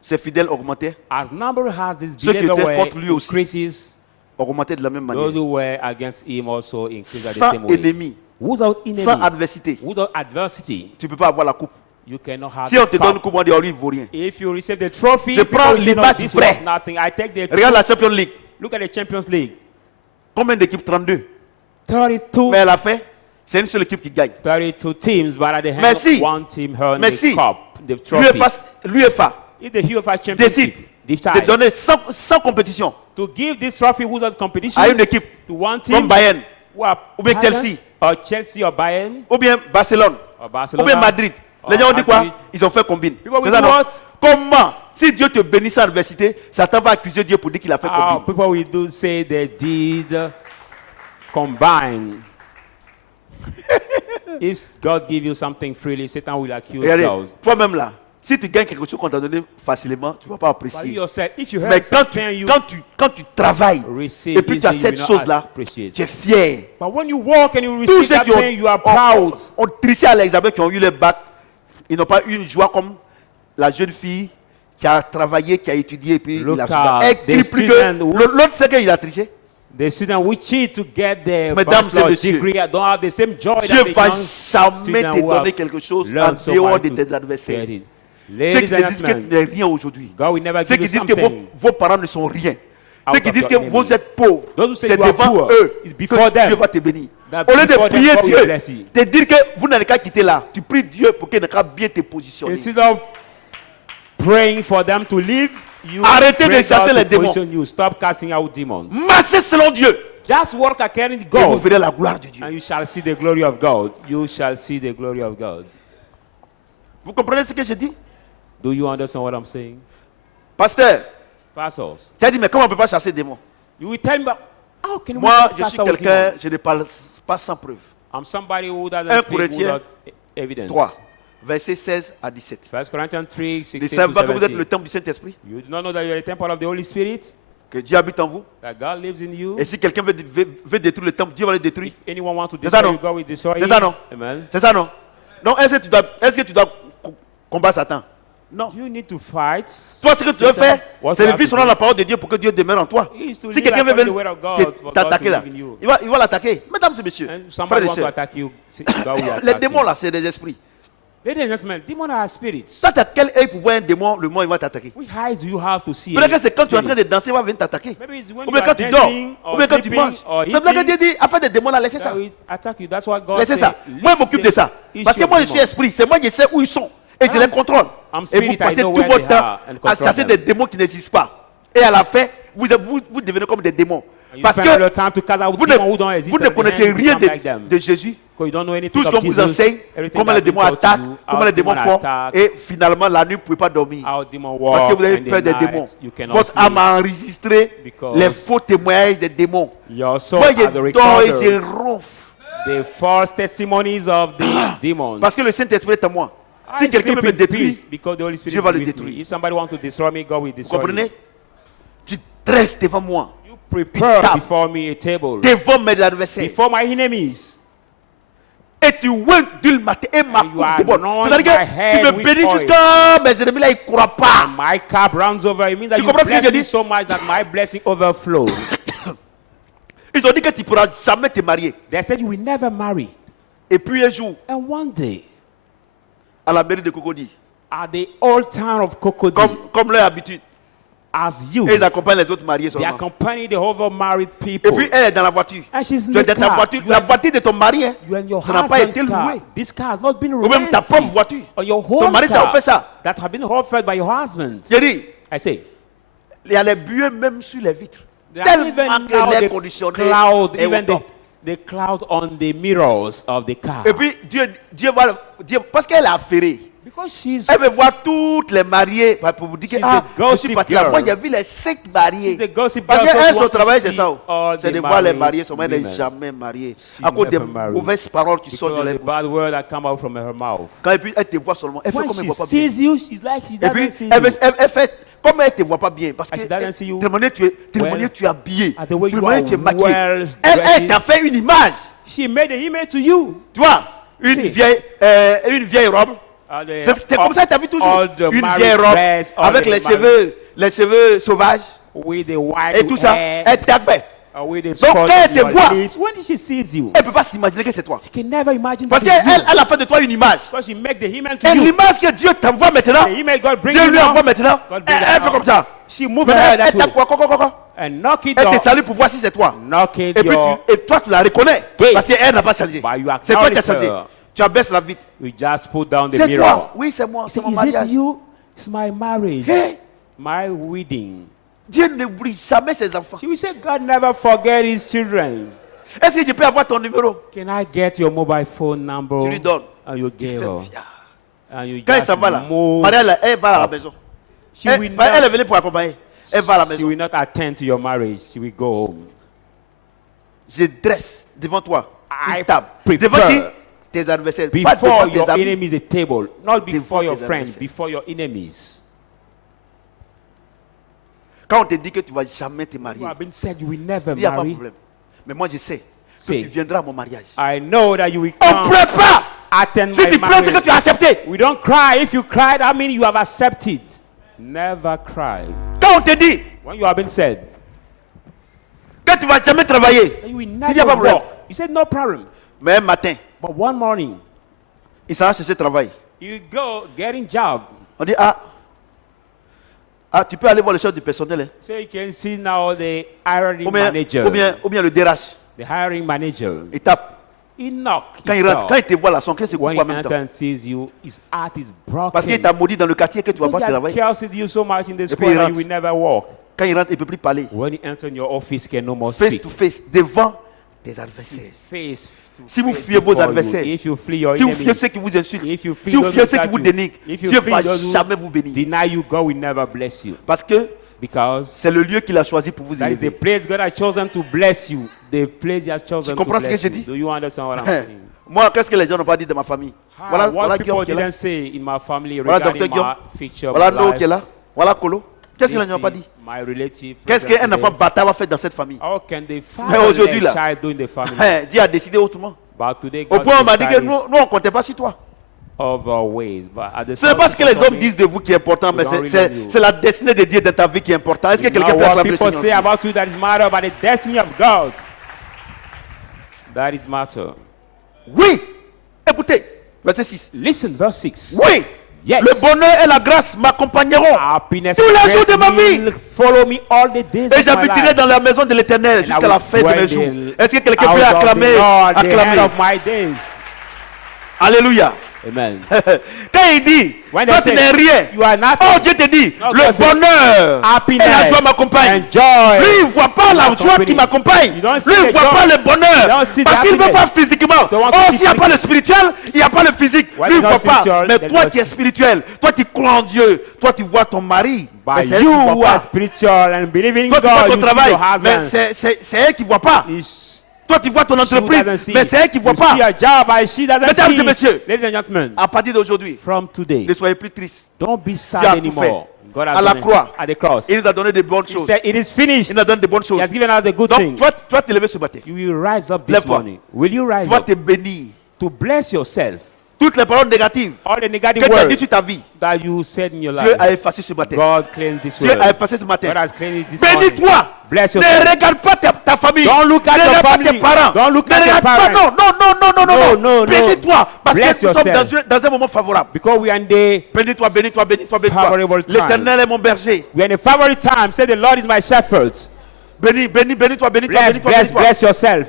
ses fidèles augmentaient, as number has this Ceux qui believer étaient were contre lui aussi. increases, augmentaient de la même those manière. who were against him also increased at the Sans same way. ennemi, Without enemy, sans adversité, without adversity, tu ne peux pas avoir la coupe. you cannot have Si on the te donne une cup. coupe, on dit, oh, lui, il ne vaut rien. If you receive the trophy, Je people prends will say, no, l'image this vraie. was nothing. I take the Regarde la Champions League. look at the Champions League. Combien d'équipes? 32. 32, Mais à la fin, c'est une seule équipe qui gagne. 32 teams, but at the end, Merci. one team earned Merci. the cup, the trophy. L'UEFA If the UEFA Championship décide de decide donner sans compétition to give this trophy without competition à une équipe to one comme team Bayern, who are ou bien Bayern, Chelsea, or Chelsea or Bayern ou bien Barcelone, or ou Barcelona bien Madrid. or Les gens ont dit quoi? Madrid. Ils ont fait combine. People will C'est ça, do non? what? Comment? Si Dieu te bénit à l'université, Satan va accuser Dieu pour dire qu'il a fait combine. People will do say they did combine. If God give you something freely, Satan will accuse Regardez, God. toi-même là, si tu gagnes quelque chose qu'on t'a donné facilement, tu ne vas pas But you apprécier. yourself, if you Mais have something you quand tu travailles receive, et puis tu as easily, you cette will not chose-là, appreciate. tu es fier. But when you walk and you Tous receive ceux that qui thing, you are proud. ont triché à l'examen, qui ont eu le bac, ils n'ont pas eu une joie comme la jeune fille qui a travaillé, qui a étudié et puis Look il a at Elle the crie plus que student who- l'autre sait qu'il a triché. The student who cheat to get their Mesdames et bachelor messieurs, degree don't have the same joy Dieu that the va young jamais student te who have donner quelque chose en learned so dehors much de to tes adversaires. get it. Ceux Ladies qui te and disent que tu gentlemen, n'es rien aujourd'hui. God will never Ceux give qui you disent que something. vos parents ne sont rien. Out Ceux qui of disent your que enemy. vous êtes pauvres. Those who say C'est you are devant poor, eux it's que before them. Dieu va te bénir. That Au lieu de before them, prier God will Dieu, bless you. te dire que vous n'allez qu'à quitter là, tu pries Dieu pour qu'il n'ait qu'à bien te positionner. Instead of praying for them to leave, you Arrêtez de pray chasser God les to démons. position you. Stop casting out demons. Marchez selon Dieu Just work according to et vous God, verrez la gloire de Dieu. and you shall see the glory of God. You shall see the glory of God. Vous comprenez ce que je dis? Do you understand what I'm saying? Pasteur, Pastors, tu as dit, mais comment on ne peut pas chasser des démons? you will tell me, how can we Moi, not je cast suis out quelqu'un, demons? je ne parle pas sans preuve. I'm somebody who doesn't 1 speak Corinthiens without evidence. 3, versets 16 à 17. 1 Corinthians 3, Ne 16 savez to pas que vous êtes 17. le temple du Saint-Esprit? You do not know that you are the temple of the Holy Spirit? Que Dieu habite en vous? That God lives in you? Et si quelqu'un veut détruire le temple, Dieu va le détruire. If anyone wants to C'est ça, destroy non? you, God will destroy C'est you. ça, non? Amen. C'est ça, non? Non, est-ce que tu dois combattre Satan? Non. You need to fight. Toi, ce que tu dois Satan. faire, What c'est you de have vivre to selon do la parole de Dieu pour que Dieu demeure en toi. is to Si live quelqu'un veut according to the word of God, for God t'attaquer to là, live in you. il va l'attaquer. Mesdames et messieurs, And frères somebody et wants to sœurs, attack you, God will les attack démons you. là, c'est des esprits. Ladies and gentlemen, demons are spirits. Toi, tu as quel œil pour voir un démon, le monde il va t'attaquer. Which eyes do you have to see? Peut-être a que c'est quand tu es en train spirit? de danser, il va venir t'attaquer. Maybe it's when Ou you bien are quand tu dors, dancing ou or bien quand tu sleeping manges. or C'est pour ça que Dieu eating. dit, afin des démons là, laissez ça. That will attack you. That's what God Laissez ça. said. Moi, je m'occupe de ça. Each Parce que your moi, je suis demon. esprit. C'est moi qui sais où ils sont. Et je les contrôle. I'm Et spirit, vous I passez know tout where votre they temps are and à control chasser them. des démons qui n'existent pas. Et à la fin, vous devenez comme des démons. You Parce spend all que your time to cast out vous demons who don't exist ne at the connaissez end, you rien become like them. de Jésus. Because you don't know anything Tout ce of qu'on vous Jesus, enseigne, everything comment that les been démons taught to attaquent, you, comment how les démons demons font. attack, Et finalement, la nuit, vous ne pouvez pas dormir. how demons Parce que walk, vous avez and peur the des night démons. you cannot Votre âme sleep. a enregistré Because les faux témoignages des démons. Your soul Moi, has je dors et je recorded ronfle. the false testimonies of the demons. Parce que le Saint-Esprit est en moi. I Si quelqu'un sleep veut me in détruire, peace because the Holy Spirit Dieu va is le with détruire. me. If somebody wants to destroy me, God will vous destroy comprenez? me. Tu dresses devant moi, You prepare table. before me a table devant mes adversaires. before my enemies. Et tu oindules ma tête et ma And you coupe de bonne. anoint C'est-à-dire my que tu head me with bénis oil. jusqu'à mes ennemis là, ils ne croient pas. And my cup runs over. It means that Tu you comprends ce que bless je me dis? so much that my blessing overflows. Ils ont dit que tu ne pourras jamais te marier. They said you will never marry. Et puis un jour, And one day, à la mairie de Cocody, at the old town of Cocody, comme leur habitude, as you, et ils accompagnent les autres mariés they seulement. accompany the other married Et people. puis elle est dans la voiture. And she's in Tu es the dans ta car. voiture. You La are- voiture de ton mari, hein, You and your ça n'a pas été husband's car. loué. This car has not been Ou même ta rented. propre voiture. Or your Ton home mari t'a car offert ça. that have been offered by your husband. J'ai dit, I say, il y a les buées même sur les vitres. there are Tellement even que now l'air the conditionné cloud, est au even top. the cloud on the mirrors of the car. Et puis Dieu parce qu'elle est affairée. Because she's Elle veut voir toutes les mariées pour vous dire que She's ah, a je suis gossip parti là. girl. Moi j'ai vu les 5 mariés. the gossip Parce girl, so qu'elle, she son wants to travail, c'est see ça. all C'est the de voir les married mariés. Son mari n'est women. jamais marié. She À cause des never married. mauvaises paroles qui Because sortent de of leur the bouche. bad word that come out from her mouth. Quand elle te voit seulement, elle fait When comme elle ne she voit pas bien. sees you, she's like she Et puis, doesn't see elle, you. elle fait comme elle ne te voit pas bien. Parce que And she doesn't see you tellement well. tu es habillé. And the way you Tellement are tu es maquillé. well Elle dressed. t'a fait une image. She made an image to you. Tu vois, une Si. vieille robe. C'est comme ça que tu as vu toujours. all the Une married vieille robe dress, all avec the les cheveux sauvages with the white et tout ça. hair, Elle t'appelle. with the Donc, spot quand on elle te your voit, lips. When she sees you, Elle ne peut pas s'imaginer que c'est toi. she can never imagine Parce that it's you. qu'elle a fait de toi une image. Because she make the image to Et you. l'image que Dieu t'envoie maintenant, The image God brings Dieu you lui now, envoie maintenant, God brings elle her fait now. comme ça. She move Maintenant, her head elle that tape way quoi. and knock it Elle te down. salue pour voir si c'est toi. Knock it Et puis your, et toi tu la reconnais. Yes. Parce qu'elle n'a pas changé. But you C'est toi qui as acknowledge changé. her. Tu abaisses la vitre. we just put down the C'est mirror. toi. Oui, c'est moi. Say, C'est mon is mariage. it you? It's my marriage, Hey, my wedding. Dieu n'oublie jamais ses enfants. She will say, God never forget his children. Est-ce que je peux avoir ton numéro? Can I get your mobile phone number? Tu lui donnes. And you Tu give fais her. fier. And you Quand il just s'en va là, move. Maria, elle va à la maison. She will Elle est not, venue pour accompagner. Elle va à la she maison. will not attend to your marriage. She will go home. Je dresse devant toi I une table. prepare Devant qui? Tes adversaires. Pas Before devant your tes amis. enemies, a table. Not before Devant your tes friends, adversaires. before your enemies. Quand on te dit que tu ne vas jamais te marier, You have been said you will never il n'y a pas de marry. problème. Mais moi, je sais que Say. tu viendras à mon mariage. I know that you will On ne come pleure pas. attend Si my tu pleures, c'est que marriage. tu as accepté. We don't cry. If you cry, that means you have accepted. Never cry. Quand on te dit When you have been said, que tu ne vas jamais travailler, that you will il n'y a never pas de problème. walk. You said no problem. Mais un matin, But one morning, il s'en va chercher travail. you go getting job. On dit, tu peux aller voir le chef du personnel. Hein. So you can see now the hiring Ou bien, manager. ou bien le DRH. The hiring manager. Il tape. He knock. Quand his il rentre, door. quand il te voit là, son cœur se coupe When en he même enters temps. and sees you, his heart is broken. Parce qu'il t'a maudit dans le quartier que tu ne vas Because pas he has travailler. cursed you so much in the puis school il that rentre. you will never walk. Quand il rentre, il ne peut plus parler. When he enters in your office, he can no more Face speak. to face, devant tes adversaires. Face to Si vous face fuyez vos before you. adversaires, If you flee your si vous enemies, fuyez ceux qui vous insultent, if you flee si vous those fuyez who ceux qui attack vous you, dénigrent, if you Dieu ne flee va those who jamais vous bénir. deny you, God will never bless you. Parce que Because c'est le lieu qu'il a choisi pour vous that is the élever. place God has chosen to bless you. The place He has chosen Tu to comprends ce que bless je you. dis? Do you understand what I'm saying? Moi, qu'est-ce que les gens n'ont pas dit de ma famille? Voilà, What voilà people Guillaume qui est là. didn't say in my family Voilà regarding Docteur Guillaume. my future, Voilà my Noé life. qui est là. Voilà Colo. Qu'est-ce que les This gens n'ont pas is dit? my relative. Qu'est-ce present qu'un enfant today. bâtard va faire dans cette famille? How can the Mais aujourd'hui, father là, child do in the family? Dieu a décidé autrement. But today, Au God point où on m'a dit que decided nous, on ne comptait pas sur toi. other ways. But at the Ce n'est same pas ce que les time, hommes disent de vous qui est important, mais We don't c'est really know. c'est la destinée de Dieu dans ta vie qui est importante. Est-ce que It's quelqu'un not peut what acclamer le people say Seigneur? about you that is matter, but the destiny of God. That is matter. Oui. Écoutez, verset 6. Listen, verse 6. Oui. Yes. Le bonheur et la grâce m'accompagneront. Happiness Tous les jours de ma will vie. follow me all the days Et of my j'habiterai life. dans la maison de l'Éternel And I jusqu'à la will fin de mes dwell jours. in Est-ce que quelqu'un house peut of the acclamer? Lord, the end Acclamer. of my days. Alléluia. Amen. Quand il dit, When toi they tu say, n'es rien. You are not Oh, Dieu te dit, No, le God said, bonheur et happiness la joie m'accompagnent. and joy. Lui, il ne voit pas la accompany. joie qui m'accompagne. You don't see Lui, il ne the voit joy. pas le You bonheur. don't see the Parce qu'il ne veut happiness. pas physiquement. Don't want Oh, to see s'il n'y a pas le spirituel, il n'y a pas le physique. When Lui, il it's ne not voit pas. spiritual, Mais then toi no qui es spirituel, toi qui crois en Dieu, toi tu vois ton mari. By Mais c'est elle you qui ne who voit are pas. spiritual and believing in Toi tu vois God, ton you see travail, your mais husband. c'est elle qui ne voit pas. Toi tu vois ton She entreprise, doesn't see mais it. c'est elle qui ne voit You see pas. a job, but she doesn't Mesdames see et it. messieurs, Ladies and gentlemen, à partir d'aujourd'hui, from today, ne soyez plus tristes. don't be Dieu a sad tout anymore. God has À la done it. croix. At the cross. Il nous a donné des bonnes He choses. said, it is finished. Il nous a donné des bonnes He choses. has given us the good Donc thing. toi tu vas te lever ce matin. You will rise up this Lève-toi. morning. Will you rise Tu vas up te bénir. to bless yourself? Toutes les paroles négatives All the negative que tu as dit words sur ta vie, that you said in your Dieu a life, effacé ce matin. God cleansed this Dieu a word. effacé ce matin. God has cleansed it this morning. Bénis-toi. Bless Ne yourself. regarde pas ta famille. Don't look at ne your regarde pas family. tes parents. Don't look ne at your regarde pas. parents. No. Bénis-toi. Parce Bless que nous sommes yourself. dans un moment favorable. Because we are in the Bénis-toi, bénis-toi, bénis-toi, Favorable bénis-toi. time. L'Éternel est mon berger. we are in a favorite time. Say the Lord is my shepherd. Bénis-toi, bénis-toi, Bless, bénis-toi, bless, bénis-toi. bless yourself.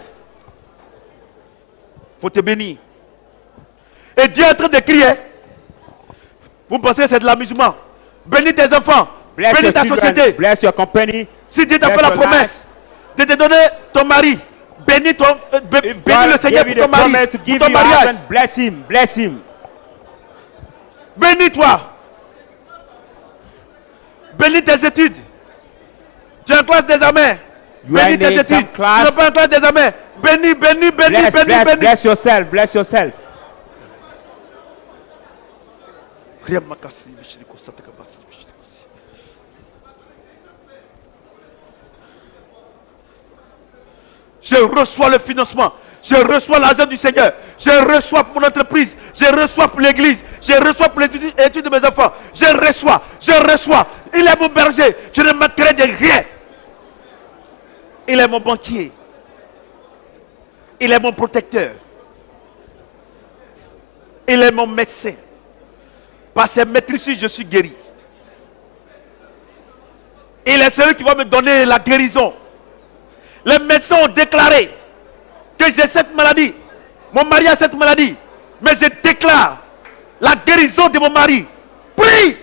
Faut te bénir. Et Dieu est en train de crier. Vous pensez que c'est de l'amusement? Bénis tes enfants. Bless Bénis your ta children. société. Bless your company. Si Dieu t'a Bless fait la your promesse de te donner ton mari, bénis bénis God le Seigneur gave pour you ton the mari, promise to pour give ton you a mariage. husband. Bless him. Bless him. Bénis-toi. Bénis tes études. Tu es en classe d'examen. You are Bénis in tes the études. exam Tu class. n'es pas en classe d'examen. Bénis, bénis, bénis, Bless, bénis, bless, bénis. bless yourself. Bless yourself. Je reçois le financement. Je reçois l'argent du Seigneur. Je reçois pour mon entreprise. Je reçois pour l'église. Je reçois pour les études de mes enfants. Je reçois. Je reçois. Il est mon berger. Je ne manquerai de rien. Il est mon banquier. Il est mon protecteur. Il est mon médecin. Par ses maîtrises, je suis guéri. Il est celui qui va me donner la guérison. Les médecins ont déclaré que j'ai cette maladie. Mon mari a cette maladie. Mais je déclare la guérison de mon mari. Prie.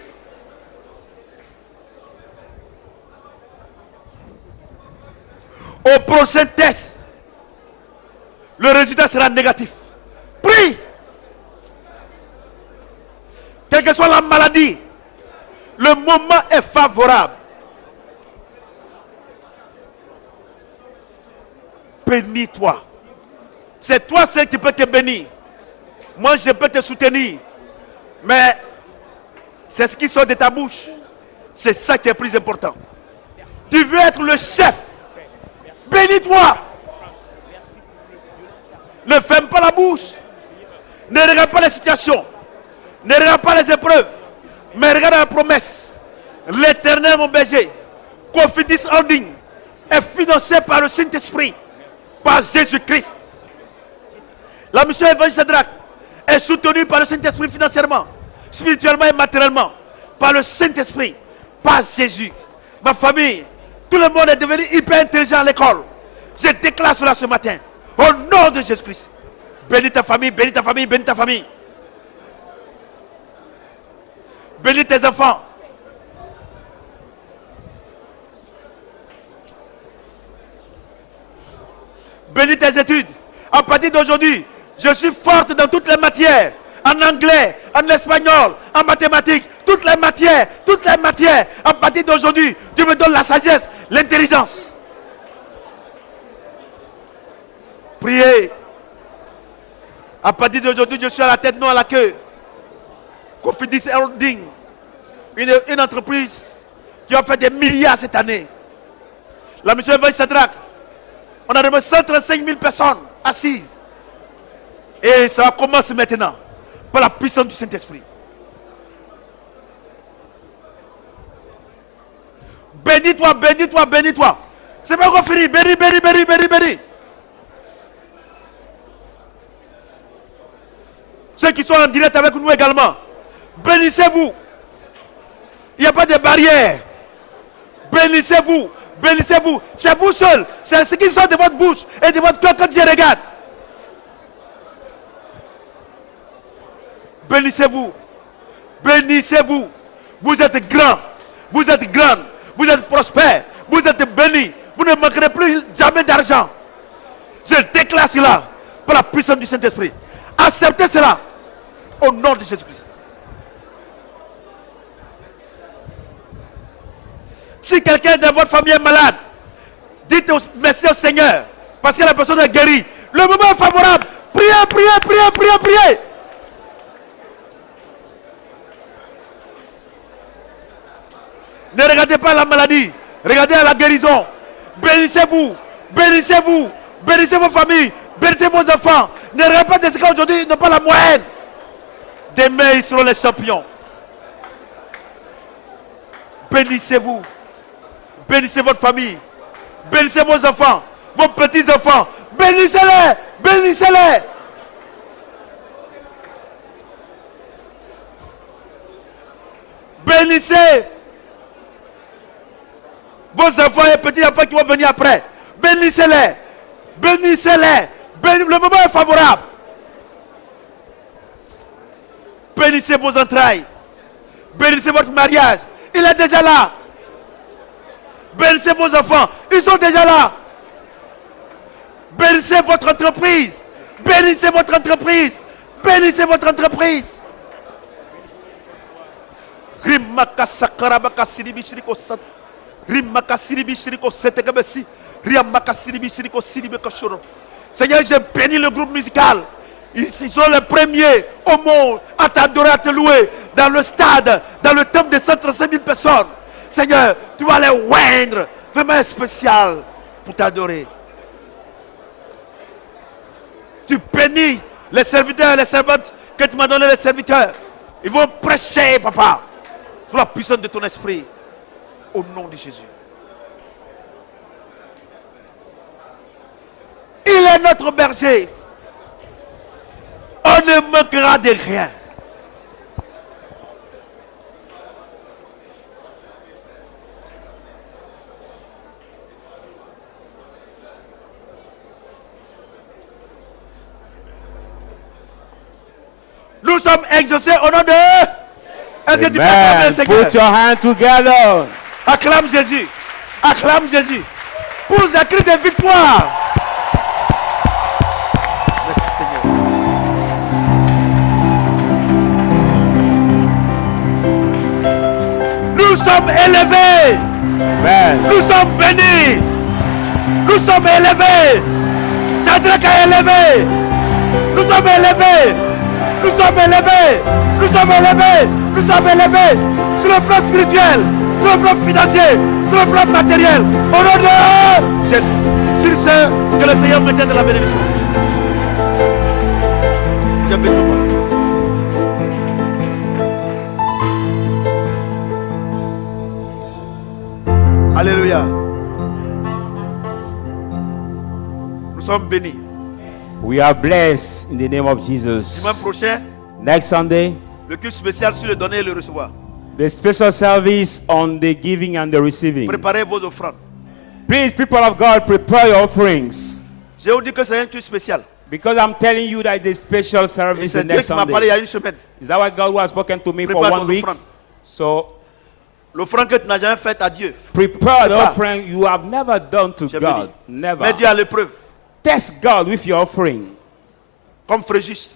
Au prochain test, le résultat sera négatif. Prie. Quelle que soit la maladie, le moment est favorable. Bénis-toi. C'est toi seul qui peux te bénir. Moi, je peux te soutenir. Mais c'est ce qui sort de ta bouche. C'est ça qui est plus important. Tu veux être le chef. Bénis-toi. Ne ferme pas la bouche. Ne regarde pas les situations. Ne regarde pas les épreuves. Mais regarde la promesse. L'Éternel, mon berger, Cofidis Holding, est financé par le Saint-Esprit, par Jésus-Christ. La mission Évangile Shadrach est soutenue par le Saint-Esprit financièrement, spirituellement et matériellement, par le Saint-Esprit, par Jésus. Ma famille, tout le monde est devenu hyper intelligent à l'école. Je déclare cela ce matin, au nom de Jésus-Christ. Bénis ta famille, bénis ta famille, bénis ta famille. Bénis tes enfants. Bénis tes études. À partir d'aujourd'hui, je suis forte dans toutes les matières. En anglais, en espagnol, en mathématiques, toutes les matières, toutes les matières. À partir d'aujourd'hui, Dieu me donne la sagesse, l'intelligence. Priez. À partir d'aujourd'hui, je suis à la tête, non à la queue. Cofidis Holding, une entreprise qui va faire des milliards cette année. La mission Évangile Shadrach, on a remis 135 000 personnes assises. Et ça va commencer maintenant, par la puissance du Saint-Esprit. Bénis-toi, bénis-toi, bénis-toi. C'est pas encore fini. Bénis, bénis, bénis, bénis, bénis. Ceux qui sont en direct avec nous également, bénissez-vous. Il n'y a pas de barrière. Bénissez-vous. Bénissez-vous. C'est vous seul. C'est ce qui sort de votre bouche et de votre cœur quand Dieu regarde. Bénissez-vous. Bénissez-vous. Vous êtes grand. Vous êtes grande. Vous êtes prospère. Vous êtes béni. Vous ne manquerez plus jamais d'argent. Je déclare cela par la puissance du Saint-Esprit. Acceptez cela au nom de Jésus-Christ. Si quelqu'un de votre famille est malade, dites merci au Seigneur parce que la personne est guérie. Le moment est favorable. Priez, priez, priez, priez, priez. Ne regardez pas la maladie, regardez à la guérison. Bénissez-vous, bénissez-vous, bénissez vos familles, bénissez vos enfants. Ne regardez pas des cas aujourd'hui, ils n'ont pas la moyenne. Demain, ils seront les champions. Bénissez-vous, bénissez votre famille, bénissez vos enfants, vos petits-enfants. Bénissez-les, bénissez-les. Bénissez vos enfants et petits-enfants qui vont venir après. Bénissez-les. Bénissez-les. Le moment est favorable. Bénissez vos entrailles. Bénissez votre mariage. Il est déjà là. Bénissez vos enfants. Ils sont déjà là. Bénissez votre entreprise. Bénissez votre entreprise. Bénissez votre entreprise. Seigneur, je bénis le groupe musical. Ils sont les premiers au monde à t'adorer, à te louer dans le stade, dans le temple de 135 000 personnes. Seigneur, tu vas les oindre vraiment spécial pour t'adorer. Tu bénis les serviteurs et les servantes que tu m'as donné, les serviteurs. Ils vont prêcher, papa, sous la puissance de ton esprit. Au nom de Jésus. Il est notre berger. On ne manquera de rien. Nous sommes exaucés au nom de... Est-ce que tu peux acclamer le Seigneur? Put your hand together. Acclame Jésus. Acclame Jésus. Pousse des cris de victoire. Merci Seigneur. Nous sommes élevés. Amen. Nous sommes bénis. Nous sommes élevés. Shadrach est élevé. Nous sommes élevés. Nous sommes élevés. Nous sommes élevés. Nous sommes élevés. Sur le plan spirituel, sur le plan financier, sur le plan matériel. Au nom de Jésus. Sur ce, que le Seigneur me tienne de la bénédiction. Je bénis toi. Alléluia. Nous sommes bénis. We are blessed in the name of Jesus. Dimanche prochain, Next Sunday, le culte spécial sur le donner et le recevoir. the special service on the giving and the receiving. Préparez vos offrandes. Please, people of God, prepare your offerings. Je vous dis que c'est un culte spécial. Because I'm telling you that the special Et service c'est the Dieu next qui m'a parlé il y Sunday. a une semaine. Is that why God was spoken to me for Prépare 1 ton week? offrande. So L'offrande que tu n'as jamais faite à Dieu. prepare the Prépare. offering you have never done to Je God. bénis. Never. Mets Dieu à l'épreuve. Test God with your offering. Comme Fréjus.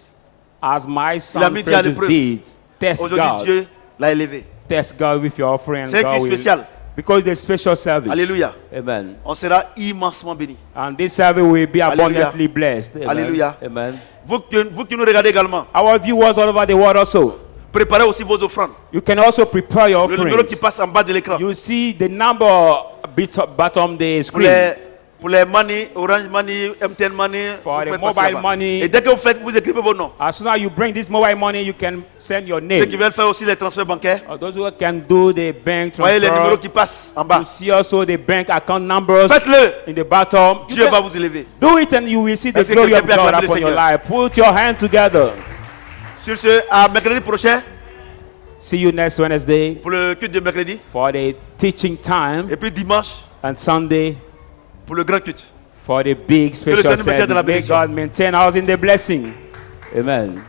As my a son mis Dieu à Fredus l'épreuve. did. Test Aujourd'hui, God. Dieu l'a élevé. Test God with your offering. C'est un God culte will- spécial. Because the special service. Alléluia. Amen. On sera immensement bénis. And this service will be Alléluia. abundantly blessed. Amen. Alléluia. Amen. Vous qui nous regardez également, Our viewers all over the world also. préparez aussi vos offrandes. You can also prepare your Le numéro offerings. qui passe en bas de l'écran. You see the number bottom the Pour screen. pour les money, Orange Money, MTN Money, For vous the faites passer mobile là-bas. money. Et dès que vous faites, vous écrivez vos noms. As soon as you bring this mobile money, you can send your Ceux name. qui veulent faire aussi les transferts bancaires, Or those who can do the bank voyez les numéros transfer. qui passent en You bas. see also the bank account numbers Faites-le. in the bottom. You Dieu can va vous élever. do it and you will see the Est-ce que glory quelqu'un of peut God acclamer le upon your Seigneur? life. Put your hand together. Sur ce, à mercredi prochain, See you next Wednesday pour le culte de mercredi. for the teaching time, Et puis dimanche, and Sunday pour le grand culte. for the big special Seigneur me tienne de la service. May bénédiction. God maintain us in the blessing. Amen.